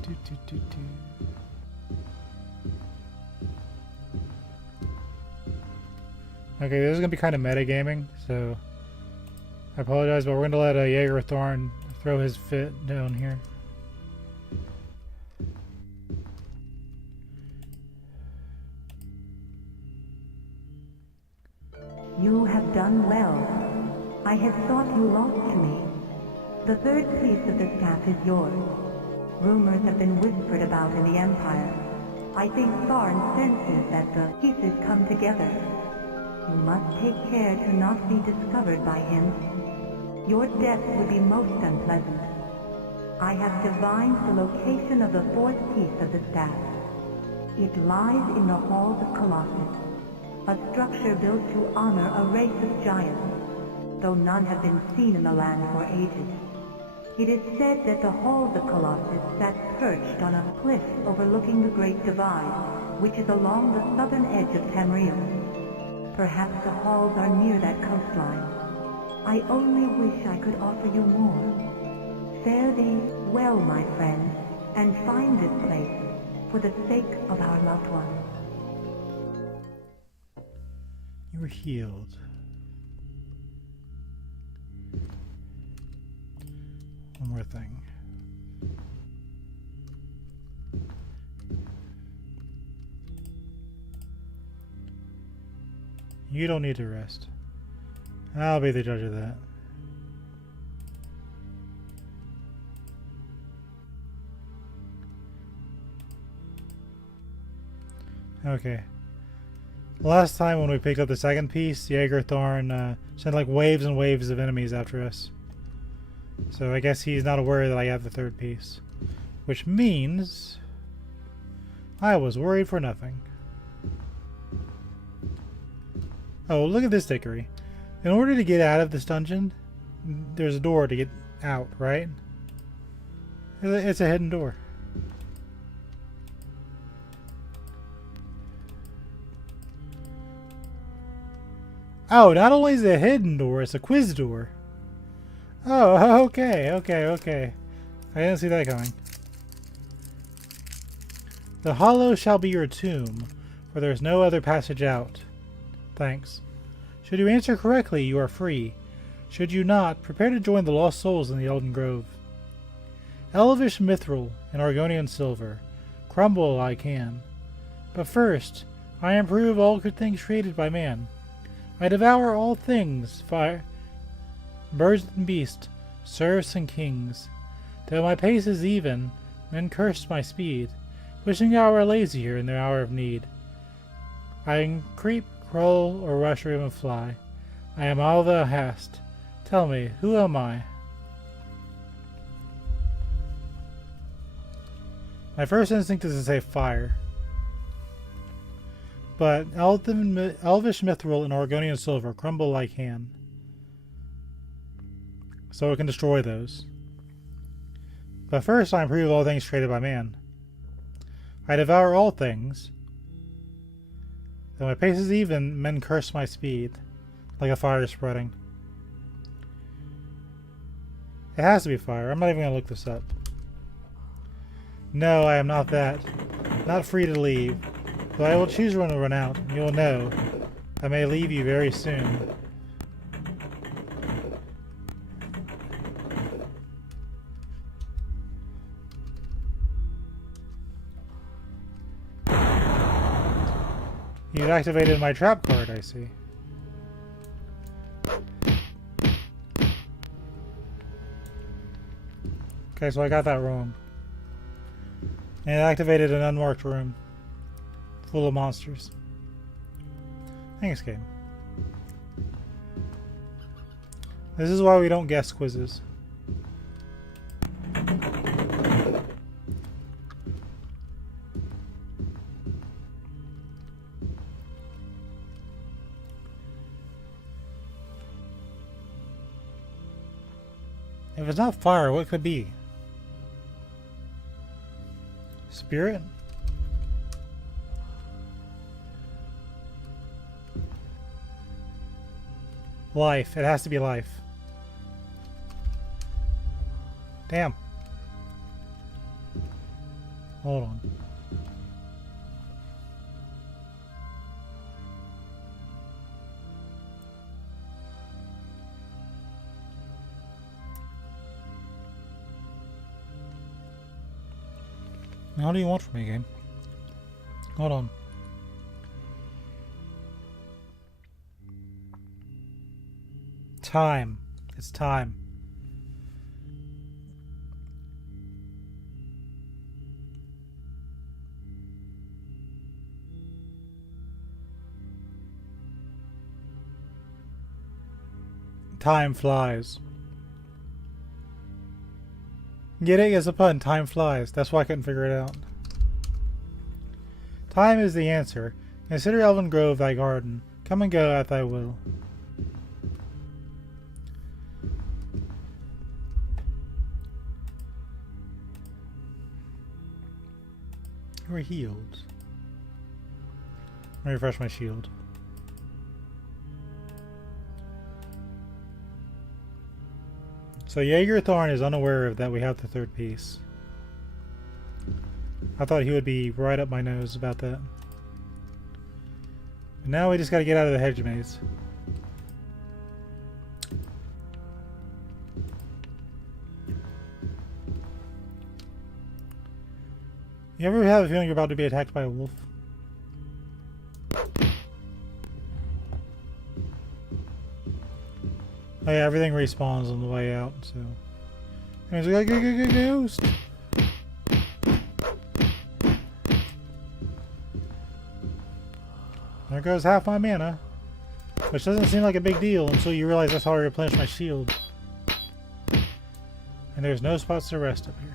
Do, do, do, do. Okay, this is going to be kind of metagaming, so I apologize, but we're going to let Jaeger Thorn throw his fit down here. You have done well. I had thought you lost to me. The third piece of the staff is yours. Rumors have been whispered about in the Empire. I think Tharn senses that the pieces come together. You must take care to not be discovered by him. Your death would be most unpleasant. I have divined the location of the fourth piece of the staff. It lies in the Halls of Colossus, a structure built to honor a race of giants, though none have been seen in the land for ages. It is said that the Halls of Colossus sat perched on a cliff overlooking the Great Divide, which is along the southern edge of Tamriel. Perhaps the halls are near that coastline. I only wish I could offer you more. Fare thee well, my friend, and find this place for the sake of our loved ones. You were healed. One more thing. You don't need to rest. I'll be the judge of that. Okay. Last time when we picked up the second piece, Jaeger Thorn sent like waves and waves of enemies after us. So I guess he's not aware that I have the third piece. Which means I was worried for nothing. Oh, look at this dickery. In order to get out of this dungeon, there's a door to get out, right? It's a hidden door. Oh, not only is it a hidden door, it's a quiz door. Oh, okay, okay, okay. I didn't see that coming. The hollow shall be your tomb, for there is no other passage out. Thanks. Should you answer correctly, you are free. Should you not, prepare to join the lost souls in the Elden Grove. Elvish mithril and Argonian silver. Crumble I can. But first, I improve all good things created by man. I devour all things, fire, birds and beasts, serfs and kings. Though my pace is even, men curse my speed, wishing I were lazier in their hour of need. I can creep, crawl, or rush, or even fly. I am all thou hast. Tell me, who am I? My first instinct is to say fire. But Elvish mithril and Argonian silver crumble like can. So it can destroy those. But first I improve all things created by man. I devour all things. Though my pace is even, men curse my speed, like a fire spreading. It has to be fire. I'm not even going to look this up. No, I am not that. Not free to leave. Though I will choose when to run out, and you will know I may leave you very soon. You've activated my trap card, I see. Okay, so I got that wrong. And it activated an unmarked room full of monsters. Thanks, game. This is why we don't guess quizzes. If it's not fire, what could it be? Spirit? Life. It has to be life. Damn. Hold on. How do you want from me, game? Hold on. Time. It's time. Time flies. Get it? It's a pun. Time flies. That's why I couldn't figure it out. Time is the answer. Consider Elven Grove thy garden. Come and go at thy will. We're healed. Let me refresh my shield. So Jaeger Thorn is unaware of that we have the third piece. I thought he would be right up my nose about that. But now we just gotta get out of the hedge maze. You ever have a feeling you're about to be attacked by a wolf? Oh yeah, everything respawns on the way out, so... There's a ghost! There goes half my mana. Which doesn't seem like a big deal until you realize that's how I replenish my shield. And there's no spots to rest up here.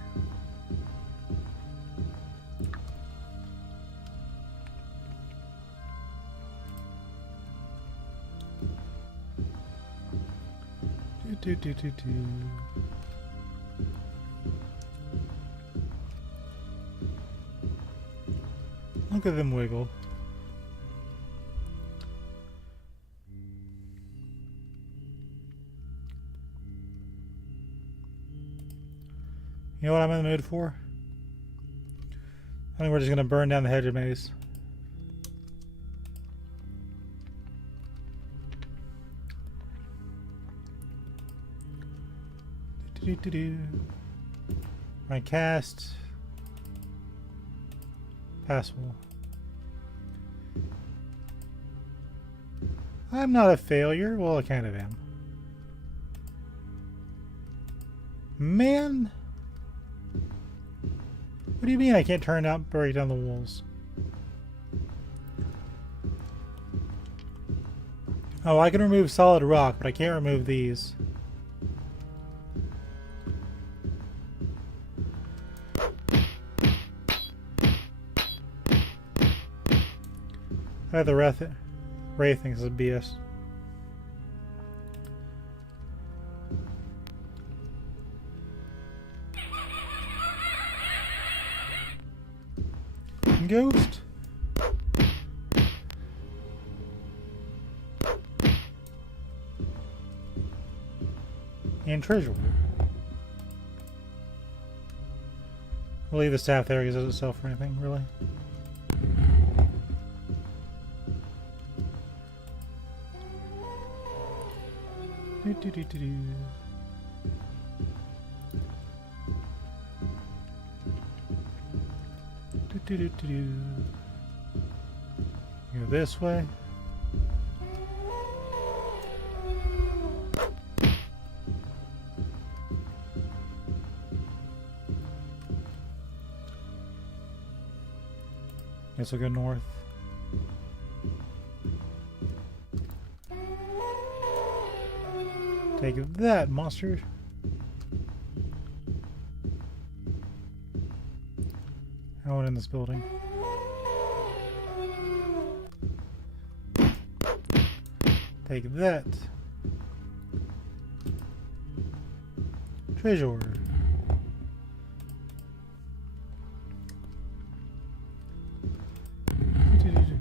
Look at them wiggle. You know what I'm in the mood for? I think we're just gonna burn down the hedge maze. My cast passable. I'm not a failure. Well, I kind of am. Man, what do you mean I can't turn out, break down the walls? Oh, I can remove solid rock, but I can't remove these. I have the Wraith thinks it's BS. Ghost. And treasure. We'll leave the staff there because it doesn't sell for anything, really. Go this way. Guess we'll go north. Take that, monster. I went in this building. Take that. Treasure.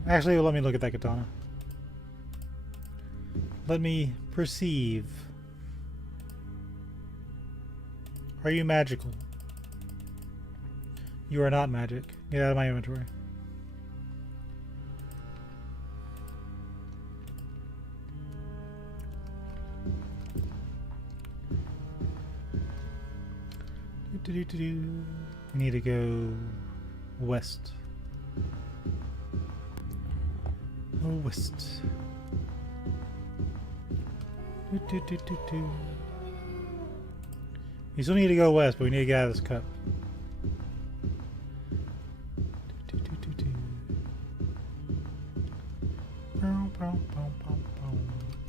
Actually, let me look at that katana. Let me perceive. Are you magical? You are not magic. Get out of my inventory. We need to go west. Oh, west. We still need to go west, but we need to get out of this cup.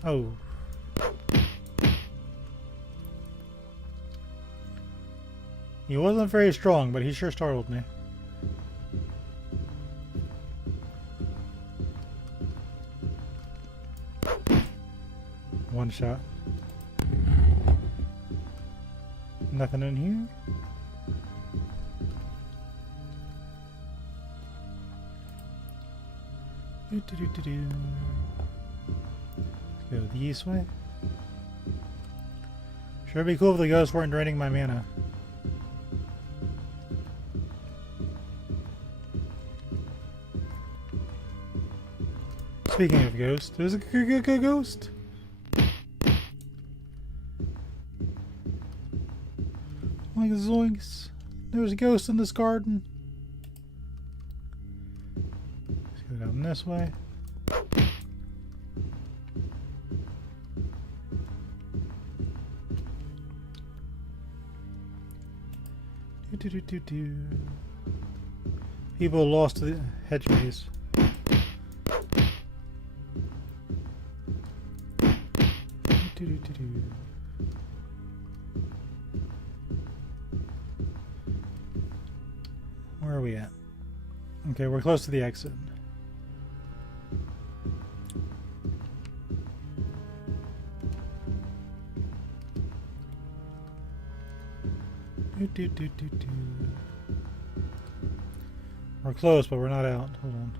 Oh. He wasn't very strong, but he sure startled me. One shot. Nothing in here. Let's go the east way. Sure, it'd be cool if the ghosts weren't draining my mana. Speaking of ghosts, there's a ghost. Like zoinks. There's a ghost in this garden. Let's go down this way. People lost the hedge maze. Where are we at? Okay, we're close to the exit. We're close, but we're not out. Hold on.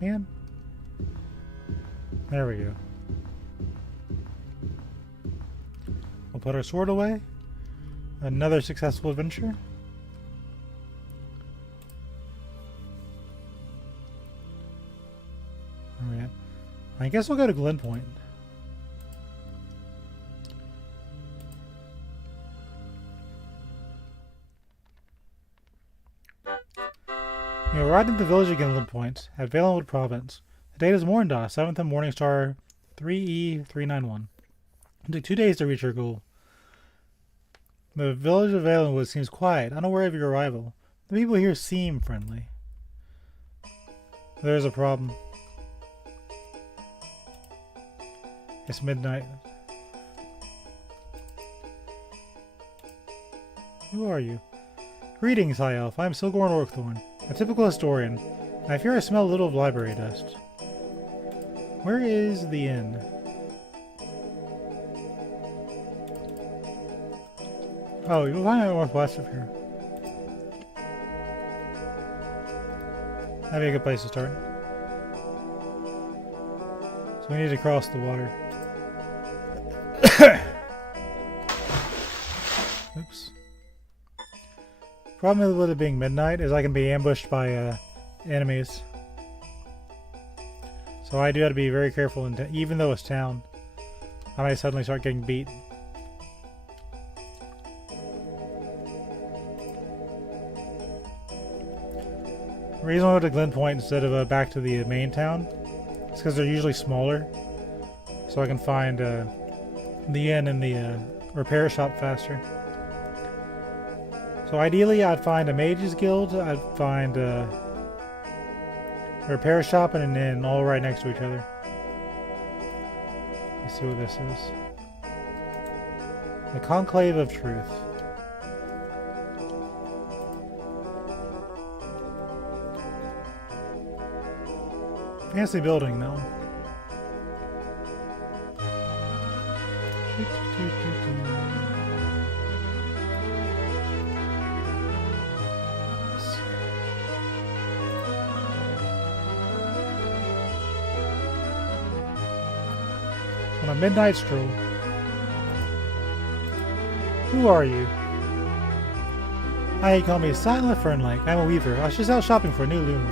Man. There we go. We'll put our sword away. Another successful adventure. Alright. I guess we'll go to Glen Point. We arrived at the village of Glen Point at Valenwood Province. The date is Morndaw, 7th and Morningstar 3E391. It took 2 days to reach our goal. The village of Valenwood seems quiet, unaware of your arrival. The people here seem friendly. There's a problem. It's midnight. Who are you? Greetings, High Elf. I'm Silgorn Orkthorn, a typical historian, and I fear I smell a little of library dust. Where is the inn? Oh, you'll find it northwest of here. That'd be a good place to start. So we need to cross the water. Oops. Problem with it being midnight is I can be ambushed by enemies. So I do have to be very careful, even though it's town. I might suddenly start getting beat. The reason I went to Glen Point instead of back to the main town is because they're usually smaller. So I can find the inn and the repair shop faster. So ideally I'd find a mage's guild, I'd find a repair shop and an inn all right next to each other. Let's see what this is. The Conclave of Truth. Fancy building though. On a midnight stroll. Who are you? Hi, call me Silent Fernlake. I'm a weaver. I was just out shopping for a new loom.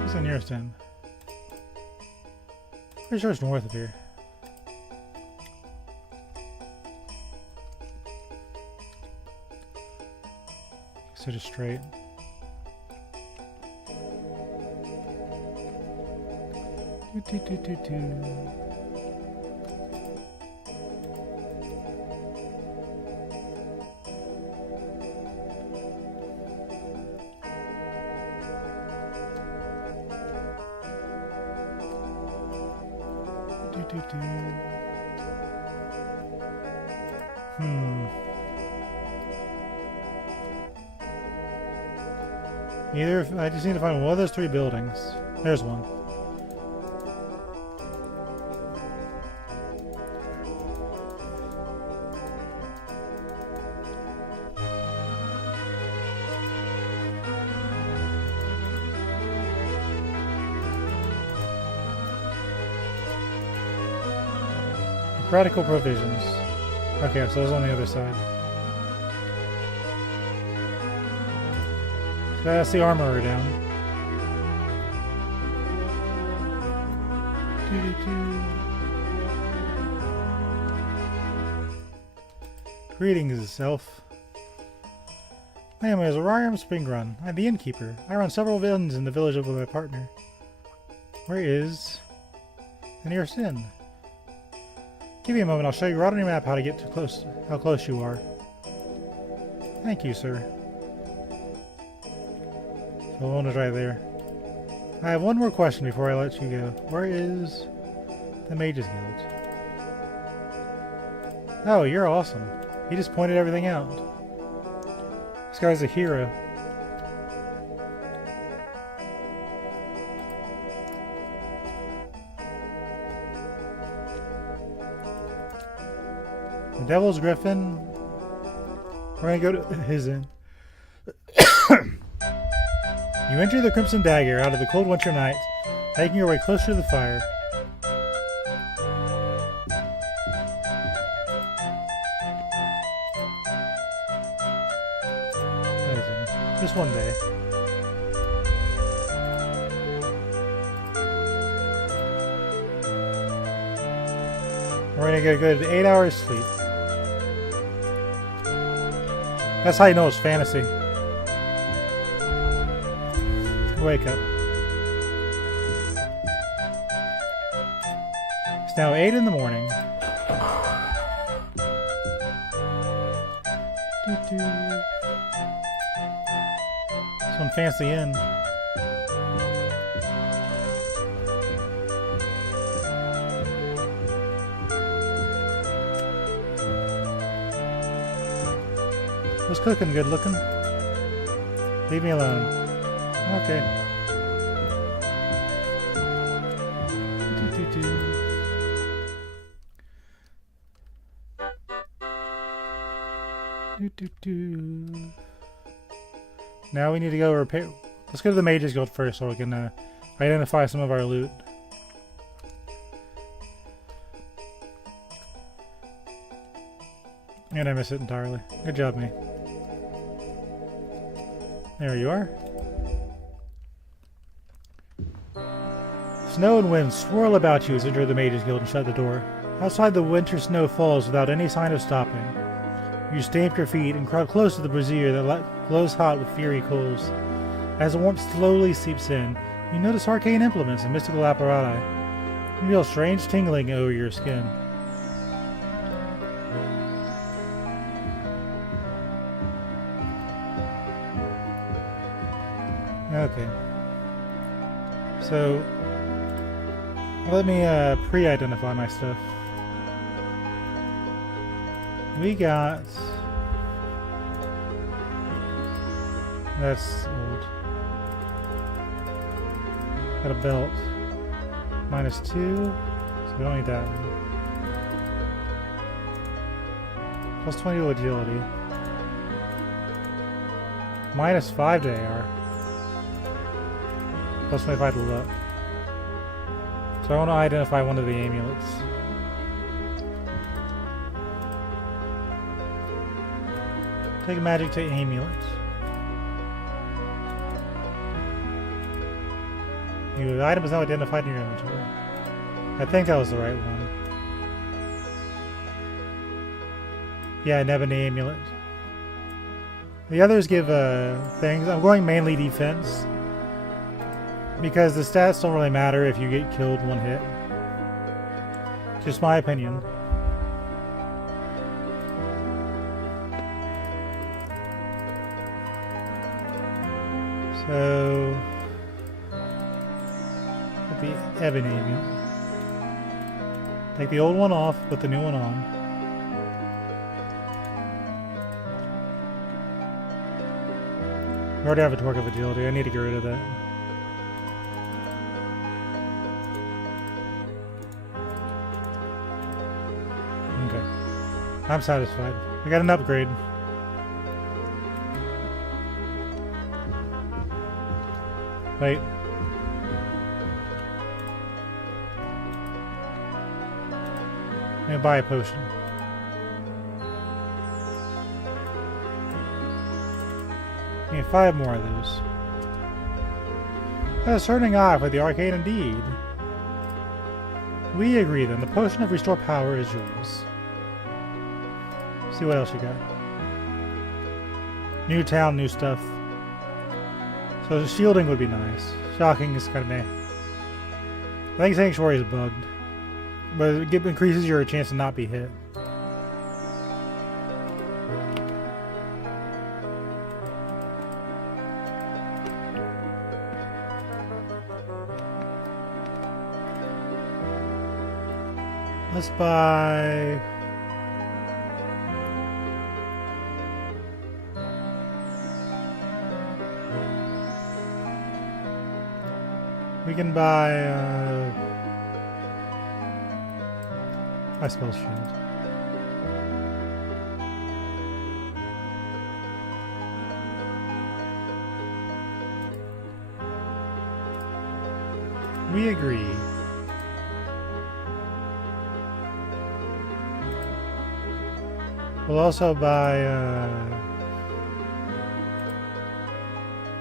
What's the nearest inn? Pretty sure it's north of here. So just straight. I just need to find one of those 3 buildings. There's one. Practical provisions. Okay, so it's on the other side. So that's the armorer down. Greetings, elf. My name is Oriam Springrun. I'm the innkeeper. I run several inns in the village with my partner. Where is the nearest inn? Give me a moment, I'll show you right on your map how to get how close you are. Thank you, sir. So the one is right there. I have one more question before I let you go. Where is the Mages Guild? Oh, you're awesome. He just pointed everything out. This guy's a hero. The Devil's Griffin. We're gonna go to his inn. You enter the Crimson Dagger out of the cold winter night. Making your way closer to the fire. Amazing. Just one day. We're gonna get a good 8 hours sleep. That's how you know it's fantasy. Wake up. It's now 8 in the morning. Some fancy inn. What's cooking? Good looking? Leave me alone. Okay. Now we need to go repair. Let's go to the Mages Guild first so we can identify some of our loot. And I missed it entirely. Good job, me. There you are. Snow and wind swirl about you as you enter the Mages Guild and shut the door. Outside, the winter snow falls without any sign of stopping. You stamp your feet and crowd close to the brazier that glows hot with fiery coals. As the warmth slowly seeps in, you notice arcane implements and mystical apparati. You feel strange tingling over your skin. Okay. So, let me pre-identify my stuff. We got... That's old. Got a belt. -2, so we don't need that one. +20 to agility. -5 to AR. +25 to luck. So I want to identify one of the amulets. Take a magic to amulet. The item is now identified in your inventory. I think that was the right one. Yeah, Nebony amulet. The others give things. I'm going mainly defense. Because the stats don't really matter if you get killed one hit. Just my opinion. So... Put the Ebony amulet. Take the old one off, put the new one on. I already have a torque of agility, I need to get rid of that. Okay. I'm satisfied. I got an upgrade. Wait. I'm gonna buy a potion. I need 5 more of those. That is turning off with the arcane indeed. We agree then. The potion of restore power is yours. See what else you got. New town, new stuff. So the shielding would be nice. Shocking is kind of meh. I think Sanctuary is bugged. But it increases your chance to not be hit. Let's buy... We can buy, my spell shield. We agree. We'll also buy,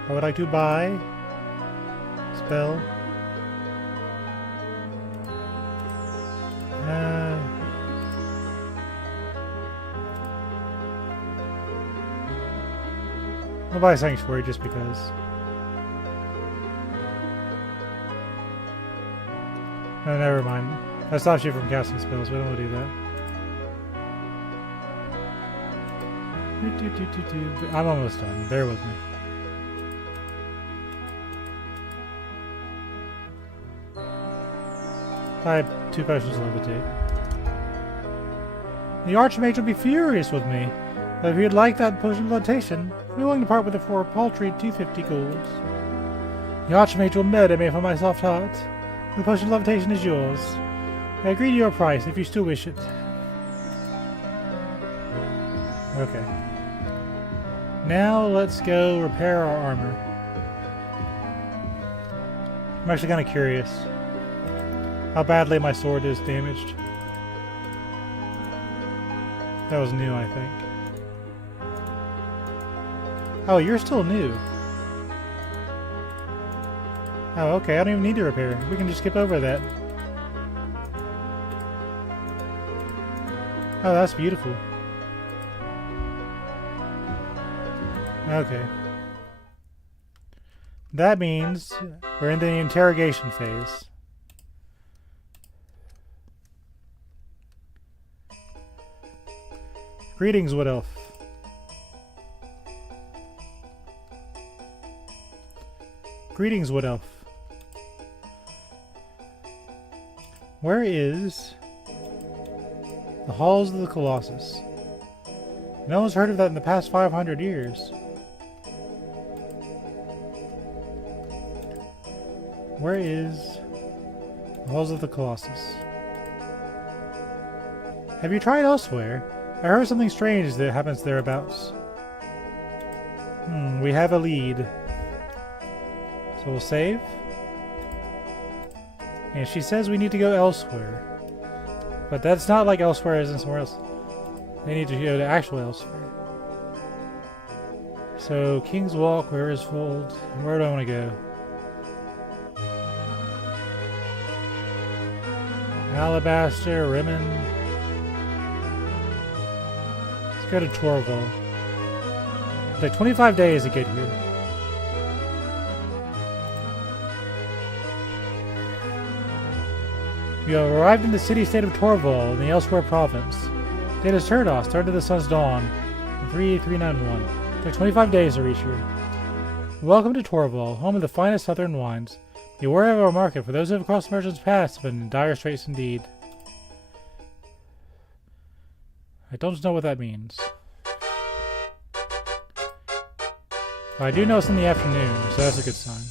I would like to buy spell. I'll buy Sanctuary just because. No, never mind. That stops you from casting spells. We don't want to do that. I'm almost done. Bear with me. I have 2 potions to levitate. The Archmage will be furious with me, but if you'd like that potion of levitation, I'm willing to part with it for a paltry 250 golds. The Archmage will murder me for my soft heart. The potion of levitation is yours. I agree to your price if you still wish it. Okay. Now let's go repair our armor. I'm actually kind of curious how badly my sword is damaged. That was new, I think. Oh, you're still new. Oh, okay, I don't even need to repair. We can just skip over that. Oh, that's beautiful. Okay. That means we're in the interrogation phase. Greetings, Wood Elf. Greetings, Wood Elf. Where is the Halls of the Colossus? No one's heard of that in the past 500 years. Where is the Halls of the Colossus? Have you tried elsewhere? I heard something strange that happens thereabouts. We have a lead. So we'll save. And she says we need to go elsewhere. But that's not like elsewhere as in somewhere else. They need to go to actual elsewhere. So, King's Walk, where is Fold? Where do I want to go? Alabaster, Rimmon. Let's go to Torval. It'll take 25 days to get here. We have arrived in the city-state of Torval in the Elsewhere province. Date is Turdos, start of the sun's dawn, 3391. It took 25 days to reach here. Welcome to Torval, home of the finest southern wines. Beware of our market, for those who have crossed the merchant's paths have been in dire straits indeed. I don't know what that means. But I do know it's in the afternoon, so that's a good sign.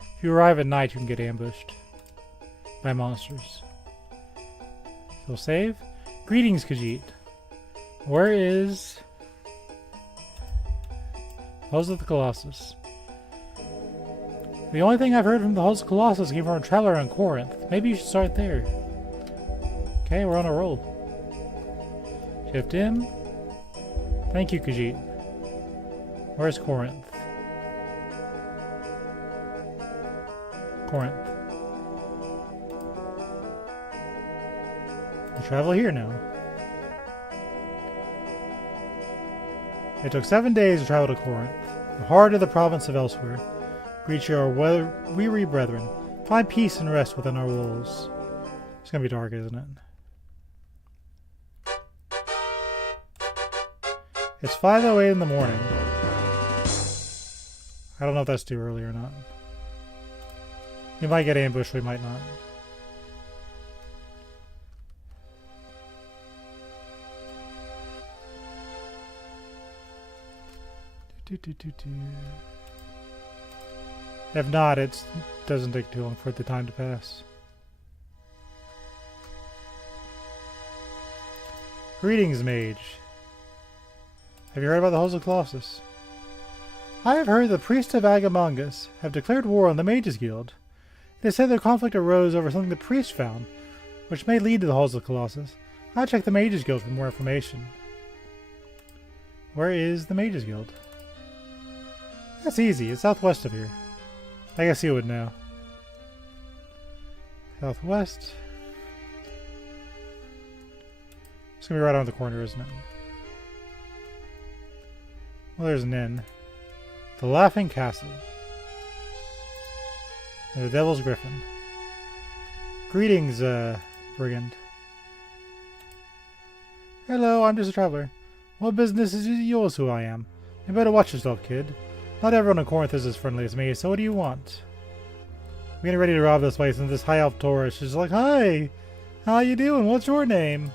If you arrive at night, you can get ambushed by monsters. So save. Greetings, Khajiit. Where is Halls of the Colossus? The only thing I've heard from the Halls of the Colossus came from a traveler in Corinth. Maybe you should start there. Okay, we're on a roll. Shift in. Thank you, Khajiit. Where's Corinth? Corinth. We'll travel here now. It took 7 days to travel to Corinth, the heart of the province of Elsewhere. Greet your weary brethren. Find peace and rest within our walls. It's gonna be dark, isn't it? It's 5:08 in the morning. I don't know if that's too early or not. We might get ambushed, we might not. If not, it doesn't take too long for the time to pass. Greetings, mage. Have you heard about the Halls of Colossus? I have heard the priests of Agamongus have declared war on the Mages Guild. They said the conflict arose over something the priest found, which may lead to the Halls of the Colossus. I'll check the Mages Guild for more information. Where is the Mages Guild? That's easy. It's southwest of here. I guess you would know. Southwest. It's gonna be right on the corner, isn't it? Well, there's an inn. The Laughing Castle. And the Devil's Griffin. Greetings, brigand. Hello, I'm just a traveler. What business is yours who I am? You better watch yourself, kid. Not everyone in Corinth is as friendly as me, so what do you want? I'm getting ready to rob this place, and this high elf tourist is like, "Hi! How you doing? What's your name?"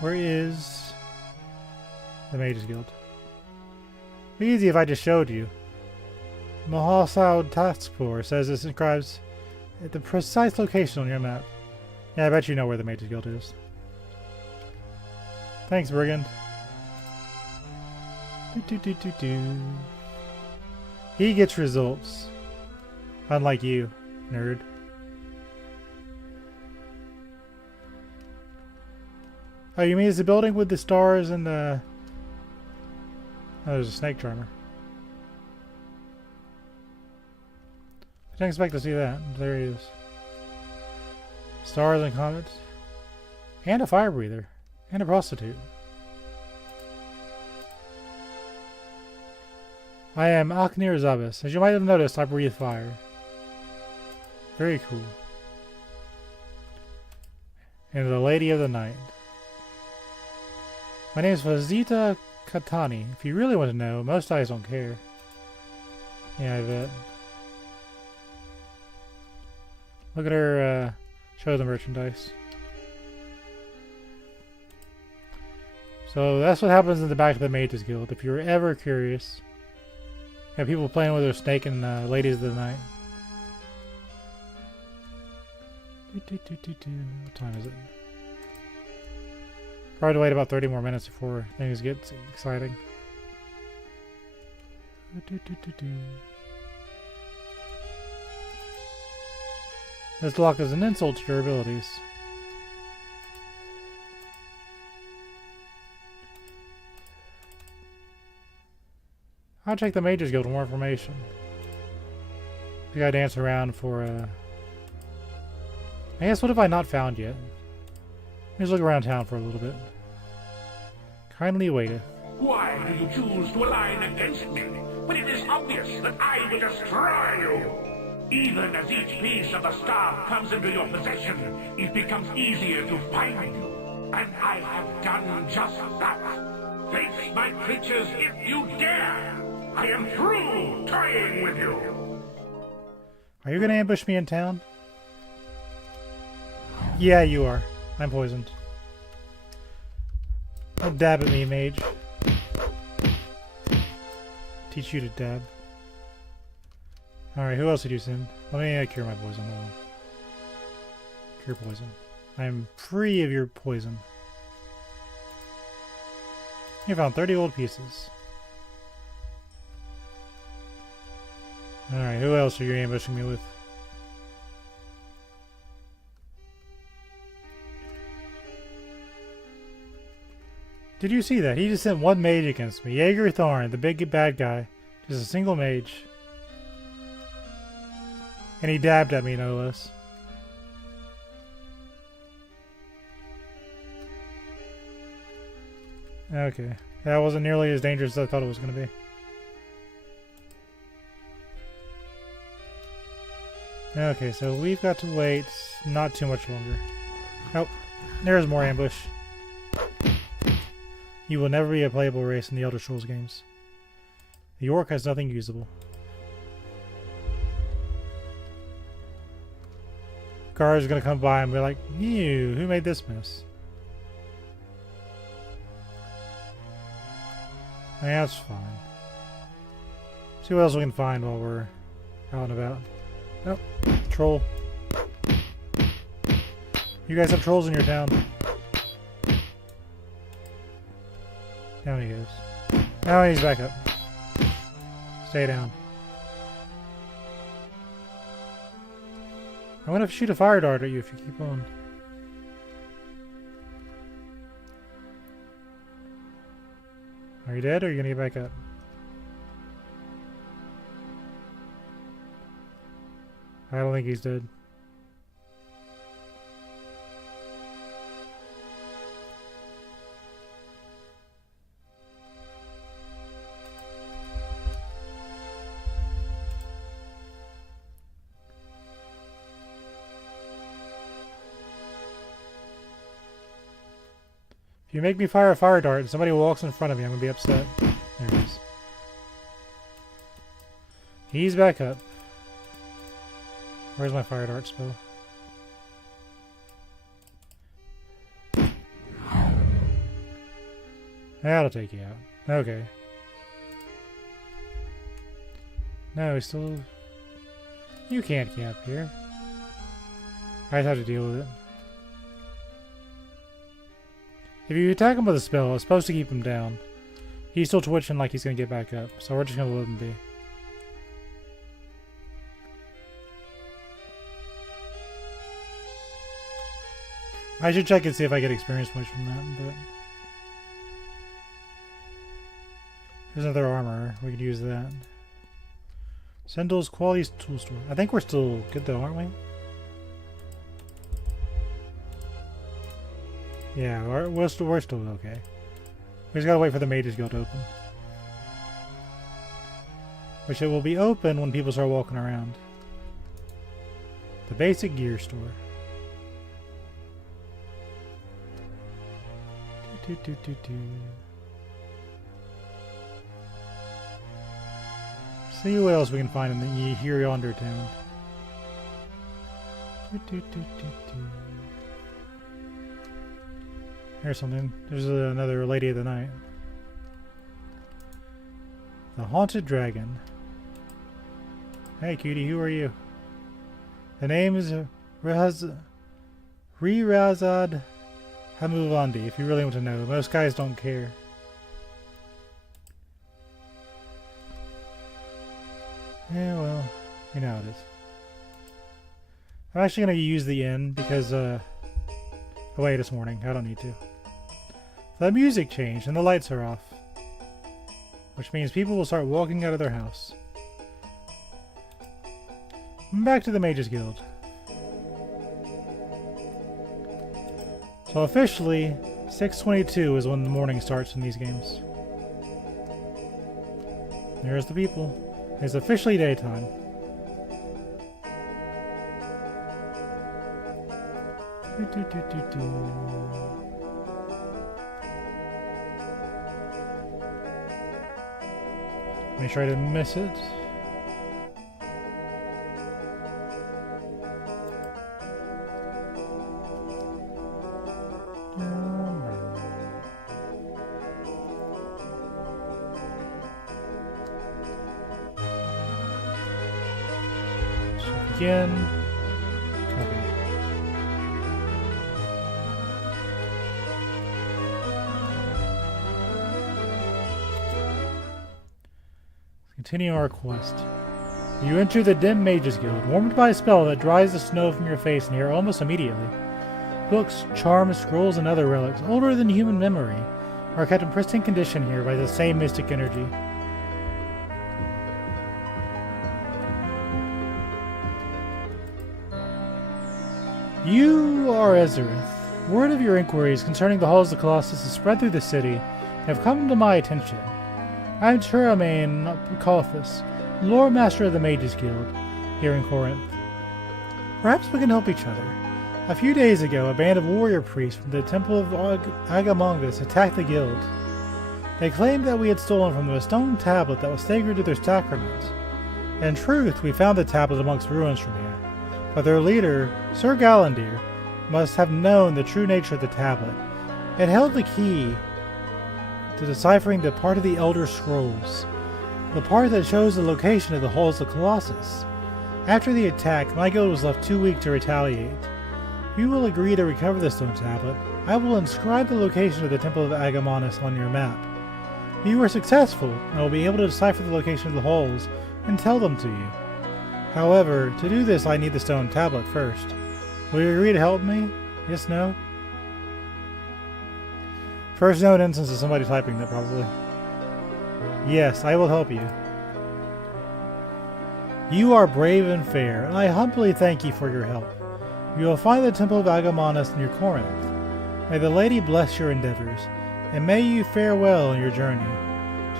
Where is the Mages Guild? It'd be easy if I just showed you. Mahasaud Task Force says this describes the precise location on your map. Yeah, I bet you know where the Mages Guild is. Thanks, brigand. He gets results. Unlike you, nerd. Oh, you mean it's the building with the stars and the... Oh, there's a snake charmer. I didn't expect to see that. There he is. Stars and comets. And a fire breather. And a prostitute. I am Aknir Zabas. As you might have noticed, I breathe fire. Very cool. And the Lady of the Night. My name is Vazita Katani. If you really want to know, most eyes don't care. Yeah, I bet. Look at her show the merchandise. So that's what happens in the back of the Mages Guild. If you're ever curious. Have people playing with their snake and Ladies of the Night. What time is it? Probably to wait about 30 more minutes before things get exciting. This lock is an insult to your abilities. I'll check the Mages Guild for more information. We gotta dance around for I guess what have I not found yet? Let's look around town for a little bit. Kindly waiteth. Why do you choose to align against me when it is obvious that I will destroy you? Even as each piece of the staff comes into your possession, it becomes easier to find you. And I have done just that. Face my creatures if you dare! I am through toying with you! Are you gonna ambush me in town? Yeah, you are. I'm poisoned. Don't dab at me, mage. Teach you to dab. Alright, who else did you send? Let me cure my poison. Hold on. Cure poison. I'm free of your poison. You found 30 gold pieces. Alright, who else are you ambushing me with? Did you see that? He just sent one mage against me. Jaeger Thorn, the big bad guy. Just a single mage. And he dabbed at me, no less. Okay. That wasn't nearly as dangerous as I thought it was going to be. Okay, so we've got to wait not too much longer. Oh, there's more ambush. You will never be a playable race in the Elder Scrolls games. The orc has nothing usable. Guards are gonna come by and be like, "Ew, who made this mess?" Yeah, that's fine. See what else we can find while we're out and about. Oh, troll. You guys have trolls in your town. Down he goes. Now he's back up. Stay down. I'm gonna shoot a fire dart at you if you keep on. Are you dead or are you gonna get back up? I don't think he's dead. If you make me fire a fire dart and somebody walks in front of me, I'm gonna be upset. There he is. He's back up. Where's my fire dart spell? That'll take you out. Okay. No, he's still... You can't camp here. I just have to deal with it. If you attack him with a spell, it's supposed to keep him down. He's still twitching like he's gonna get back up, so we're just gonna let him be. I should check and see if I get experience points from that, but... There's another armor. We could use that. Sendal's Quality Tool Store. I think we're still good though, aren't we? Yeah, we're still okay. We just gotta wait for the Mages Guild to open. Which it will be open when people start walking around. The basic gear store. See what else we can find in the here yonder town. Here's something. There's another Lady of the Night. The Haunted Dragon. Hey cutie, who are you? The name is Rirazad Hamuvandi, if you really want to know. Most guys don't care. Yeah, well, you know how it is. I'm actually going to use the inn because, away this morning. I don't need to. The music changed and the lights are off. Which means people will start walking out of their house. Back to the Mages Guild. So officially, 6:22 is when the morning starts in these games. There's the people. It's officially daytime. Let me try to miss it. Again. Okay. Let's continue our quest. You enter the Dim Mages Guild, warmed by a spell that dries the snow from your face and hair almost immediately. Books, charms, scrolls, and other relics, older than human memory, are kept in pristine condition here by the same mystic energy. You are Ezerith. Word of your inquiries concerning the Halls of the Colossus has spread through the city and have come to my attention. I am Turamain Kalthus, Lord Master of the Mages Guild, here in Corinth. Perhaps we can help each other. A few days ago, a band of warrior priests from the Temple of Agamongus attacked the guild. They claimed that we had stolen from them a stone tablet that was sacred to their sacraments. In truth, we found the tablet amongst ruins from here. But their leader, Sir Galandir, must have known the true nature of the tablet. It held the key to deciphering the part of the Elder Scrolls, the part that shows the location of the Halls of Colossus. After the attack, my guild was left too weak to retaliate. If you will agree to recover the stone tablet, I will inscribe the location of the Temple of Agamonus on your map. If you are successful, I will be able to decipher the location of the halls and tell them to you. However, to do this I need the stone tablet first. Will you agree to help me? Yes, no? First known instance of somebody typing that, probably. Yes, I will help you. You are brave and fair, and I humbly thank you for your help. You will find the Temple of Agamonus near Corinth. May the Lady bless your endeavors, and may you fare well in your journey.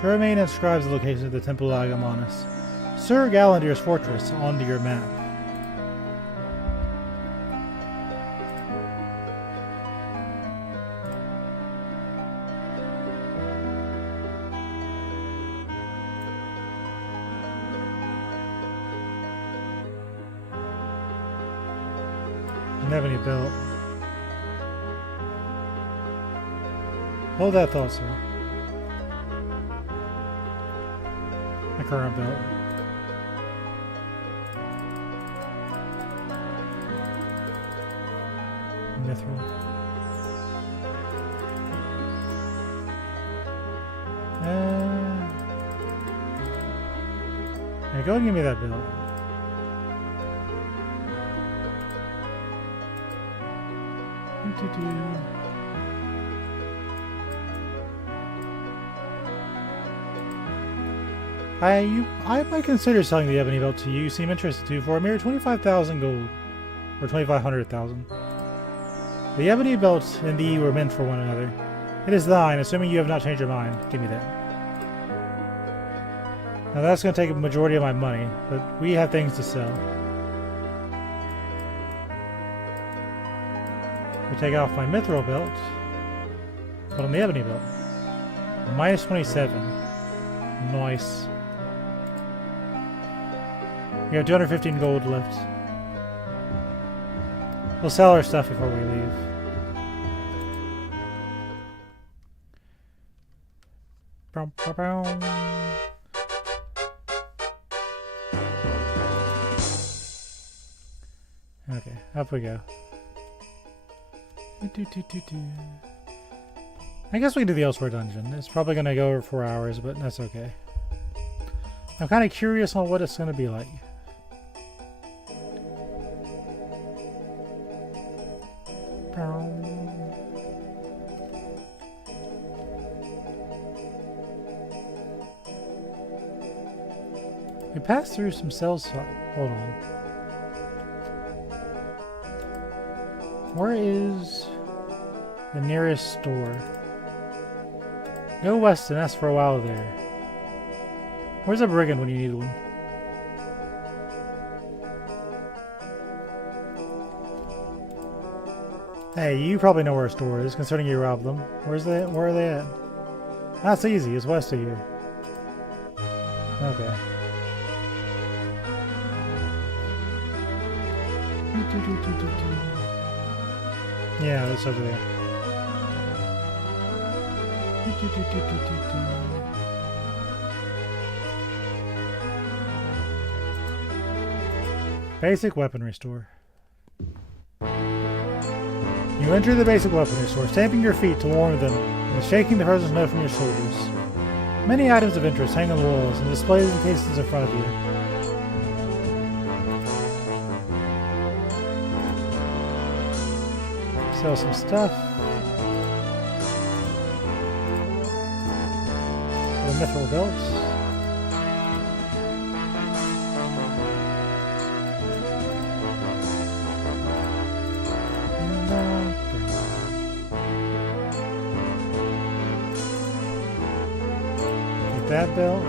To remain inscribes the location of the Temple of Agamonus. Sir Galandir's fortress onto your map. Didn't have any belt. Hold that thought, sir. My current belt. Mithril. Yeah, go and give me that belt. I might consider selling the ebony belt to you. You seem interested to for a mere 25,000 gold, or 2,500,000. The ebony belt and thee were meant for one another. It is thine, assuming you have not changed your mind. Give me that. Now that's going to take a majority of my money, but we have things to sell. We take off my mithril belt, put on the ebony belt. Minus 27. Nice. We have 215 gold left. We'll sell our stuff before we leave. Okay, up we go. I guess we can do the Elsewhere dungeon. It's probably going to go over 4 hours, but that's okay. I'm kind of curious on what it's going to be like. We passed through some cells. Hold on. Where is the nearest store? Go west and ask for a while there. Where's a brigand when you need one? Hey, you probably know where a store is, considering you robbed them. Where are they at? That's easy, it's west of here. Okay. Yeah, that's over there. Basic weaponry store. You enter the basic weaponry store, stamping your feet to warn them, and shaking the person's note from your shoulders. Many items of interest hang on the walls and displays in cases in front of you. Sell some stuff. The mithril belts. Get that belt.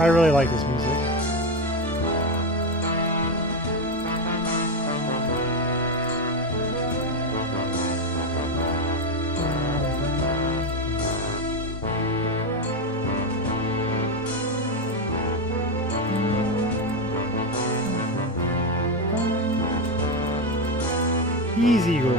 I really like this music. Easy gold.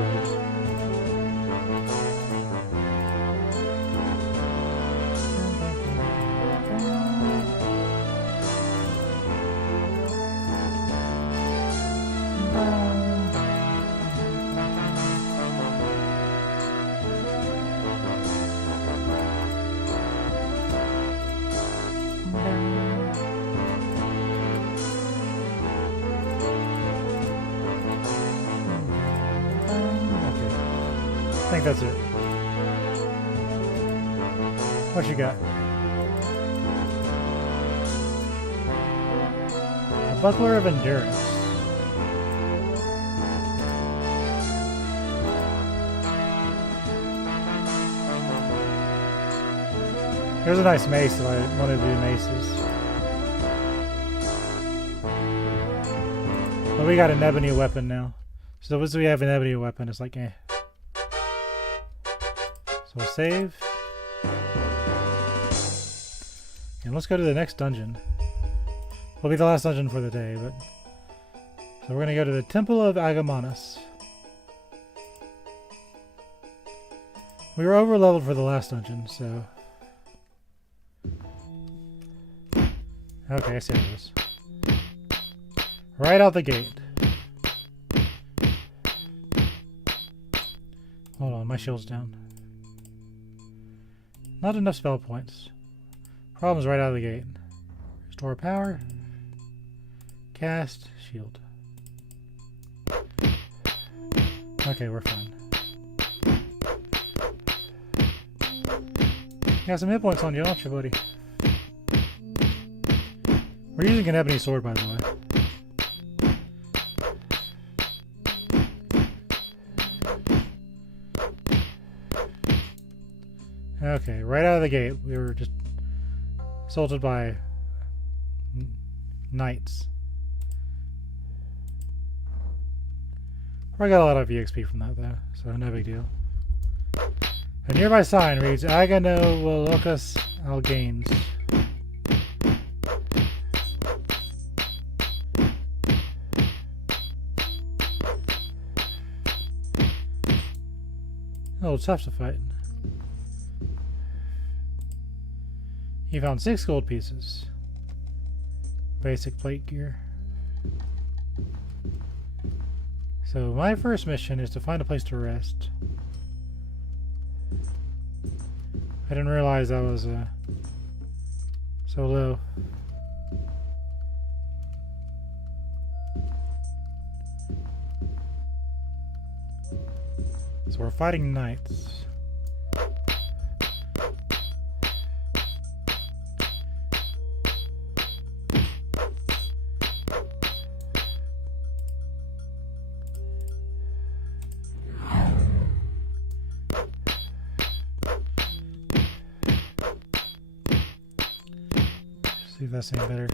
think that's it. What you got? A Buckler of Endurance. Here's a nice mace if I want to do maces. But we got an ebony weapon now. So once we have an ebony weapon, it's like eh. So we'll save. And let's go to the next dungeon. Will be the last dungeon for the day, but so we're gonna go to the Temple of Agamonus. We were over leveled for the last dungeon, so okay, I see how it is. Right out the gate. Hold on, my shield's down. Not enough spell points. Problem's right out of the gate. Restore power. Cast. Shield. Okay, we're fine. You got some hit points on you, don't you, buddy? We're using an ebony sword, by the way. Okay, right out of the gate, we were just assaulted by knights. I got a lot of EXP from that, though, so no big deal. A nearby sign reads, Agano Wilocus Alganes. Oh, it's tough to fight. He found 6 gold pieces. Basic plate gear. So my first mission is to find a place to rest. I didn't realize I was so low. So we're fighting knights. See if that's any better.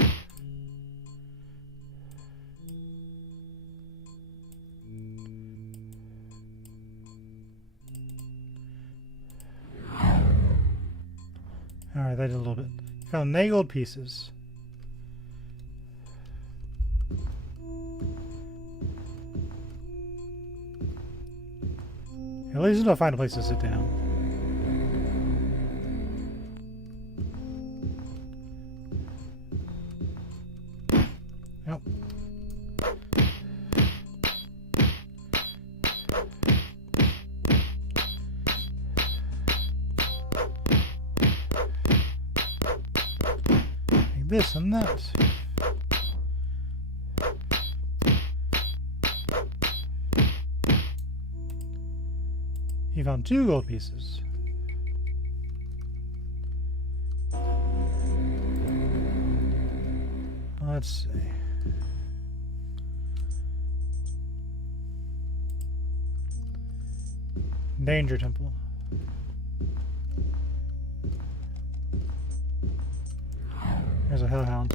Alright, that did a little bit. Found 9 gold pieces. At least until I find a place to sit down. Yep. Like this and that. He found 2 gold pieces. Let's see. Danger Temple. There's a hellhound.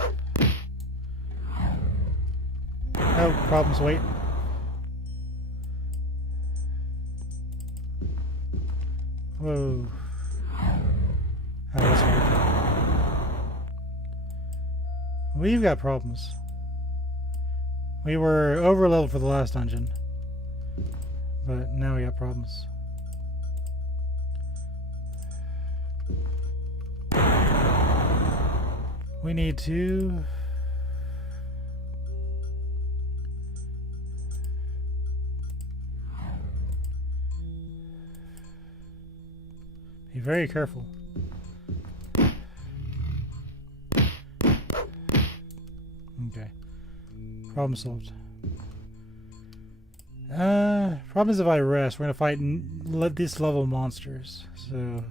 Oh, problems wait. Whoa. Oh, that's weird. We've got problems. We were over leveled for the last dungeon, but now we got problems. We need to be very careful. Okay. Problem solved. Problem is if I rest, we're gonna fight this level monsters. So,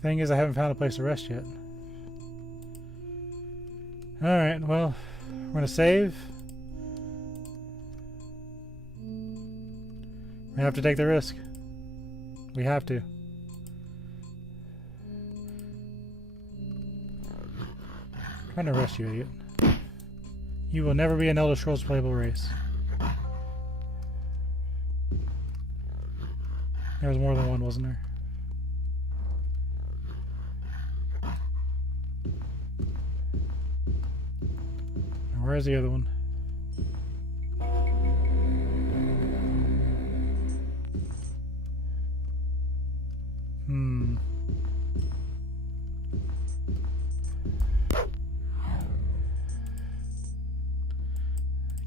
thing is, I haven't found a place to rest yet. All right, well, we're gonna save. We have to take the risk. We have to. I'm trying to rest you, idiot. You will never be an Elder Scrolls playable race. There was more than one, wasn't there? Now, where's the other one?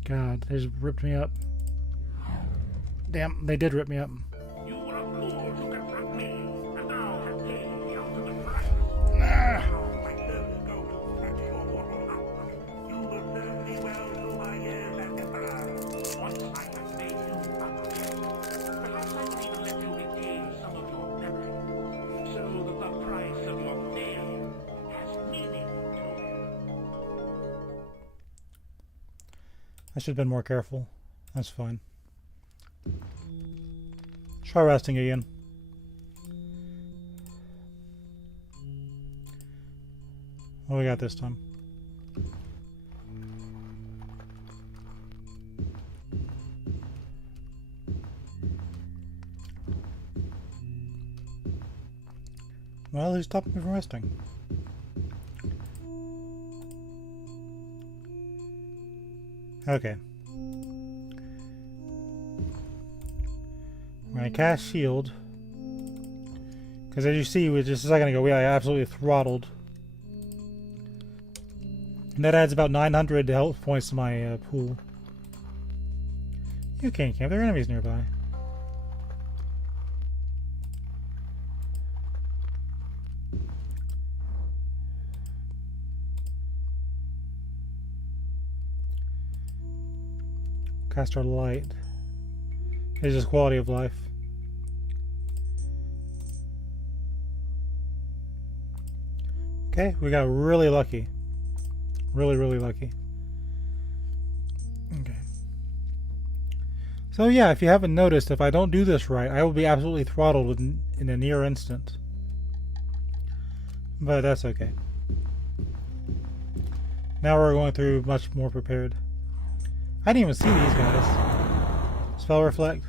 God, they just ripped me up. Damn, they did rip me up. You were a fool to confront me, and now have paid the ultimate price. My service go to catch your mortal outlook. You will serve me well through my years as Emperor. Once I have made you popular, perhaps I will even let you retain some of your memory, so that the price of your name has meaning to you. I should have been more careful. That's fine. Try resting again. What do we got this time? Well, who's stopping me from resting? Okay. I'm going to cast shield. Because as you see, just a second ago, we are absolutely throttled. And that adds about 900 health points to my pool. You can't camp. There are enemies nearby. Cast our light. It's just quality of life. Okay, we got really lucky. Really, really lucky. Okay. So yeah, if you haven't noticed, if I don't do this right, I will be absolutely throttled in a near instant. But that's okay. Now we're going through much more prepared. I didn't even see these guys. Spell reflect.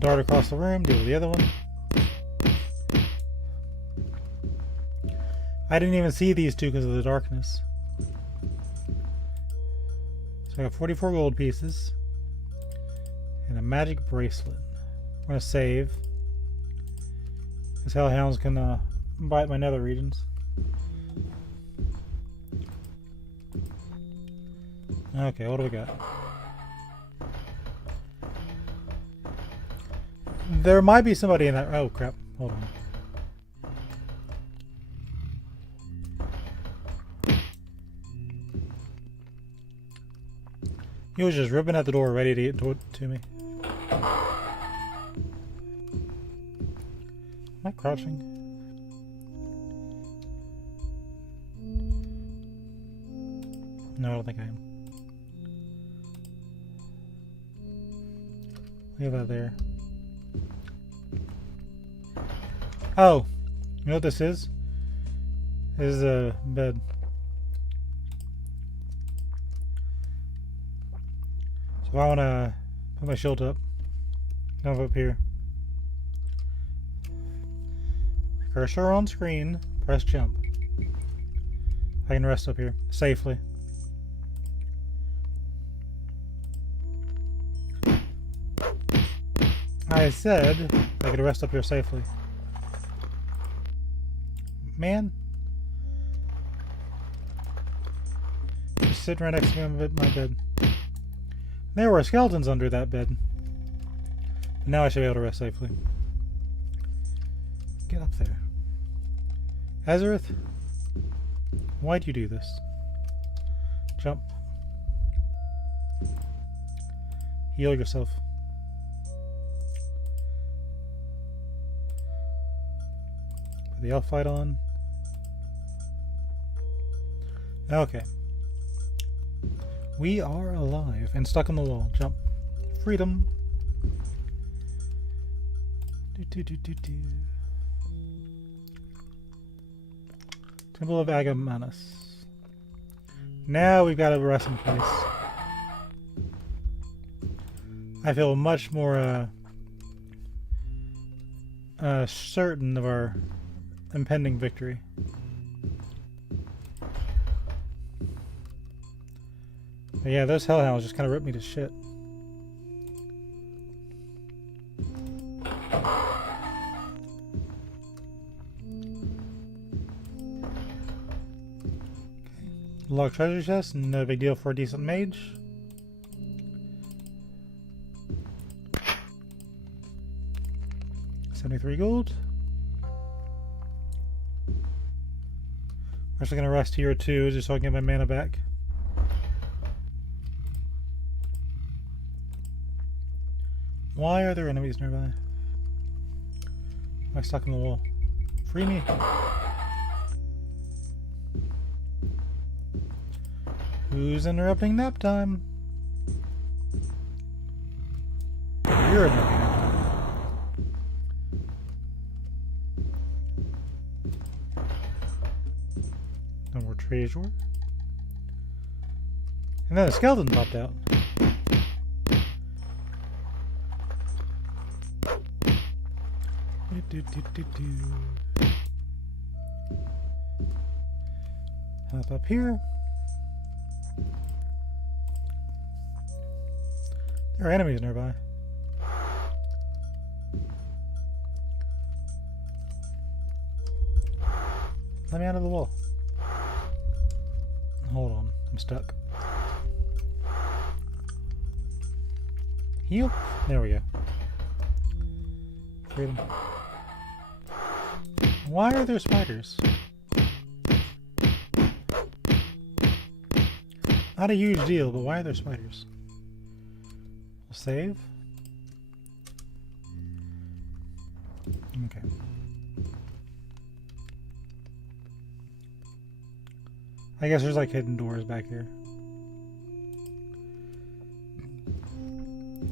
Dart across the room, deal with the other one. I didn't even see these two because of the darkness. So I got 44 gold pieces. And a magic bracelet. I'm going to save. Because hellhounds can bite my nether regions. Okay, what do we got? There might be somebody in that. Oh crap! Hold on. He was just ripping at the door, ready to get to me. Am I crouching? No, I don't think I am. Leave that there. Oh, you know what this is? This is a bed. So I want to put my shield up. Jump up here. Cursor on screen. Press jump. I can rest up here safely. I said I could rest up here safely. Man. Just sitting right next to me on my bed. There were skeletons under that bed. Now I should be able to rest safely. Get up there. Azareth, why'd you do this? Jump. Heal yourself. Put the elf light on. Okay. We are alive and stuck on the wall. Jump. Freedom. Temple of Agamemnus. Now we've got a resting place. I feel much more certain of our impending victory. But yeah, those hellhounds just kind of ripped me to shit. Log treasure chest, no big deal for a decent mage. $73 gold. I'm actually gonna rest here too, just so I can get my mana back. Why are there enemies nearby? Am I stuck in the wall? Free me! Who's interrupting nap time? You're interrupting nap time. No more treasure. And then a skeleton popped out. Hop up here. There are enemies nearby. Let me out of the wall. Hold on, I'm stuck. Heal? There we go. Freedom. Why are there spiders? Not a huge deal, but why are there spiders? We'll save. Okay. I guess there's like hidden doors back here.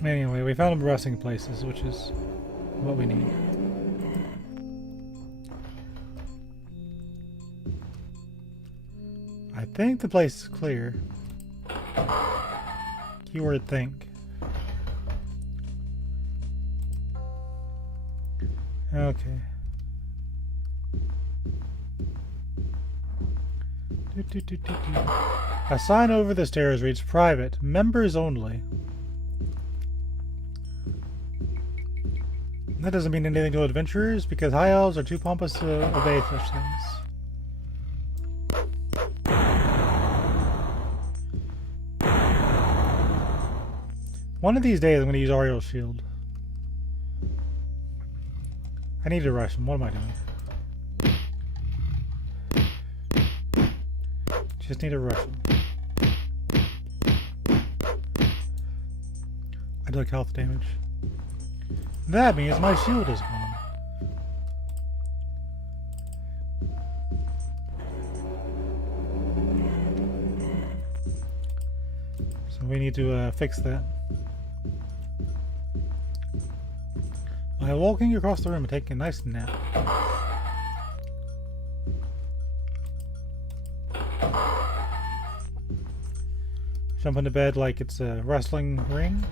Anyway, we found resting places, which is what we need. I think the place is clear. Keyword think. Okay. A sign over the stairs reads private, members only. That doesn't mean anything to adventurers because high elves are too pompous to obey such things. One of these days I'm going to use Uriel's shield. I need to rush him. What am I doing? Just need to rush him. I took health damage. That means my shield is gone. So we need to fix that. By walking across the room and taking a nice nap. Jump into bed like it's a wrestling ring.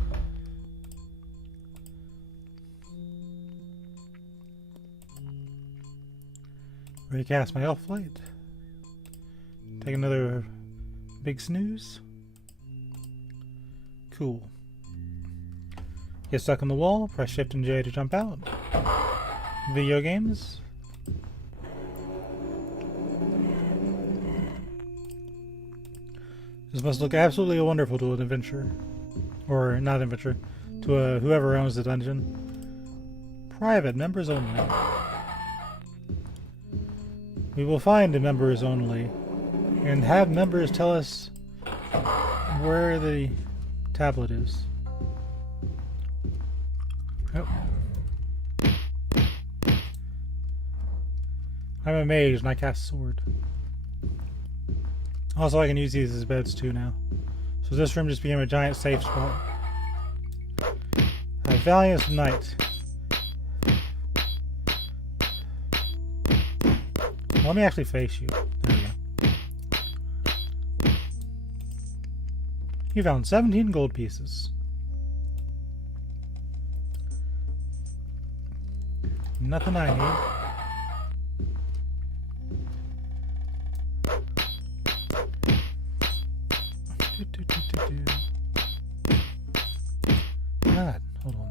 Recast my elf light. Take another big snooze. Cool. Get stuck on the wall, press Shift and J to jump out. Video games. This must look absolutely wonderful to an adventurer. Or not adventurer, to whoever owns the dungeon. Private, members only. We will find the members only, and have members tell us where the tablet is. Oh. I'm a mage and I cast sword. Also, I can use these as beds too now. So this room just became a giant safe spot. A valiant knight. Let me actually face you. There we go. You found 17 gold pieces. Nothing I need. God, hold on.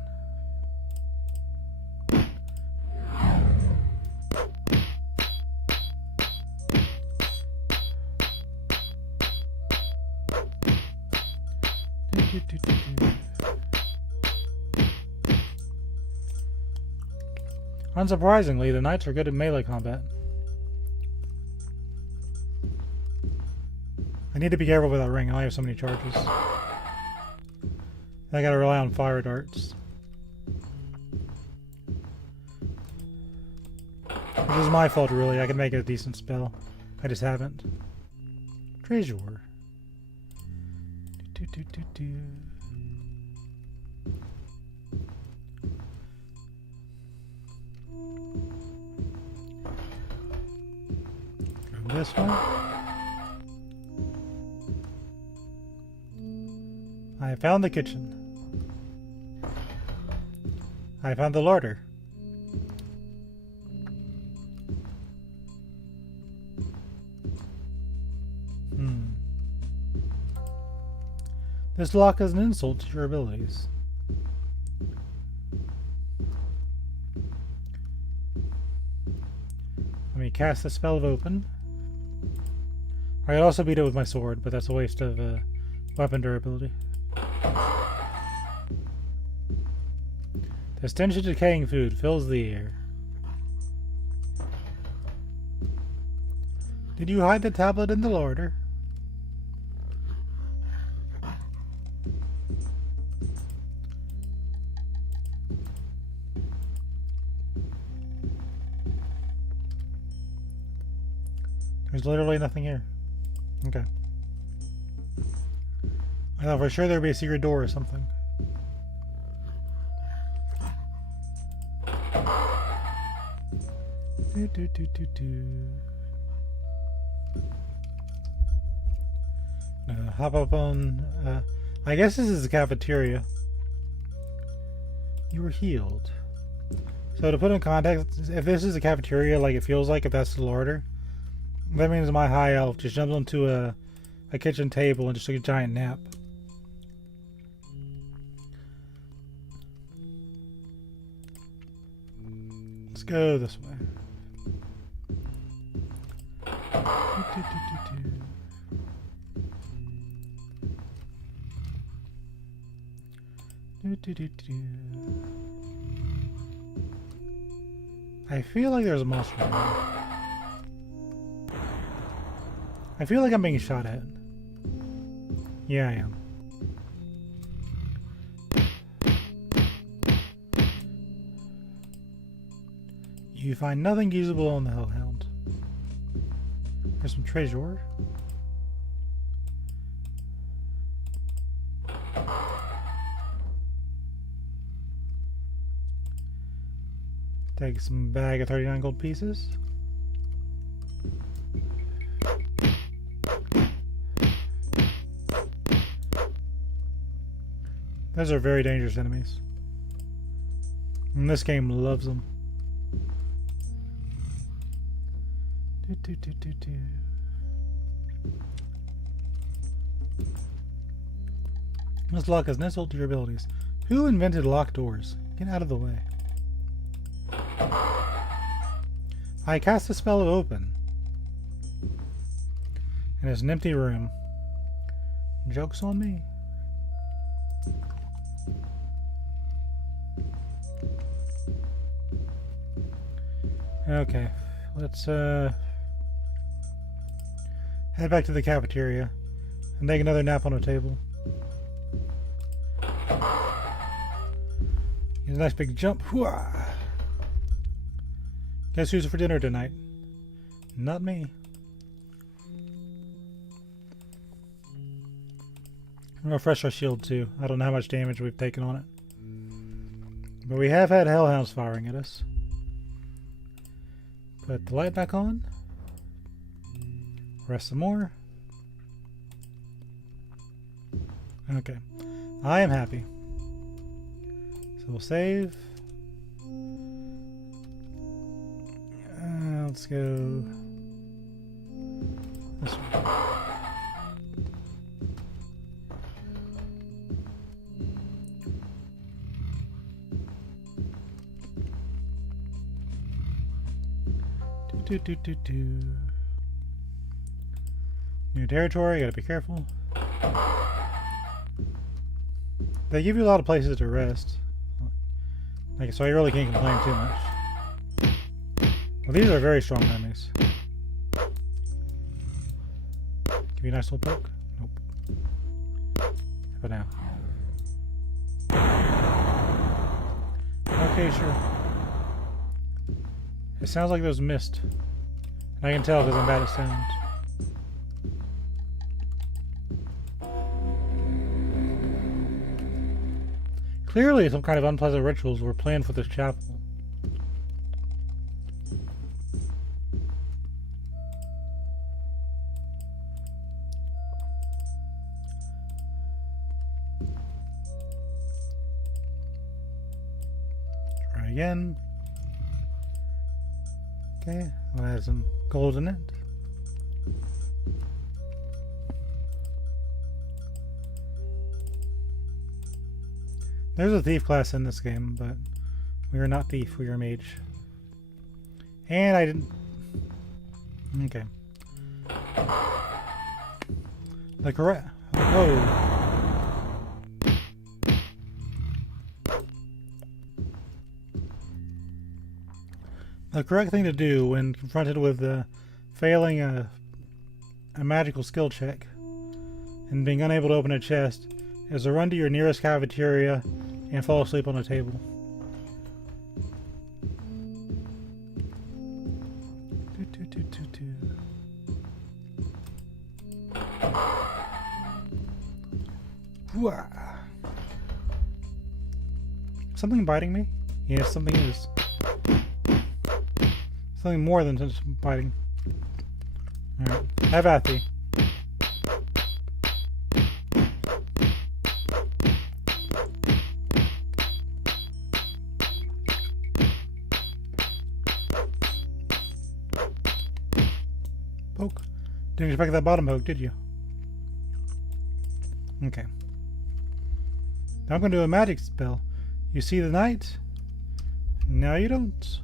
Unsurprisingly, the knights are good at melee combat. I need to be careful with that ring. I only have so many charges. I gotta rely on fire darts. Which is my fault, really. I can make a decent spell. I just haven't. Treasure. Go this one. I found the kitchen. I found the larder. This lock is an insult to your abilities. Let me cast the spell of open. I could also beat it with my sword, but that's a waste of weapon durability. The stench of decaying food fills the air. Did you hide the tablet in the larder? There's literally nothing here. Okay. I thought for sure there'd be a secret door or something. Hop up on... I guess this is the cafeteria. You were healed. So to put in context, if this is a cafeteria like it feels like, if that's the larder, that means my high elf just jumps onto a kitchen table and just took a giant nap. Let's go this way. I feel like there's a monster in there. I feel like I'm being shot at. Yeah, I am. You find nothing usable on the Hellhound. There's some treasure. Take some bag of 39 gold pieces. Those are very dangerous enemies. And this game loves them. This lock is an insult to your abilities. Who invented locked doors? Get out of the way. I cast the spell of open. And it's an empty room. Joke's on me. Okay, let's head back to the cafeteria and take another nap on a table. Get a nice big jump. Hooah! Guess who's for dinner tonight? Not me. I'm gonna refresh our shield too. I don't know how much damage we've taken on it. But we have had hellhounds firing at us. Put the light back on. Rest some more. Okay. I am happy. So we'll save. Let's go this one. New territory, gotta be careful. They give you a lot of places to rest. Like, so I really can't complain too much. Well, these are very strong enemies. Give you a nice little poke? Nope. How about now? Okay, sure. It sounds like there's mist. I can tell because I'm bad at sound. Clearly some kind of unpleasant rituals were planned for this chapel. Try again. Okay, I'll add some gold in it. There's a thief class in this game, but we are not thief, we are mage. And I didn't... Okay. The correct... Oh. The correct thing to do when confronted with failing a magical skill check and being unable to open a chest is to run to your nearest cafeteria and fall asleep on a table. Something biting me? Yes, something is. Something more than just biting. Alright, have at thee. Poke. Didn't expect that bottom poke, did you? Okay. Now I'm going to do a magic spell. You see the knight? Now you don't.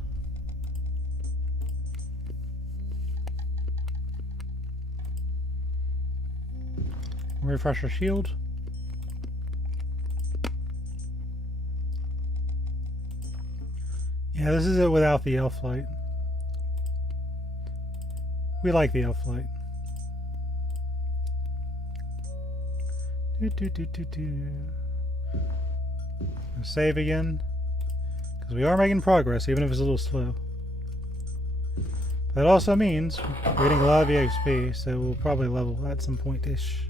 Refresh our shield. Yeah, this is it without the elf light. We like the elf light. Save again, because we are making progress, even if it's a little slow. That also means we're getting a lot of EXP, so we'll probably level at some point-ish.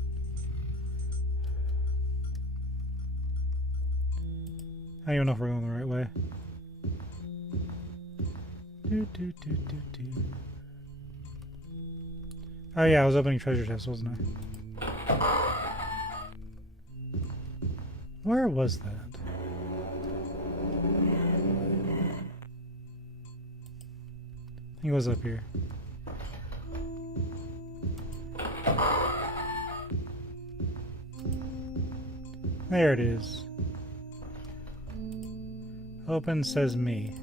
I don't even know if we're going the right way. Oh yeah, I was opening treasure chests, wasn't I? Where was that? I think it was up here. There it is. Open says me.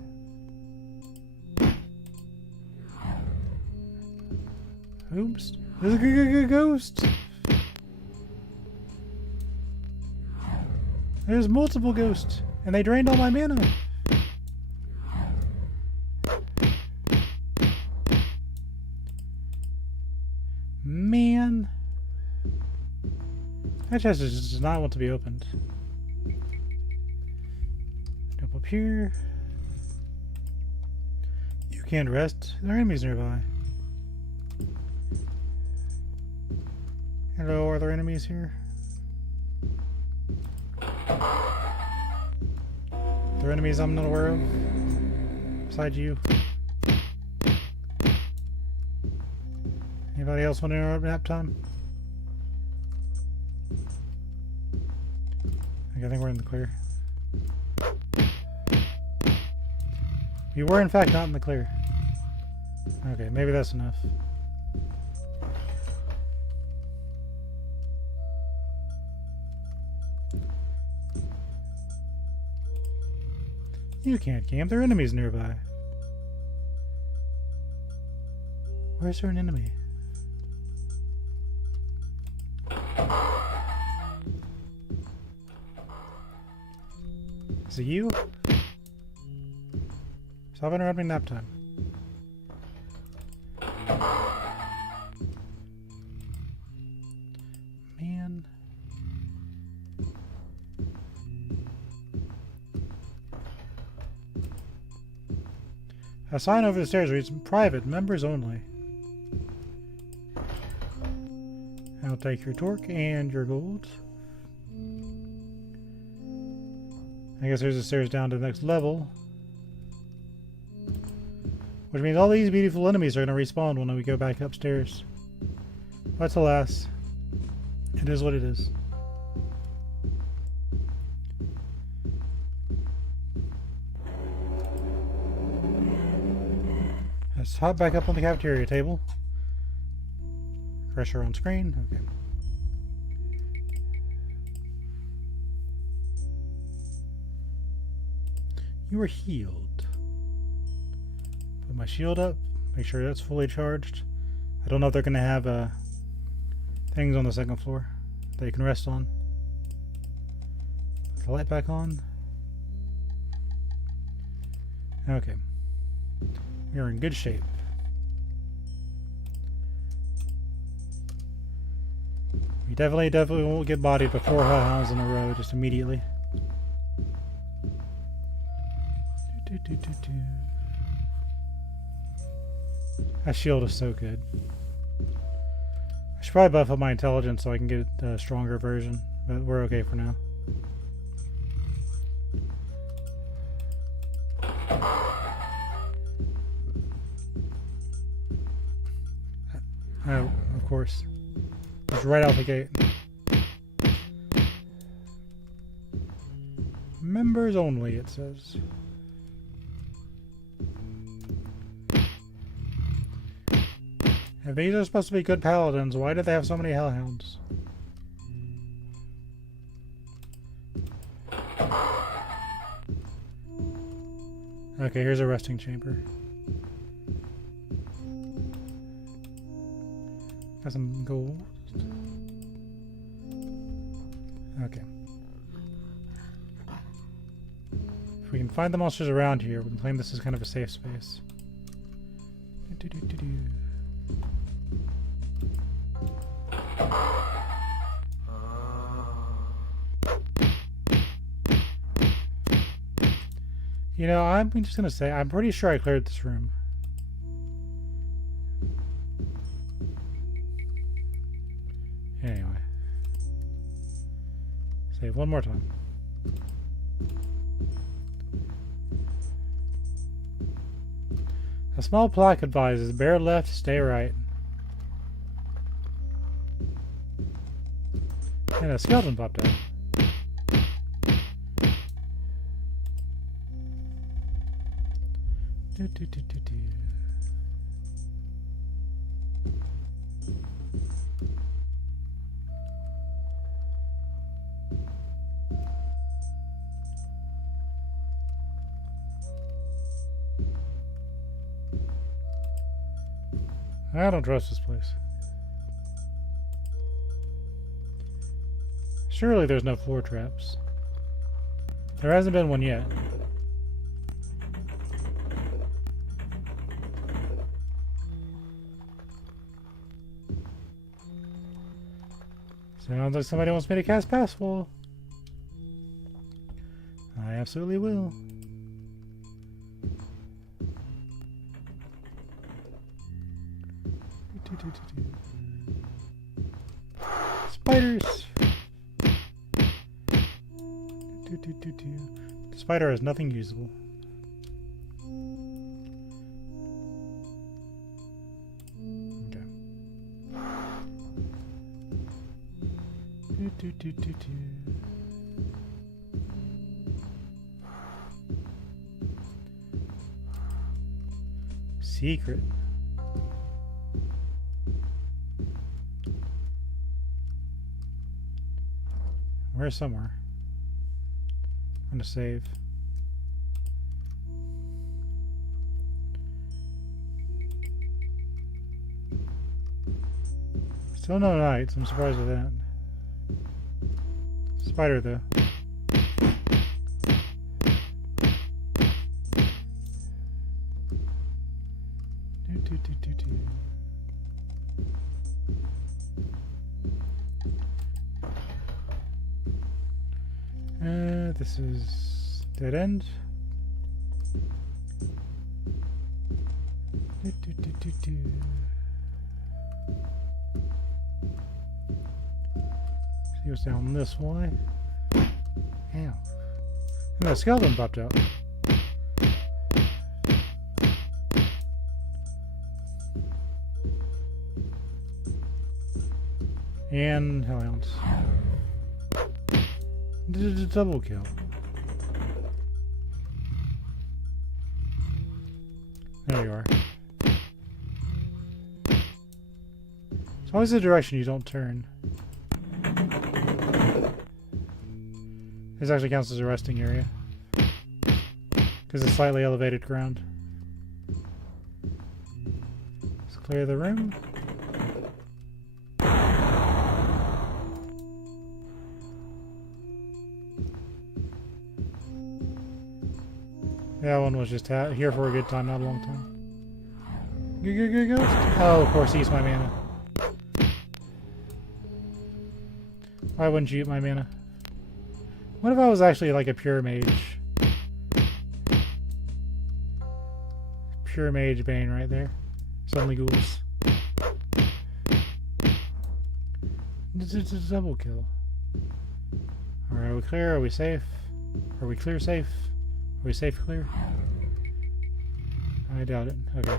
Oops. There's a ghost. There's multiple ghosts, and they drained all my mana. Man. That chest does not want to be opened. Jump up here. You can't rest. There are enemies nearby. Hello, are there enemies here? Are there enemies I'm not aware of? Besides you? Anybody else want to interrupt nap time? I think we're in the clear. We were in fact not in the clear. Okay, maybe that's enough. You can't camp, there are enemies nearby. Where's there an enemy? Is it you? Stop interrupting nap time. Man. A sign over the stairs reads private, members only. I'll take your torque and your gold. I guess there's the stairs down to the next level. Which means all these beautiful enemies are going to respawn when we go back upstairs. But alas, it is what it is. Let's hop back up on the cafeteria table. Pressure on screen. Okay. You are healed. Put my shield up. Make sure that's fully charged. I don't know if they're going to have things on the second floor that you can rest on. Put the light back on. Okay. We are in good shape. We definitely won't get bodied before hellhounds in a row just immediately. That shield is so good. I should probably buff up my intelligence so I can get a stronger version, but we're okay for now. Oh, of course. It's right out the gate. Members only, it says. If these are supposed to be good paladins, why do they have so many hellhounds? Okay, here's a resting chamber. Got some gold. Okay. If we can find the monsters around here, we can claim this is kind of a safe space. You know, I'm just gonna say, I'm pretty sure I cleared this room. Anyway. Save one more time. A small plaque advises, bear left, stay right. And a skeleton popped out. I don't trust this place. Surely there's no floor traps. There hasn't been one yet. Sounds like somebody wants me to cast Passwall. I absolutely will. Spiders! The spider has nothing usable. Okay. Secret. Where's somewhere? I'm gonna save. Still no knights. I'm surprised with that. Spider though. This is dead end. See what's down this way. Ow. And that skeleton popped out. And hellhounds. Double kill. There you are. It's always the direction you don't turn. This actually counts as a resting area. Because it's slightly elevated ground. Let's clear the room. That one was just here for a good time, not a long time. Ghost. Oh, of course he eats my mana. Why wouldn't you eat my mana? What if I was actually like a pure mage? Pure mage bane right there. Suddenly ghouls. It's a double kill. Alright, are we clear? Are we safe? Are we clear safe? Are we safe clear? I doubt it. Okay.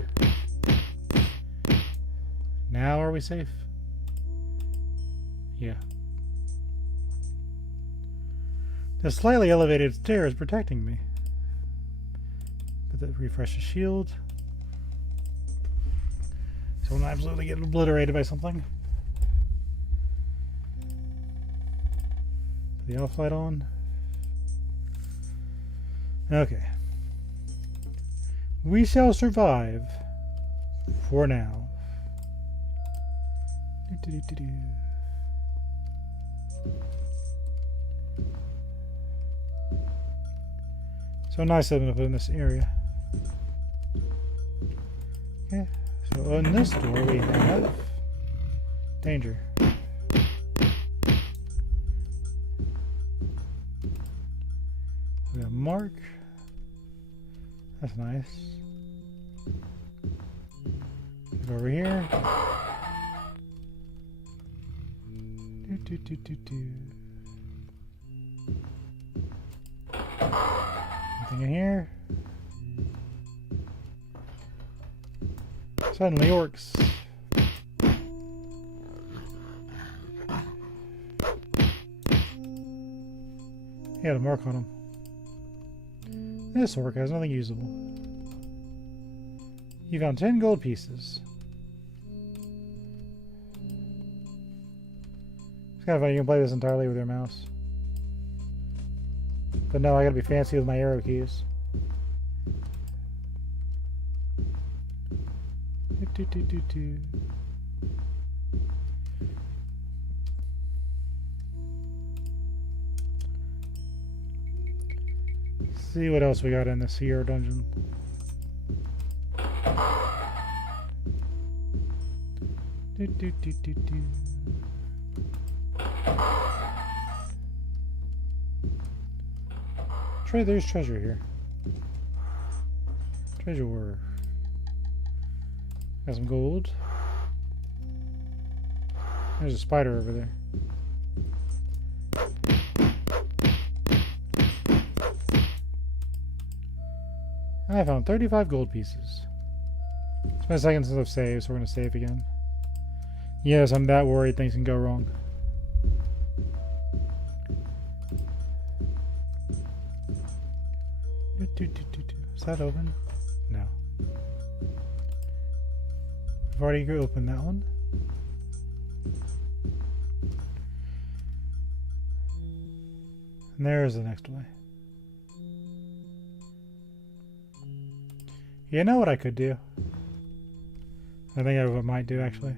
Now are we safe? Yeah. The slightly elevated stair is protecting me. But that refresh the shield. So we'll absolutely get obliterated by something. Put the elf light on. Okay. We shall survive. For now. So nice of them to put in this area. Okay. So on this door we have danger. We have Mark. That's nice. Go over here. Nothing in here. Suddenly orcs. He had a mark on him. This orc has nothing usable. You found 10 gold pieces. It's kind of funny, you can play this entirely with your mouse. But no, I gotta be fancy with my arrow keys. See what else we got in this hero dungeon. There's treasure here. Treasure. Got some gold. There's a spider over there. I found 35 gold pieces. It's been a second since I've saved, so we're going to save again. Yes, I'm that worried things can go wrong. Is that open? No. I've already opened that one. And there's the next way. You know what I could do? I think I might do actually.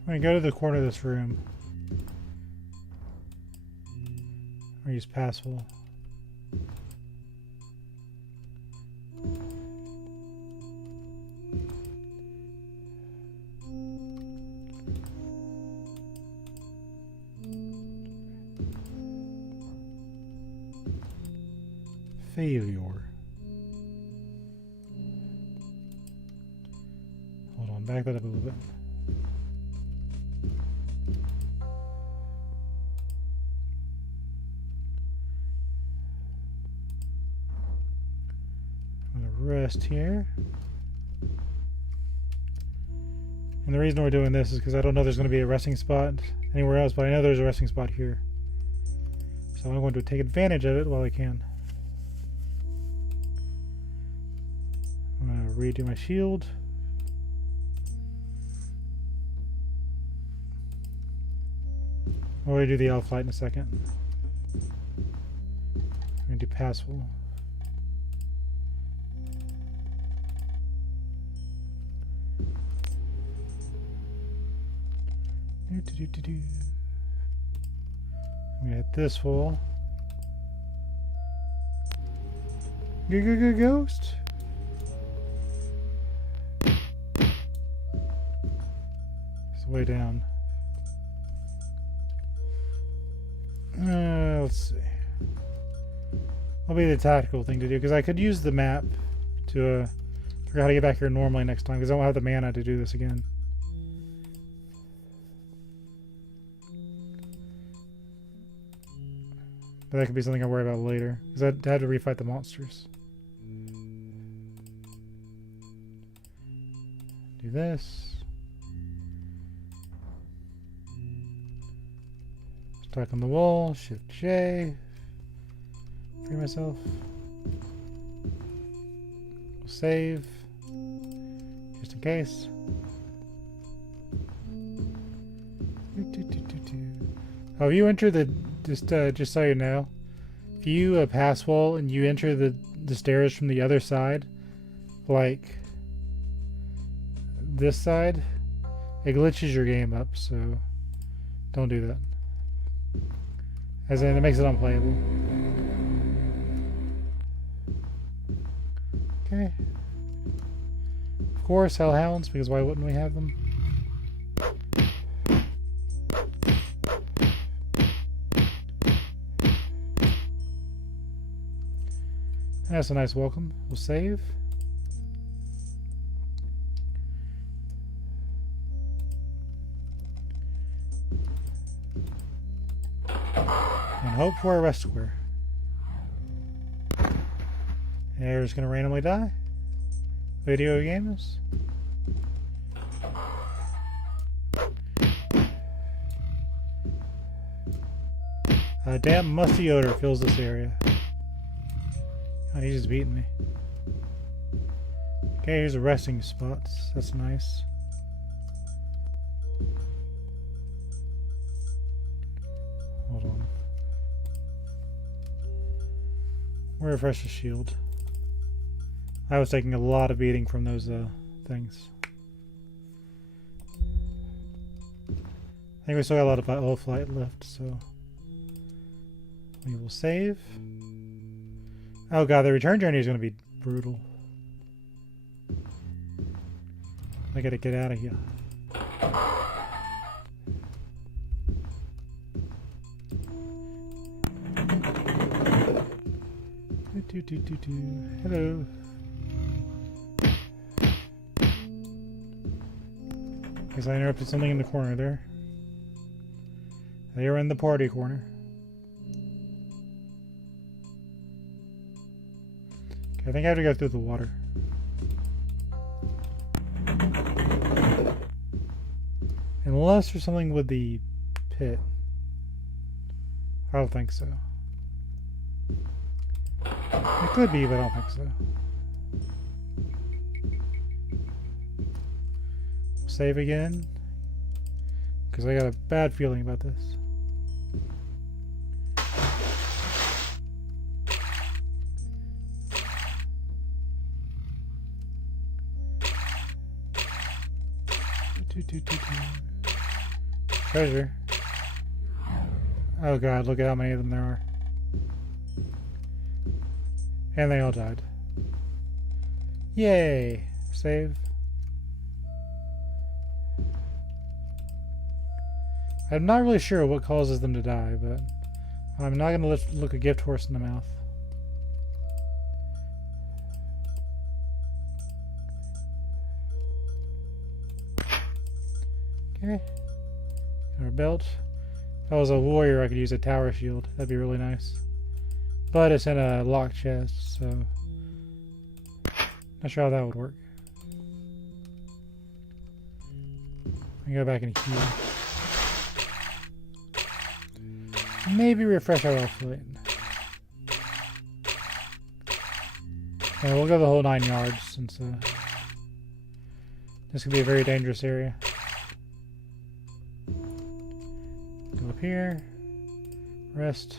I'm gonna go to the corner of this room. Or use password. Failure. Hold on, back that up a little bit. I'm gonna rest here. And the reason we're doing this is because I don't know there's going to be a resting spot anywhere else, but I know there's a resting spot here. So I'm going to take advantage of it while I can. I'm going to redo my shield. I'm going to do the elf fight in a second. I'm going to do password. I'm gonna hit this wall. Ghost. It's way down. Let's see. What'll be the tactical thing to do? Because I could use the map to figure out how to get back here normally next time. Because I don't have the mana to do this again. But that could be something I worry about later, because I had to refight the monsters. Do this. Stuck on the wall. Shift J. Free myself. We'll save, just in case. Oh, you enter the just so you know, if you pass wall and you enter the stairs from the other side, like this side, it glitches your game up. So don't do that. As in, it makes it unplayable. Okay. Of course, hellhounds, because why wouldn't we have them? That's a nice welcome. We'll save. And hope for a rest square. Air's gonna randomly die. Video games. A damn musty odor fills this area. Oh, he's just beating me. Okay, here's a resting spot. That's nice. Hold on. We'll refresh the shield. I was taking a lot of beating from those things. I think we still got a lot of battle flight left, so we will save. Oh god, the return journey is going to be brutal. I gotta get out of here. Hello. Guess I interrupted something in the corner there. They are in the party corner. Okay, I think I have to go through the water. Unless there's something with the pit. I don't think so. It could be, but I don't think so. Save again. Because I got a bad feeling about this. Treasure. Oh god, look at how many of them there are. And they all died. Yay! Save. I'm not really sure what causes them to die, but I'm not going to look a gift horse in the mouth. Okay. Our belt. If I was a warrior, I could use a tower shield. That'd be really nice. But it's in a locked chest, so not sure how that would work. I can go back and heal. Maybe refresh our health flight. Yeah, we'll go the whole 9 yards since this could be a very dangerous area. Go up here. Rest.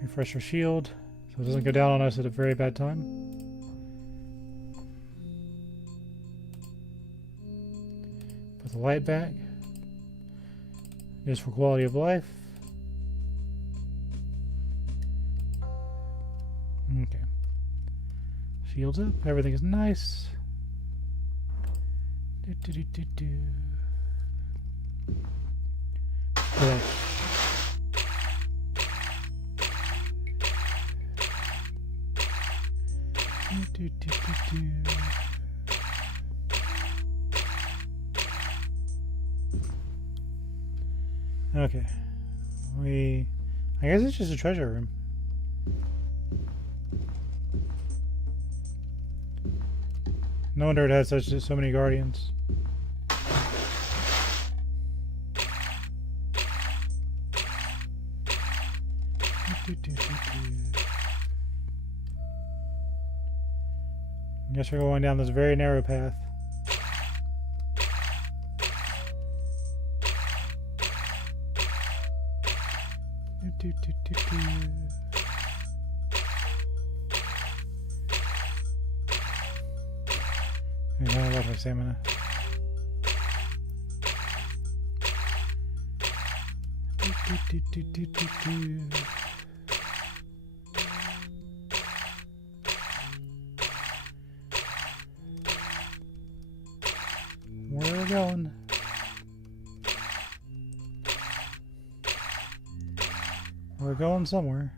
Refresh our shield so it doesn't go down on us at a very bad time. Put the light back. Just for quality of life. Okay. Shields up. Everything is nice. Yeah. Okay. I guess it's just a treasure room. No wonder it has so many guardians. I guess we're going down this very narrow path. I love my stamina. Where are we going? We're going somewhere.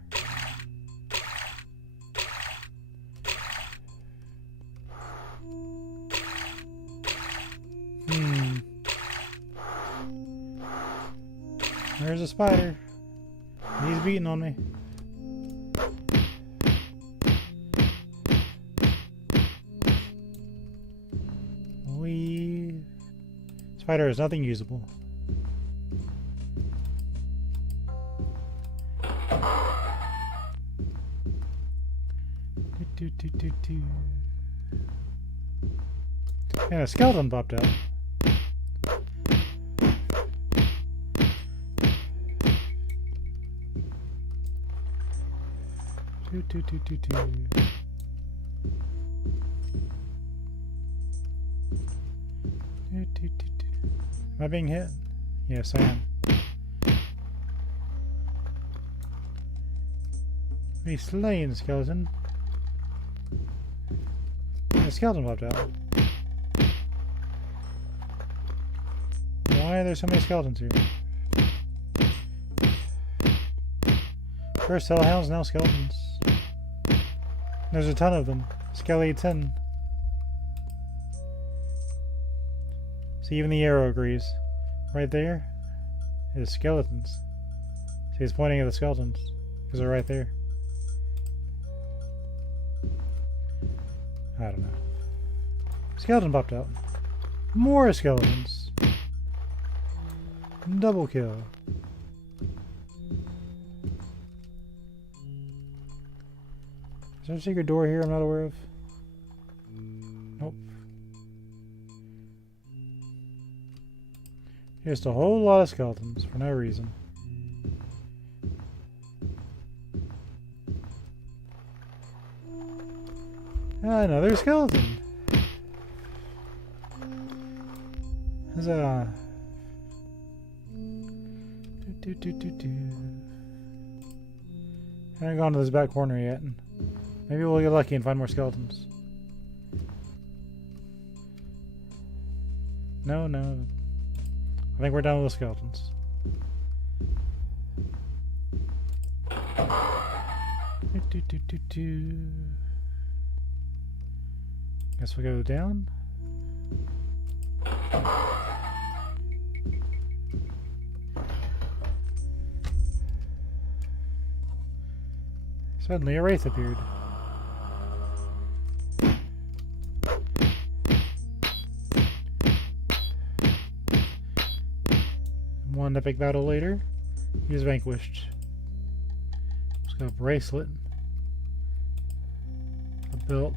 There's a spider. He's beating on me. Spider is nothing usable. And a skeleton popped out. Am I being hit? Yes, I am. Me slaying the skeleton. And the skeleton popped out. Why are there so many skeletons here? First hellhounds, now skeletons. There's a ton of them. Skeleton. See, even the arrow agrees. Right there is skeletons. See, he's pointing at the skeletons because they're right there. I don't know. Skeleton popped out. More skeletons. Double kill. Is there a secret door here I'm not aware of? Nope. Just a whole lot of skeletons for no reason. Another skeleton. Huzzah. I haven't gone to this back corner yet. Maybe we'll get lucky and find more skeletons. No, no. I think we're done with the skeletons. Guess we'll go down. Suddenly a wraith appeared. One epic battle later, he is vanquished. Let's got a bracelet, a belt.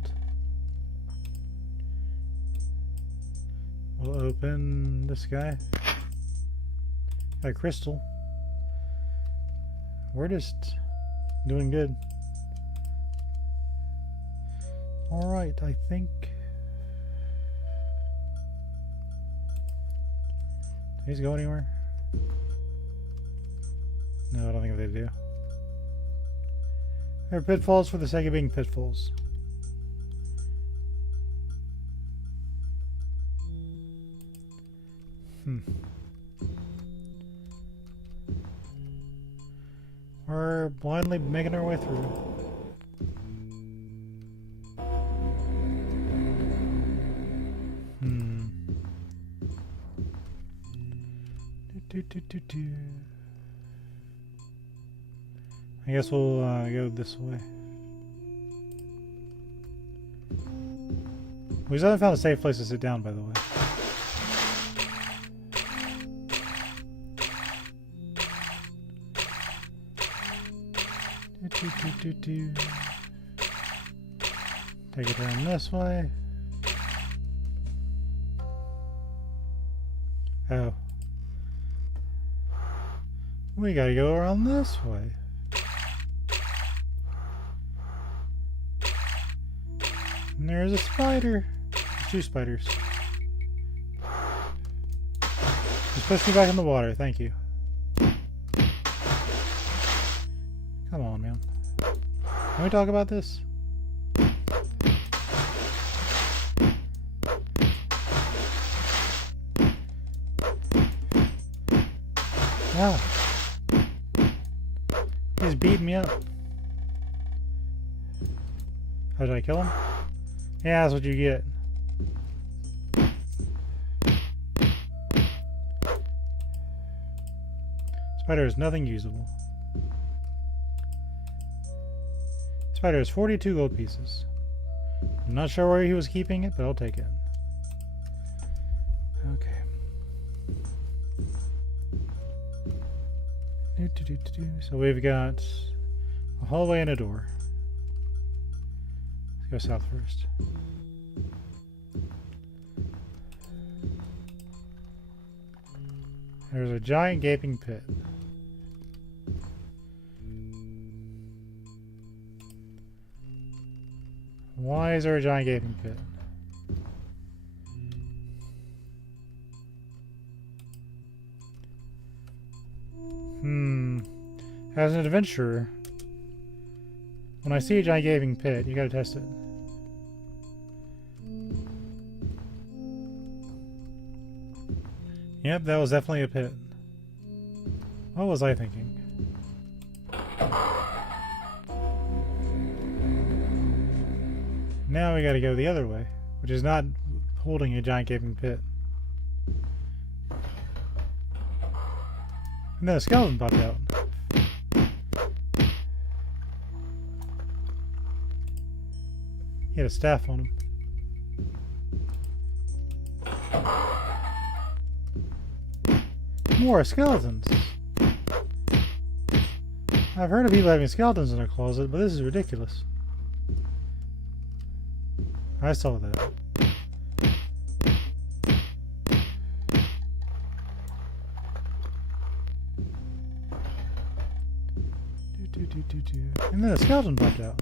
We'll open this guy. Got a crystal. We're just doing good. Alright, I think. Do these go anywhere? No, I don't think they do. They're pitfalls for the sake of being pitfalls. We're blindly making our way through. I guess we'll go this way. We still haven't found a safe place to sit down, by the way. Take a turn this way. Oh. We gotta go around this way. And there's a spider. There's two spiders. Just push me back in the water, thank you. Come on, man. Can we talk about this? Ah. He's beating me up. How did I kill him? Yeah, that's what you get. Spider is nothing usable. Spider has 42 gold pieces. I'm not sure where he was keeping it, but I'll take it. Okay. So we've got a hallway and a door. Let's go south first. There's a giant gaping pit. Why is there a giant gaping pit? As an adventurer, when I see a giant gaping pit, you gotta test it. Yep, that was definitely a pit. What was I thinking? Now we gotta go the other way, which is not holding a giant gaping pit. And then a skeleton popped out. He had a staff on him. More skeletons! I've heard of people having skeletons in their closet, but this is ridiculous. I saw that. And then a skeleton popped out.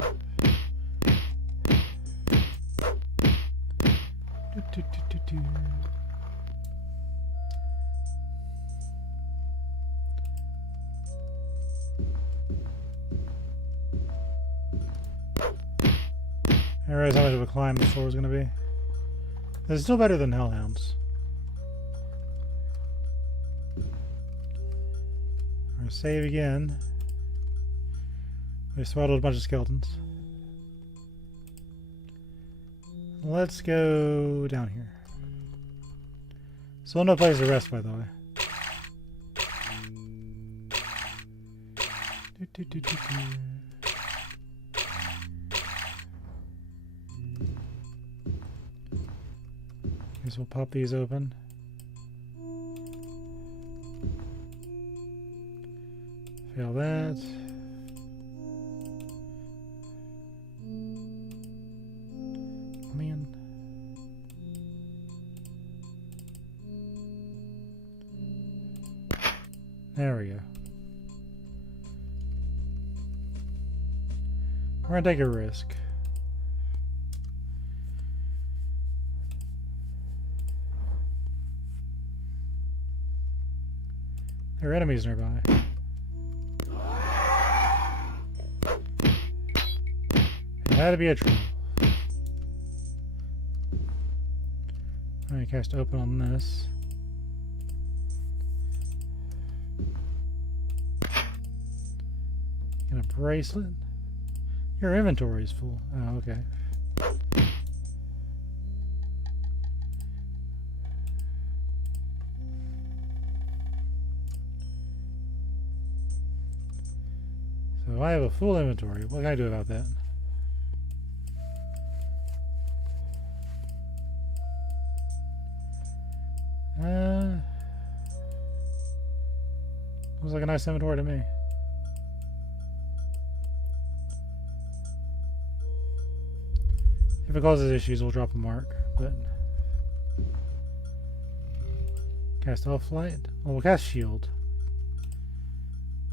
I realized how much of a climb this floor was going to be. This is still better than Hellhounds. We're going to save again. We spotted a bunch of skeletons. Let's go down here. Still no place to rest, by the way. Guess we'll pop these open. Fail that. Man. There we go. We're gonna take a risk. There are enemies nearby. It had to be a troll. Alright, cast open on this. Get a bracelet. Your inventory is full. Oh, okay. So I have a full inventory. What can I do about that? Looks like a nice inventory to me. If it causes issues, we'll drop a mark, but... Cast off light? Well, we'll cast shield.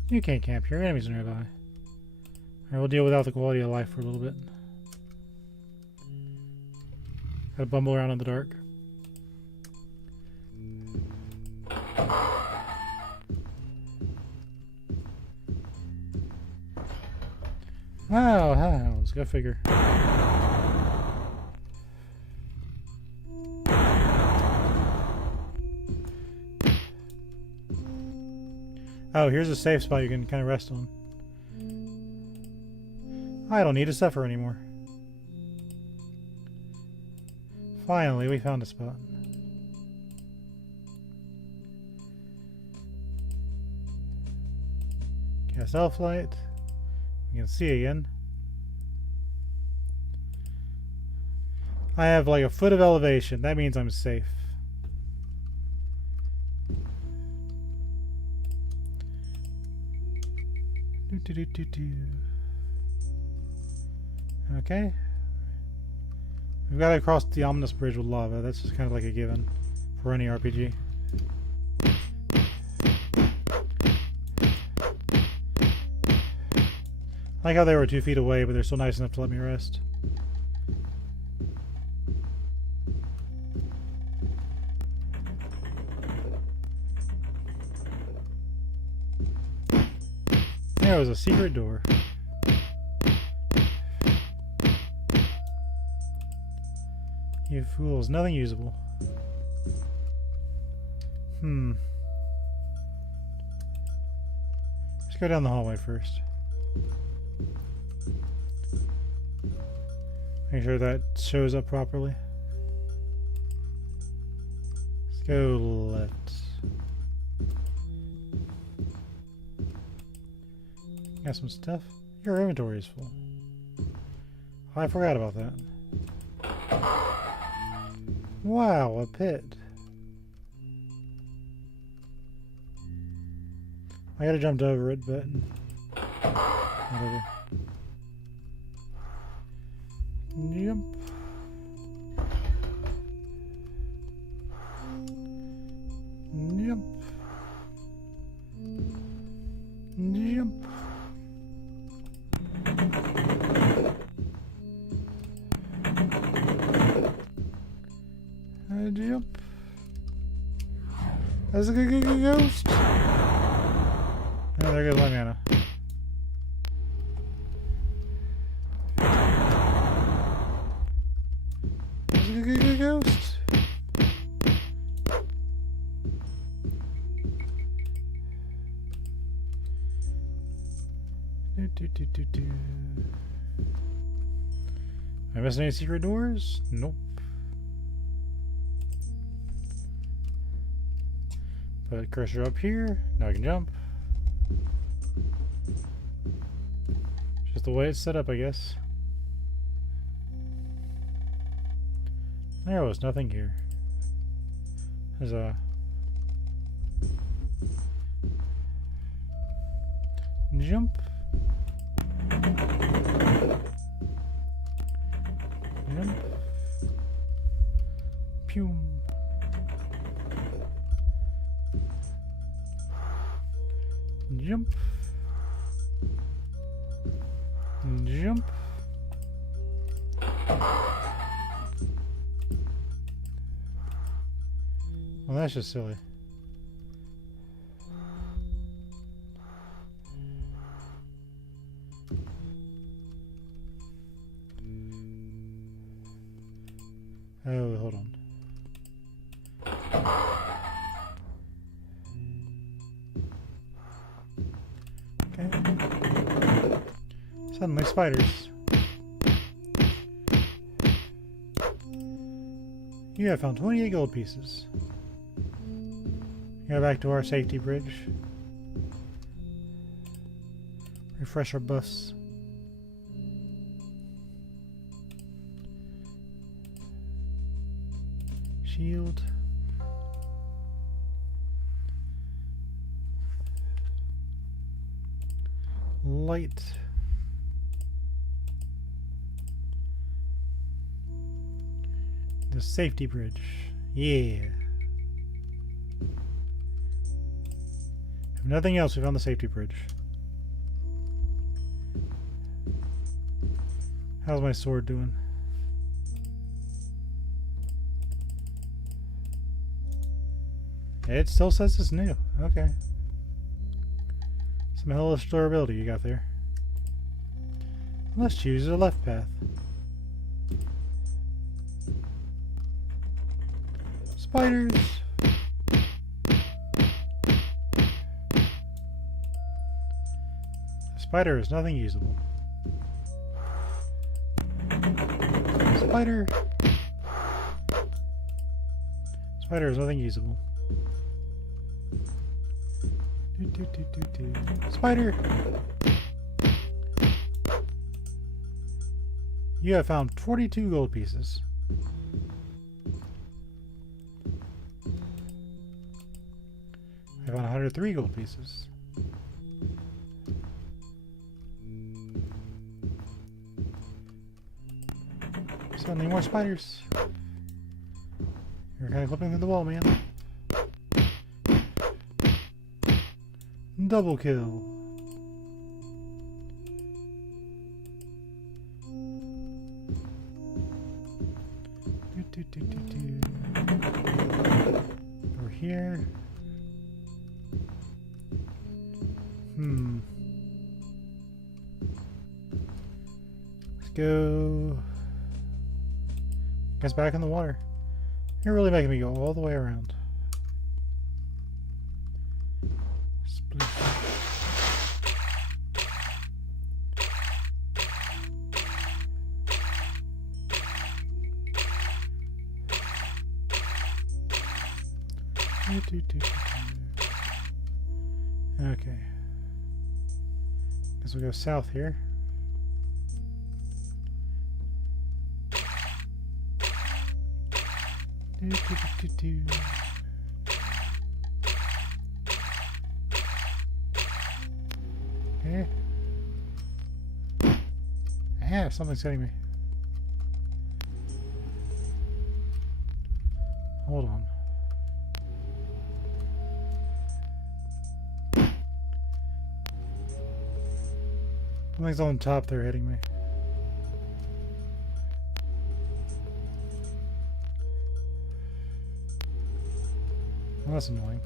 You can't camp here, enemies are nearby. Alright, we'll deal without the quality of life for a little bit. Gotta bumble around in the dark. Wow, hounds, go figure. Oh, here's a safe spot you can kind of rest on. I don't need to suffer anymore. Finally, we found a spot. Cast elf light. You can see again. I have like a foot of elevation. That means I'm safe. Okay. We've got to cross the ominous bridge with lava. That's just kind of like a given for any RPG. I like how they were 2 feet away, but they're still nice enough to let me rest. There was a secret door. You fools, nothing usable. Let's go down the hallway first. Make sure that shows up properly. Let's go left. Got some stuff. Your inventory is full. Oh, I forgot about that. Wow, a pit. I gotta jump over it, but whatever. Jump. Jump. Jump. Jump. That's a good ghost. Oh, there goes my mana. That's a good ghost. Do. Am I missing any secret doors? Nope. Put cursor up here. Now I can jump. Just the way it's set up, I guess. There was nothing here. There's a... jump. Jump. Pew. Jump. Jump. Well, that's just silly. Oh, hold on. Okay. Suddenly spiders. You have found 28 gold pieces. Go back to our safety bridge. Refresh our buffs. Shield. Light. The safety bridge. Yeah. If nothing else, we found the safety bridge. How's my sword doing? It still says it's new. Okay. Some hellish durability you got there. Let's choose the left path. Spiders! Spider is nothing usable. Spider! Spider is nothing usable. Spider! You have found 42 gold pieces. I found 103 gold pieces. Suddenly more spiders. You're kind of clipping through the wall, man. Double kill. Over here. Let's go. Guess back in the water. You're really making me go all the way around. Split. Okay. Guess we'll go south here. Okay. Yeah, something's hitting me. Hold on. Something's on top there hitting me. Well, that's annoying.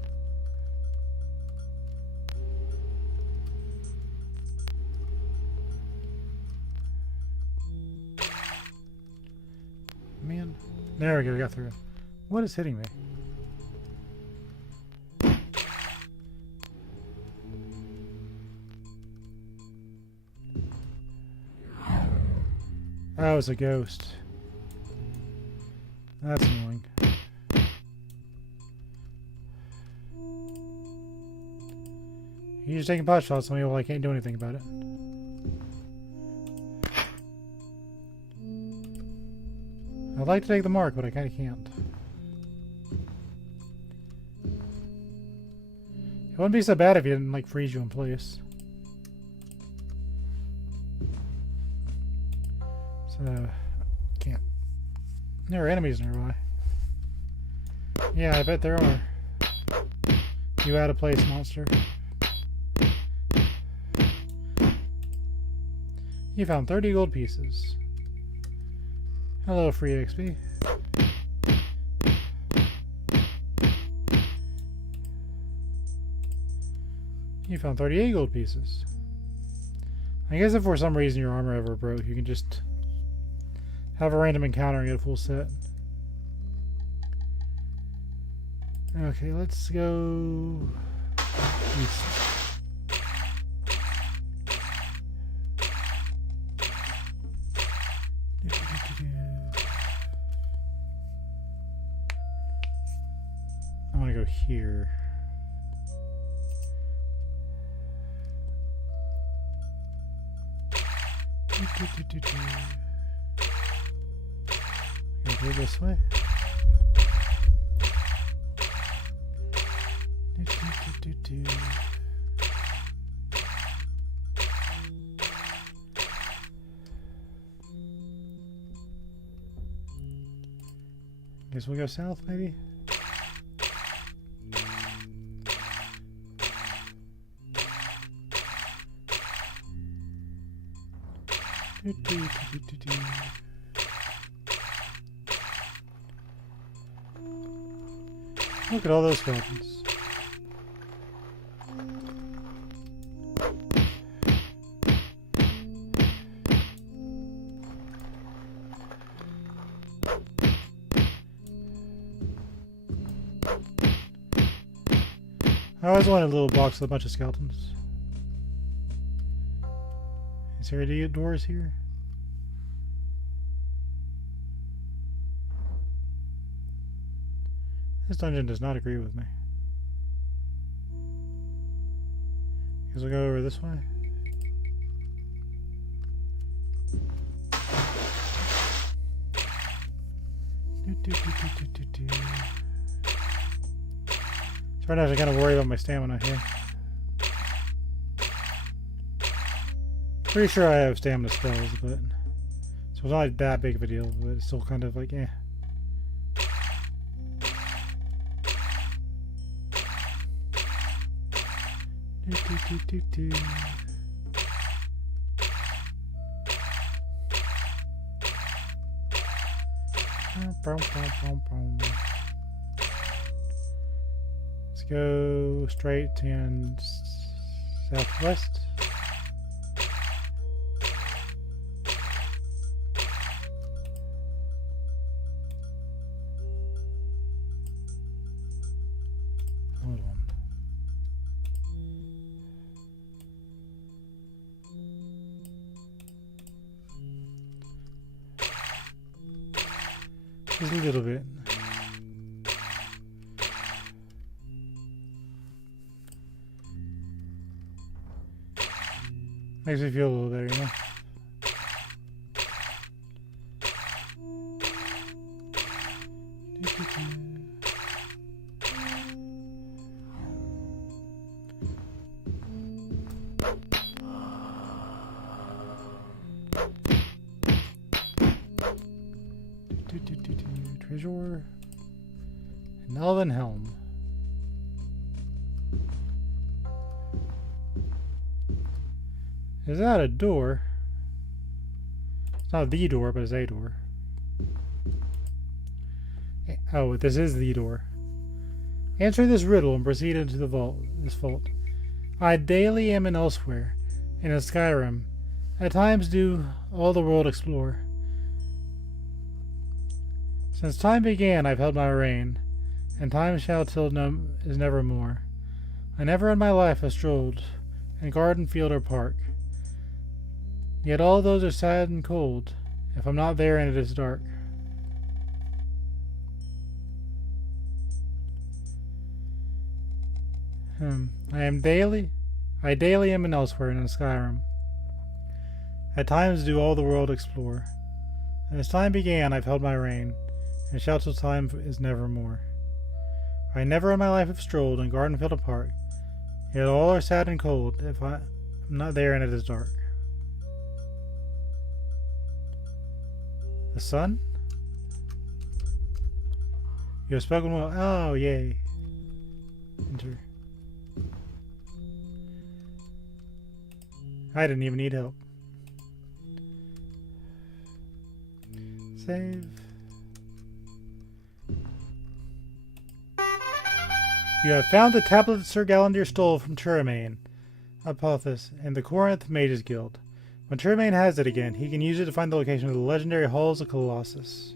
Man. There we go, we got through. What is hitting me? Oh, it's a ghost. That's annoying. He's just taking pot shots on me while I can't do anything about it. I'd like to take the mark, but I kind of can't. It wouldn't be so bad if he didn't, like, freeze you in place. So, can't. There are enemies nearby. Yeah, I bet there are. You out of place, monster. You found 30 gold pieces. Hello, free XP. You found 38 gold pieces. I guess if for some reason your armor ever broke, you can just have a random encounter and get a full set. Okay, let's go east. I want to go here. Go this way. Guess we'll go south, maybe. Look at all those skeletons. I always wanted a little box with a bunch of skeletons. Is there any doors here? This dungeon does not agree with me. Guess we'll go over this way. So right now I kind of worry about my stamina here. Pretty sure I have stamina spells, but so it's not that big of a deal, but it's still kind of like, eh. Let's go straight and southwest. Hold on. Just a little bit. Makes me feel a little better, you know? Treasure. An Elden helm. Is that a door? It's not the door, but it's a door. Oh, this is the door. Answer this riddle and proceed into the vault. I daily am in elsewhere, and in Skyrim. At times do all the world explore. Since time began, I've held my reign, and time shall till is nevermore. I never in my life have strolled in garden, field, or park. Yet all those are sad and cold, if I'm not there and it is dark. I daily am in elsewhere and in Skyrim. At times do all the world explore. And as time began, I've held my reign, and shall till time is nevermore. I never in my life have strolled in garden, field, or park. Yet all are sad and cold, if I'm not there and it is dark. The sun? You have spoken well. Oh, yay. Enter. I didn't even need help. Save. You have found the tablet that Sir Galandir stole from Turamain, Apothis, and the Corinth Mages Guild. When Turamain has it again, he can use it to find the location of the legendary Halls of Colossus.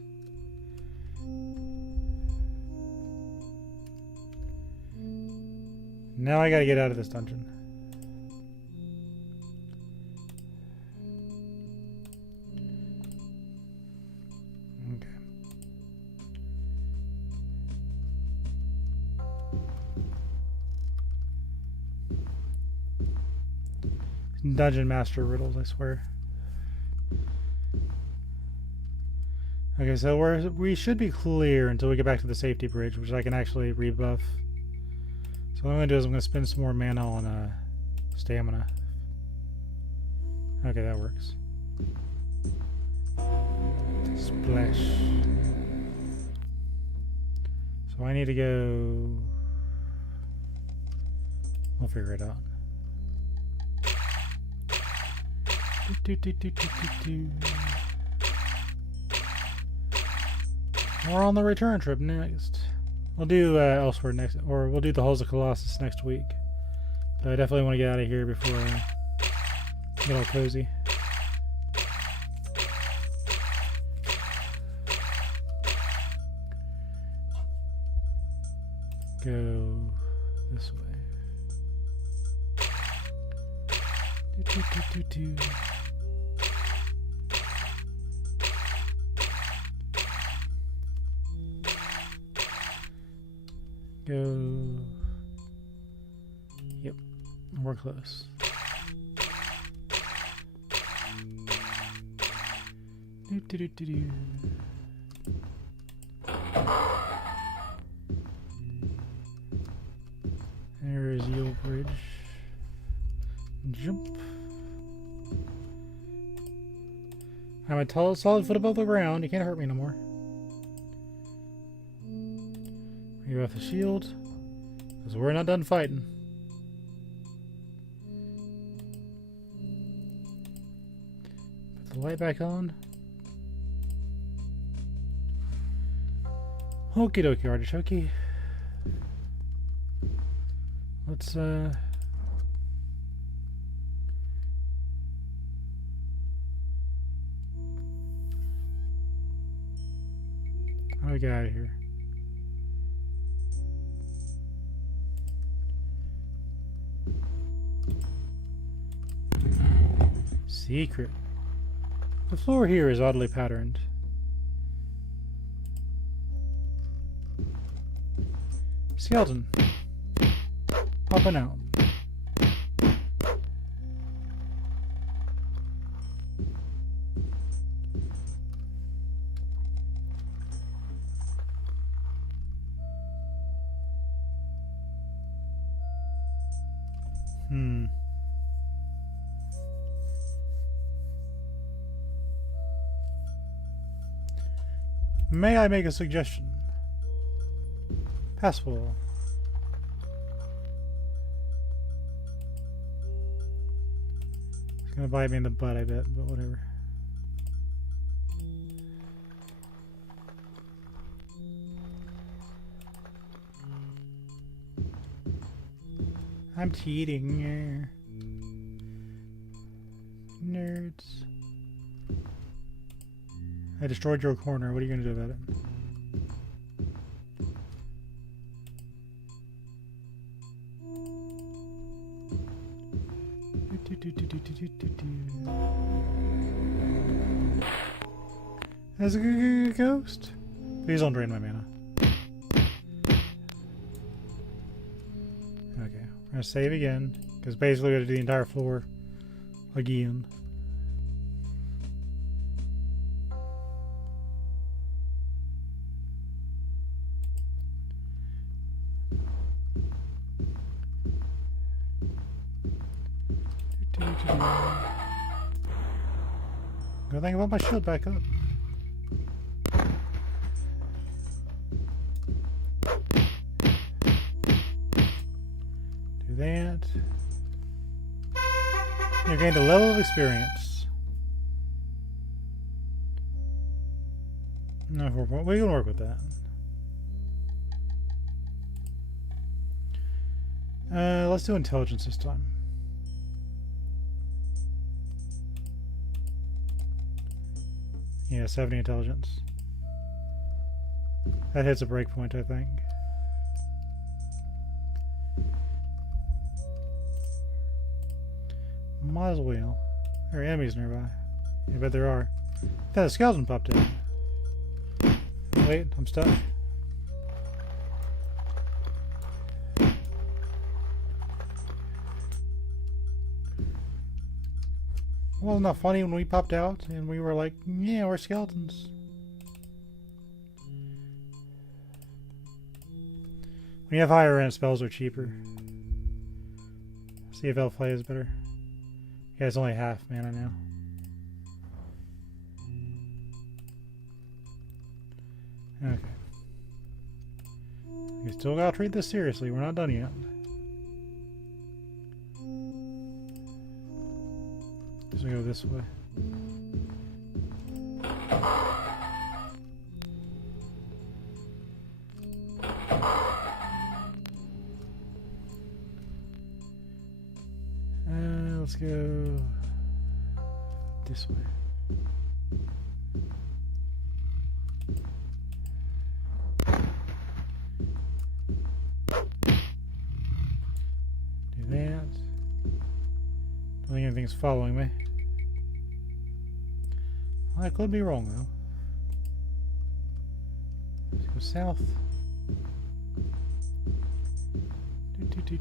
Now I gotta get out of this dungeon. Okay. Dungeon Master riddles, I swear. Okay, so we should be clear until we get back to the safety bridge, which I can actually rebuff. So what I'm going to do is I'm going to spend some more mana on stamina. Okay, that works. Splash. So I need to go... We'll figure it out. We're on the return trip next. We'll do elsewhere next, or we'll do the Halls of Colossus next week. But I definitely want to get out of here before I get all cozy. Go this way. Go. Yep, we're close. There is the old bridge. Jump. I'm a tall, solid foot above the ground. You can't hurt me no more. You're off the shield, because we're not done fighting. Put the light back on. Okie dokie, artichoke. Let's how do we get out of here? Secret. The floor here is oddly patterned. Skeleton. Popping out. May I make a suggestion? Password. It's gonna bite me in the butt, I bet, but whatever. I'm cheating. Nerds. I destroyed your corner. What are you gonna do about it? That's a good ghost. Please don't drain my mana. Okay, we're gonna save again because basically we have to do the entire floor again. Good thing about my shield back up. Do that. You gained a level of experience. No, we can work with that. Let's do intelligence this time. Yeah, 70 intelligence. That hits a breakpoint, I think. Might as well. There are enemies nearby. I bet there are. I thought a skeleton popped in. Wait, I'm stuck. Wasn't that funny when we popped out and we were like, yeah, we're skeletons. When you have higher rank, spells are cheaper. See if elf play is better. Yeah, it's only half mana now. Okay. We still gotta treat this seriously. We're not done yet. Guess we go this way. Let's go this way. Do that. Don't think anything's following me. Well, I could be wrong though. Let's go south. Do.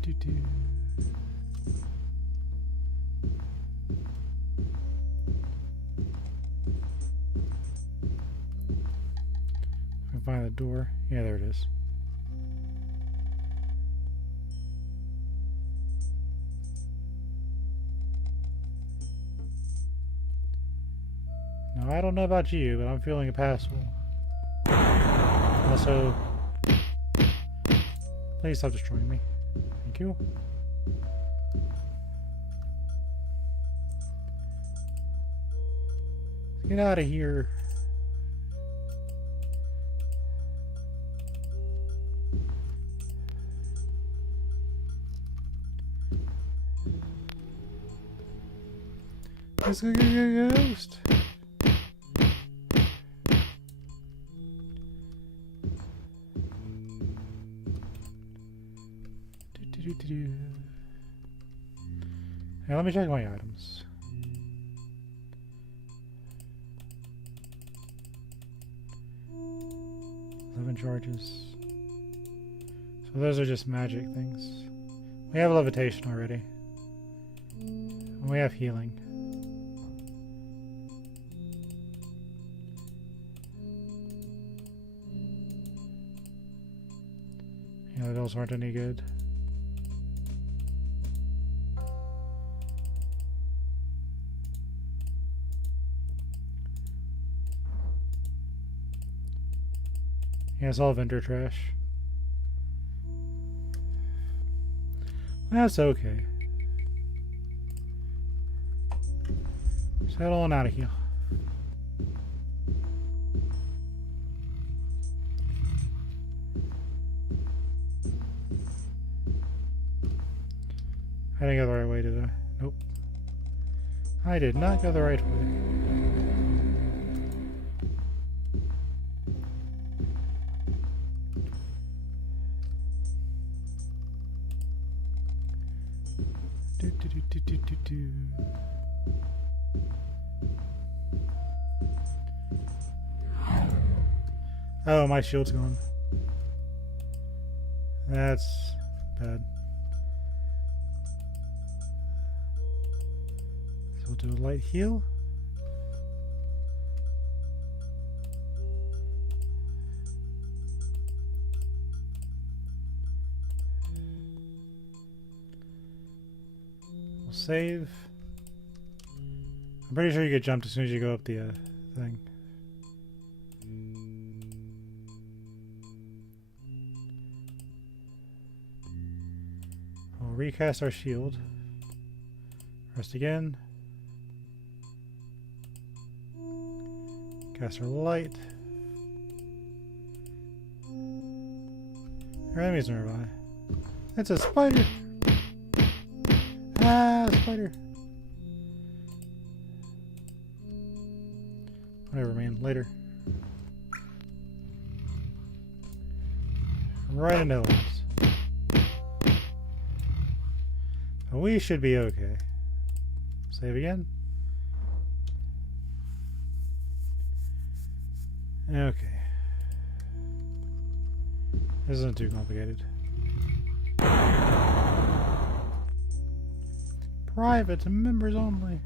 Find the door. Yeah, there it is. Now, I don't know about you, but I'm feeling impassable. Also, please stop destroying me. Thank you. Let's get out of here. Let's go get a ghost. Now let me check my items. Charges. So those are just magic things. We have levitation already. And we have healing. Yeah, those aren't any good. Yeah, it's all vendor trash. That's okay. Settle on out of here. I didn't go the right way, did I? Nope. I did not go the right way. Do, do, do, do, do, do, do. Oh, my shield's gone. That's bad. So we'll do a light heal. We'll save. I'm pretty sure you get jumped as soon as you go up the thing. We'll recast our shield. Rest again. Cast our light. Our enemies nearby. It's a spider! Ah, spider! Whatever, man. Later. Right into Elden. We should be okay. Save again. Okay. This isn't too complicated. Private to members only.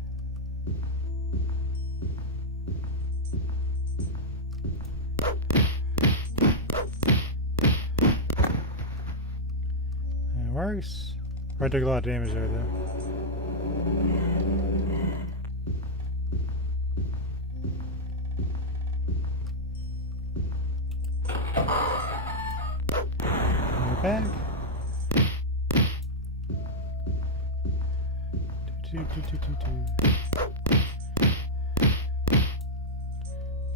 It works. I took a lot of damage there, though. We're back.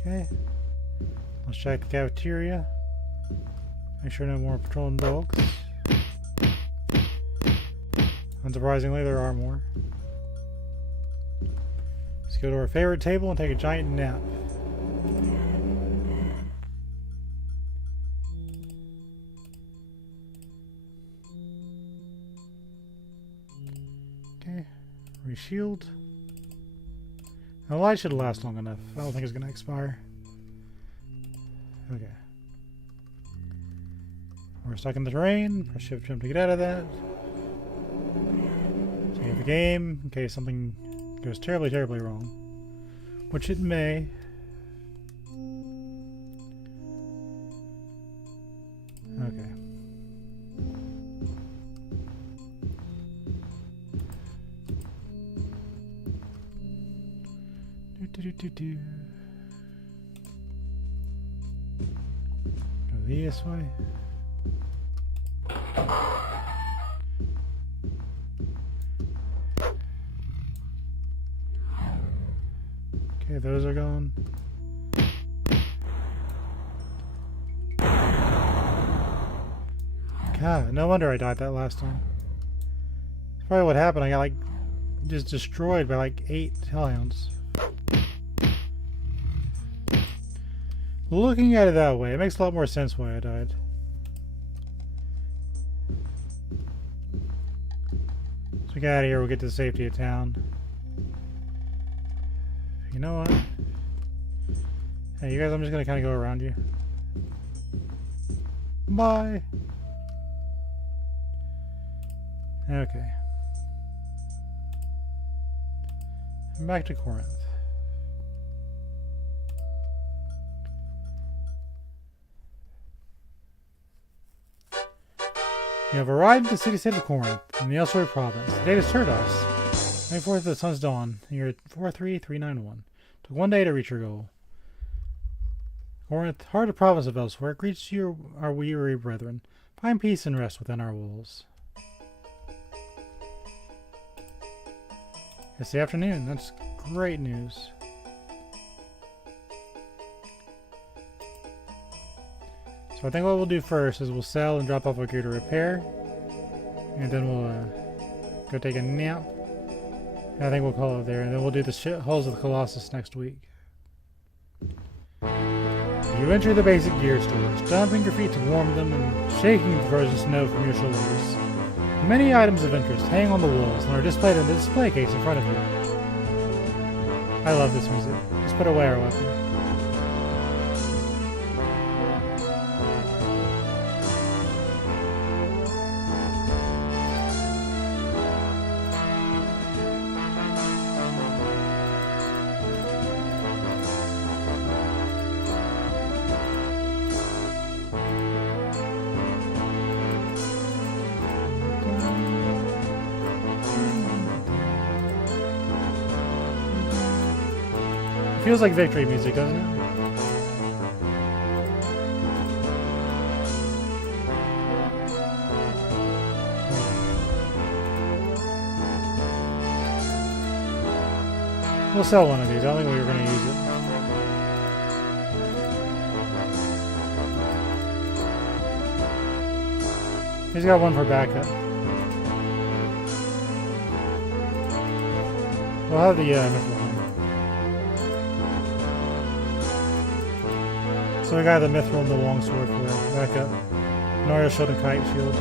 Okay. Let's check the cafeteria. Make sure no more patrolling dogs. Unsurprisingly, there are more. Let's go to our favorite table and take a giant nap. Okay, reshield. The light should last long enough. I don't think it's going to expire. Okay. We're stuck in the terrain. Press shift jump to get out of that. Save the game in case something goes terribly, terribly wrong. Which it may. Okay. Do. Go this way. Okay, those are gone. God, no wonder I died that last time. That's probably what happened. I got like just destroyed by like 8 hellhounds. Looking at it that way, it makes a lot more sense why I died. So we get out of here, we'll get to the safety of town. You know what? Hey, you guys, I'm just gonna kind of go around you. Bye! Okay. I'm back to Corinth. You have arrived at the city-state of Corinth in the Elsewhere province. The date is Turdos, 24th of the sun's dawn, and you're at 43391. Took 1 day to reach your goal. Corinth, heart of province of elsewhere, greets you, our weary brethren. Find peace and rest within our walls. It's the afternoon. That's great news. So I think what we'll do first is we'll sell and drop off our gear to repair. And then we'll go take a nap. And I think we'll call it there. And then we'll do the Halls of the Colossus next week. You enter the basic gear store, stomping your feet to warm them and shaking the frozen snow from your shoulders. Many items of interest hang on the walls and are displayed in the display case in front of you. I love this music. Let's put away our weapon. Feels like victory music, doesn't it? We'll sell one of these. I don't think we were going to use it. He's got one for backup. We'll have the mithril one. So we got the mithril and the longsword for backup. Narya shield and kite shield.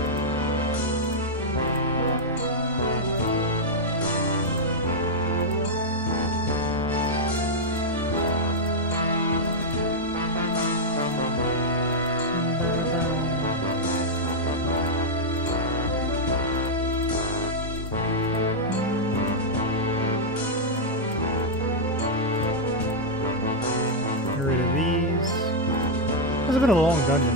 Get rid of these. This has been a long dungeon.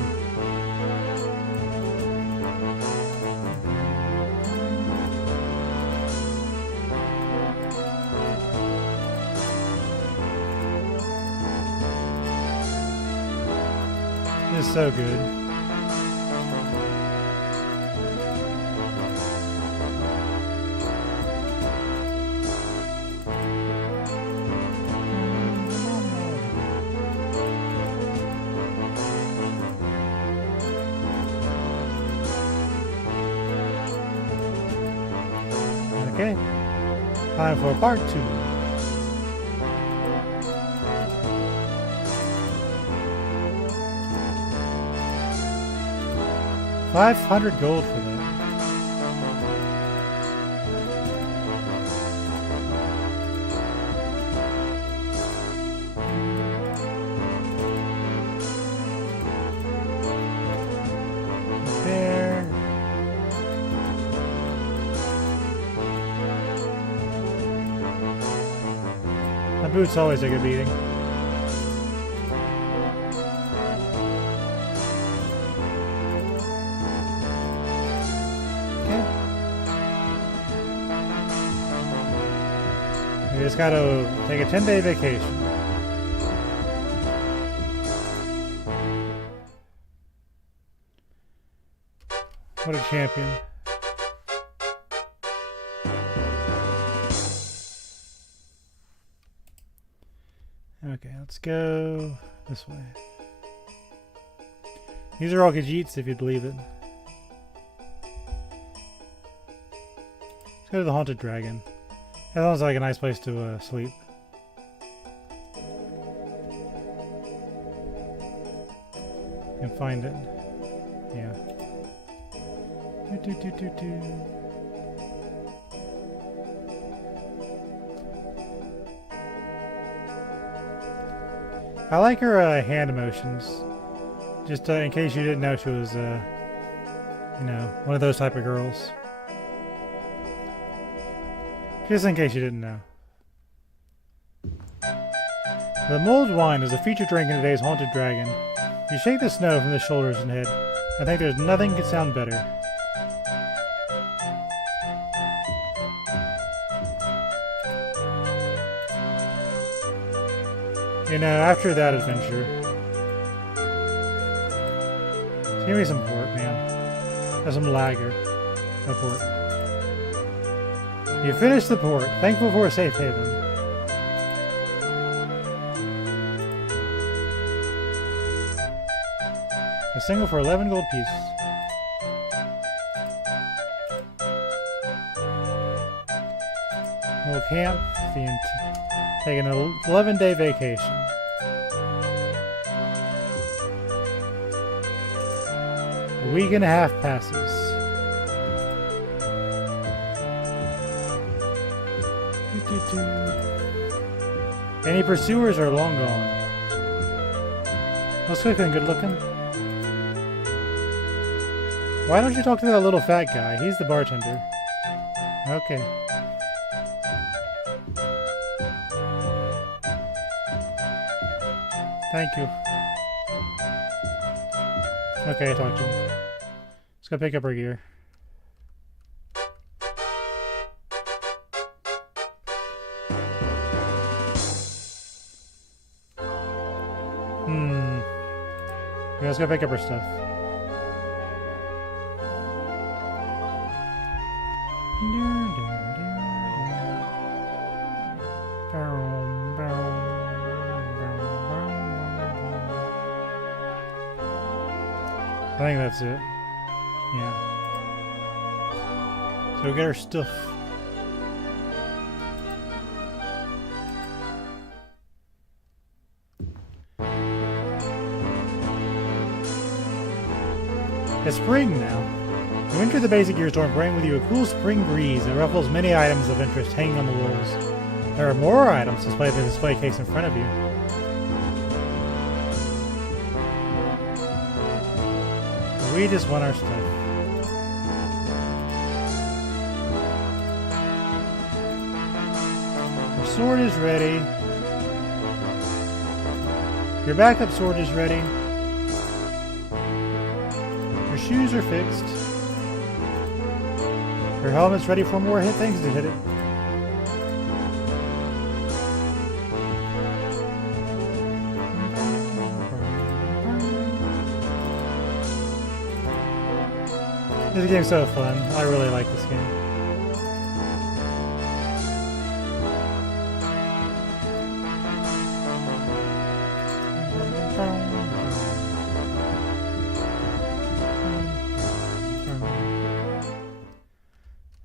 This is so good. Okay, time for part 2. $500 gold for that. There. My boots always take a beating. Okay. We just gotta take a 10-day vacation. What a champion. Okay, let's go this way. These are all Khajiits, if you believe it. Let's go to the Haunted Dragon. That sounds like a nice place to sleep. And find it. Yeah. I like her hand motions. Just in case you didn't know she was, you know, one of those type of girls. Just in case you didn't know. The mulled wine is a featured drink in today's Haunted Dragon. You shake the snow from the shoulders and head. I think there's nothing could sound better. You know, after that adventure, Give me some port, man. Or some lager. No port. You finished the port. Thankful for a safe haven. A single for 11 gold pieces. We'll camp. Take an 11-day vacation. A week and a half passes. Any pursuers are long gone. Looks quick and good looking. Why don't you talk to that little fat guy? He's the bartender. Okay. Thank you. Okay, I talked to him. Let's go pick up our gear. Yeah, let's go pick up our stuff. I think that's it. Yeah. So we get our stuff. It's spring now. You enter the basic gear store and bring with you a cool spring breeze that ruffles many items of interest hanging on the walls. There are more items displayed in the display case in front of you. We just want our stuff. Our sword is ready. Your backup sword is ready. Your shoes are fixed. Your helmet's ready for more things to hit it. This game's so fun. I really like this game.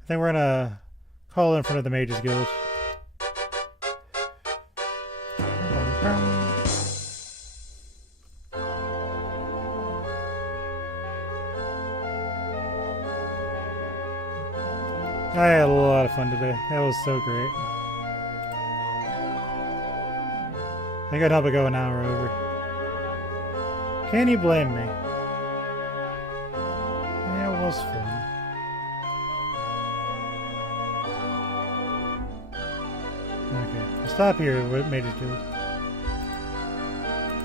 I think we're gonna call in front of the Mages Guild. I had a lot of fun today. That was so great. I couldn't help but go an hour over. Can you blame me? Yeah, it was fun. Okay, I'll stop here with Mages Guild.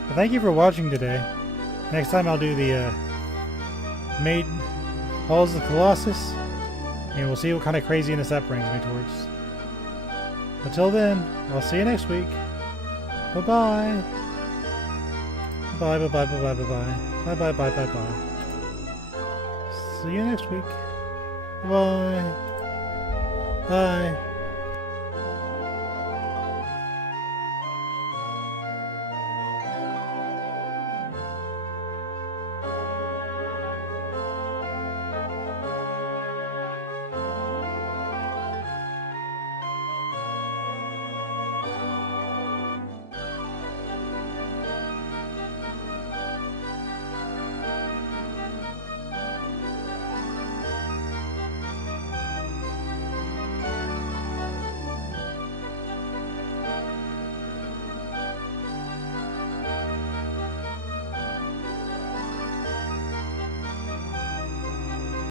But thank you for watching today. Next time I'll do the Halls of the Colossus. And we'll see what kind of craziness that brings me towards. Until then, I'll see you next week. Bye-bye. Bye-bye, bye-bye, bye-bye. Bye-bye, bye-bye, bye. See you next week. Bye. Bye.